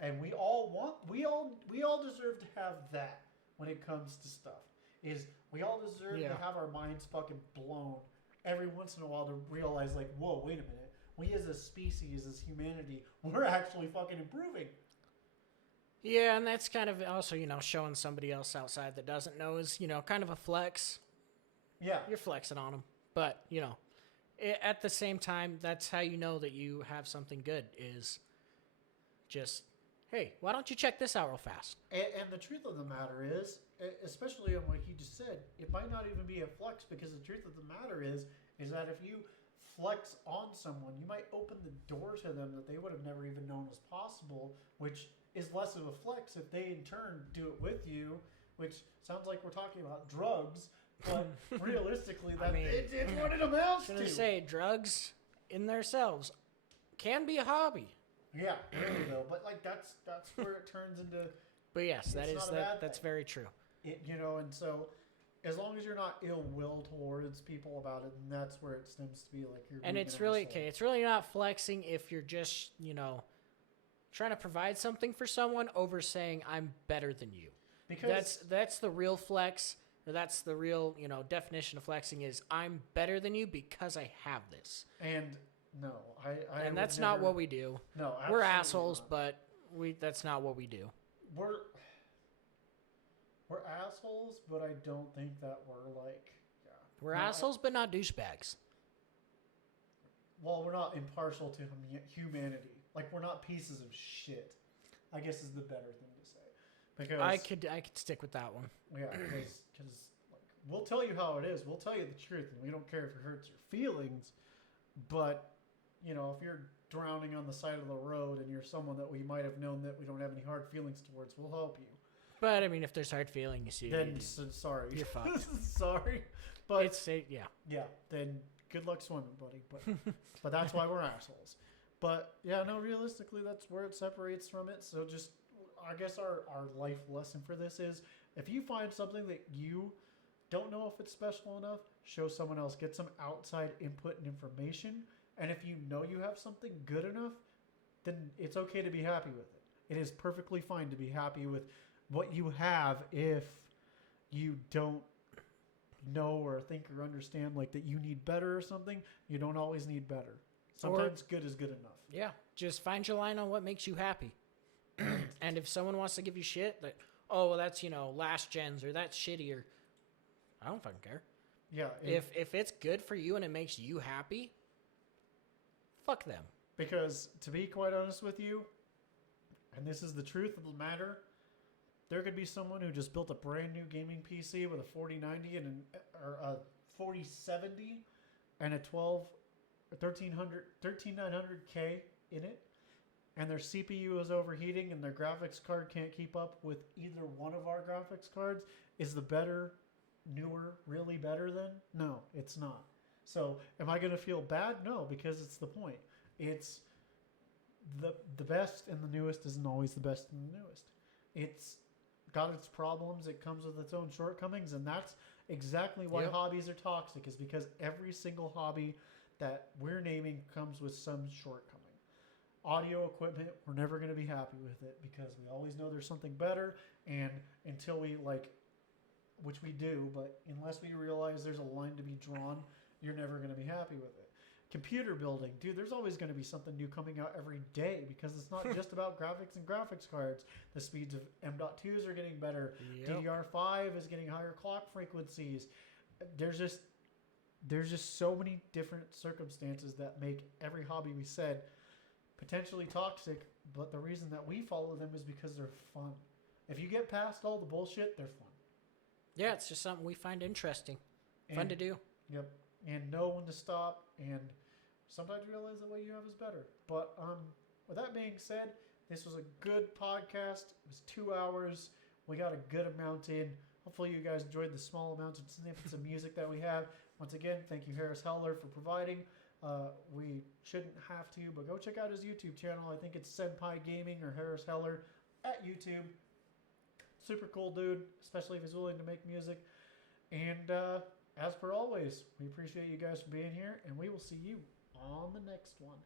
And we all deserve to have that when it comes to stuff. Is we all deserve to have our minds fucking blown every once in a while to realize, like, whoa, wait a minute. We as a species, as humanity, we're actually fucking improving. Yeah, and that's kind of also, showing somebody else outside that doesn't know is, kind of a flex. Yeah. You're flexing on them. But, at the same time, that's how you know that you have something good is just, hey, why don't you check this out real fast? And the truth of the matter is, especially on what he just said, it might not even be a flex because the truth of the matter is that if you flex on someone, you might open the door to them that they would have never even known was possible, which is less of a flex if they in turn do it with you, which sounds like we're talking about drugs, but realistically, it's what it amounts to. Say drugs in themselves can be a hobby. Yeah, really though, but like that's where it turns into. But yes, that's very true. And so as long as you're not ill will towards people about it, then that's where it stems to be like you're. And it's really okay. It's really not flexing if you're just trying to provide something for someone over saying I'm better than you. Because that's the real flex. Or that's the real definition of flexing is I'm better than you because I have this. And no, and that's not what we do. No, we're assholes, but that's not what we do. We're assholes, but I don't think that we're like we're assholes, but not douchebags. Well, we're not impartial to humanity. Like we're not pieces of shit, I guess is the better thing to say. Because I could stick with that one. Yeah, because like, we'll tell you how it is. We'll tell you the truth, and we don't care if it hurts your feelings. But if you're drowning on the side of the road and you're someone that we might have known that we don't have any hard feelings towards, we'll help you. But I mean, if there's hard feelings, sorry, you're fucked. Sorry, but it's yeah. Then good luck swimming, buddy. But that's why we're assholes. But yeah, no, realistically, that's where it separates from it. So just, I guess our life lesson for this is if you find something that you don't know if it's special enough, show someone else, get some outside input and information. And if you know you have something good enough, then it's okay to be happy with it. It is perfectly fine to be happy with what you have if you don't know or think or understand like that you need better or something. You don't always need better. Sometimes good is good enough. Yeah, just find your line on what makes you happy. And if someone wants to give you shit, like, oh, well, that's, last gens or that's shittier, I don't fucking care. Yeah. If it's good for you and it makes you happy, fuck them. Because to be quite honest with you, and this is the truth of the matter, there could be someone who just built a brand new gaming PC with a 4090 and or a 4070 and a 13900K in it, and their CPU is overheating and their graphics card can't keep up with either one of our graphics cards. Is the better, newer, really better than? No, it's not. So am I going to feel bad? No, because it's the point. It's the best and the newest isn't always the best and the newest. It's got its problems. It comes with its own shortcomings, and that's exactly why hobbies are toxic, is because every single hobby that we're naming comes with some shortcoming. Audio equipment, we're never going to be happy with it because we always know there's something better, and until we which we do, but unless we realize there's a line to be drawn, you're never going to be happy with it. Computer building, dude, there's always going to be something new coming out every day because it's not just about graphics and graphics cards. The speeds of M.2s are getting better. Yep. DDR5 is getting higher clock frequencies. There's just so many different circumstances that make every hobby we said potentially toxic, but the reason that we follow them is because they're fun. If you get past all the bullshit, they're fun. Yeah, it's just something we find interesting. Fun to do. Yep. And know when to stop, and sometimes realize that what you have is better. But with that being said, this was a good podcast. It was 2 hours. We got a good amount in. Hopefully you guys enjoyed the small amounts of snippets of music that we have. Once again, thank you, Harris Heller, for providing. We shouldn't have to, but go check out his YouTube channel. I think it's Senpai Gaming or Harris Heller at YouTube. Super cool dude, especially if he's willing to make music. And as per always, we appreciate you guys for being here, and we will see you on the next one.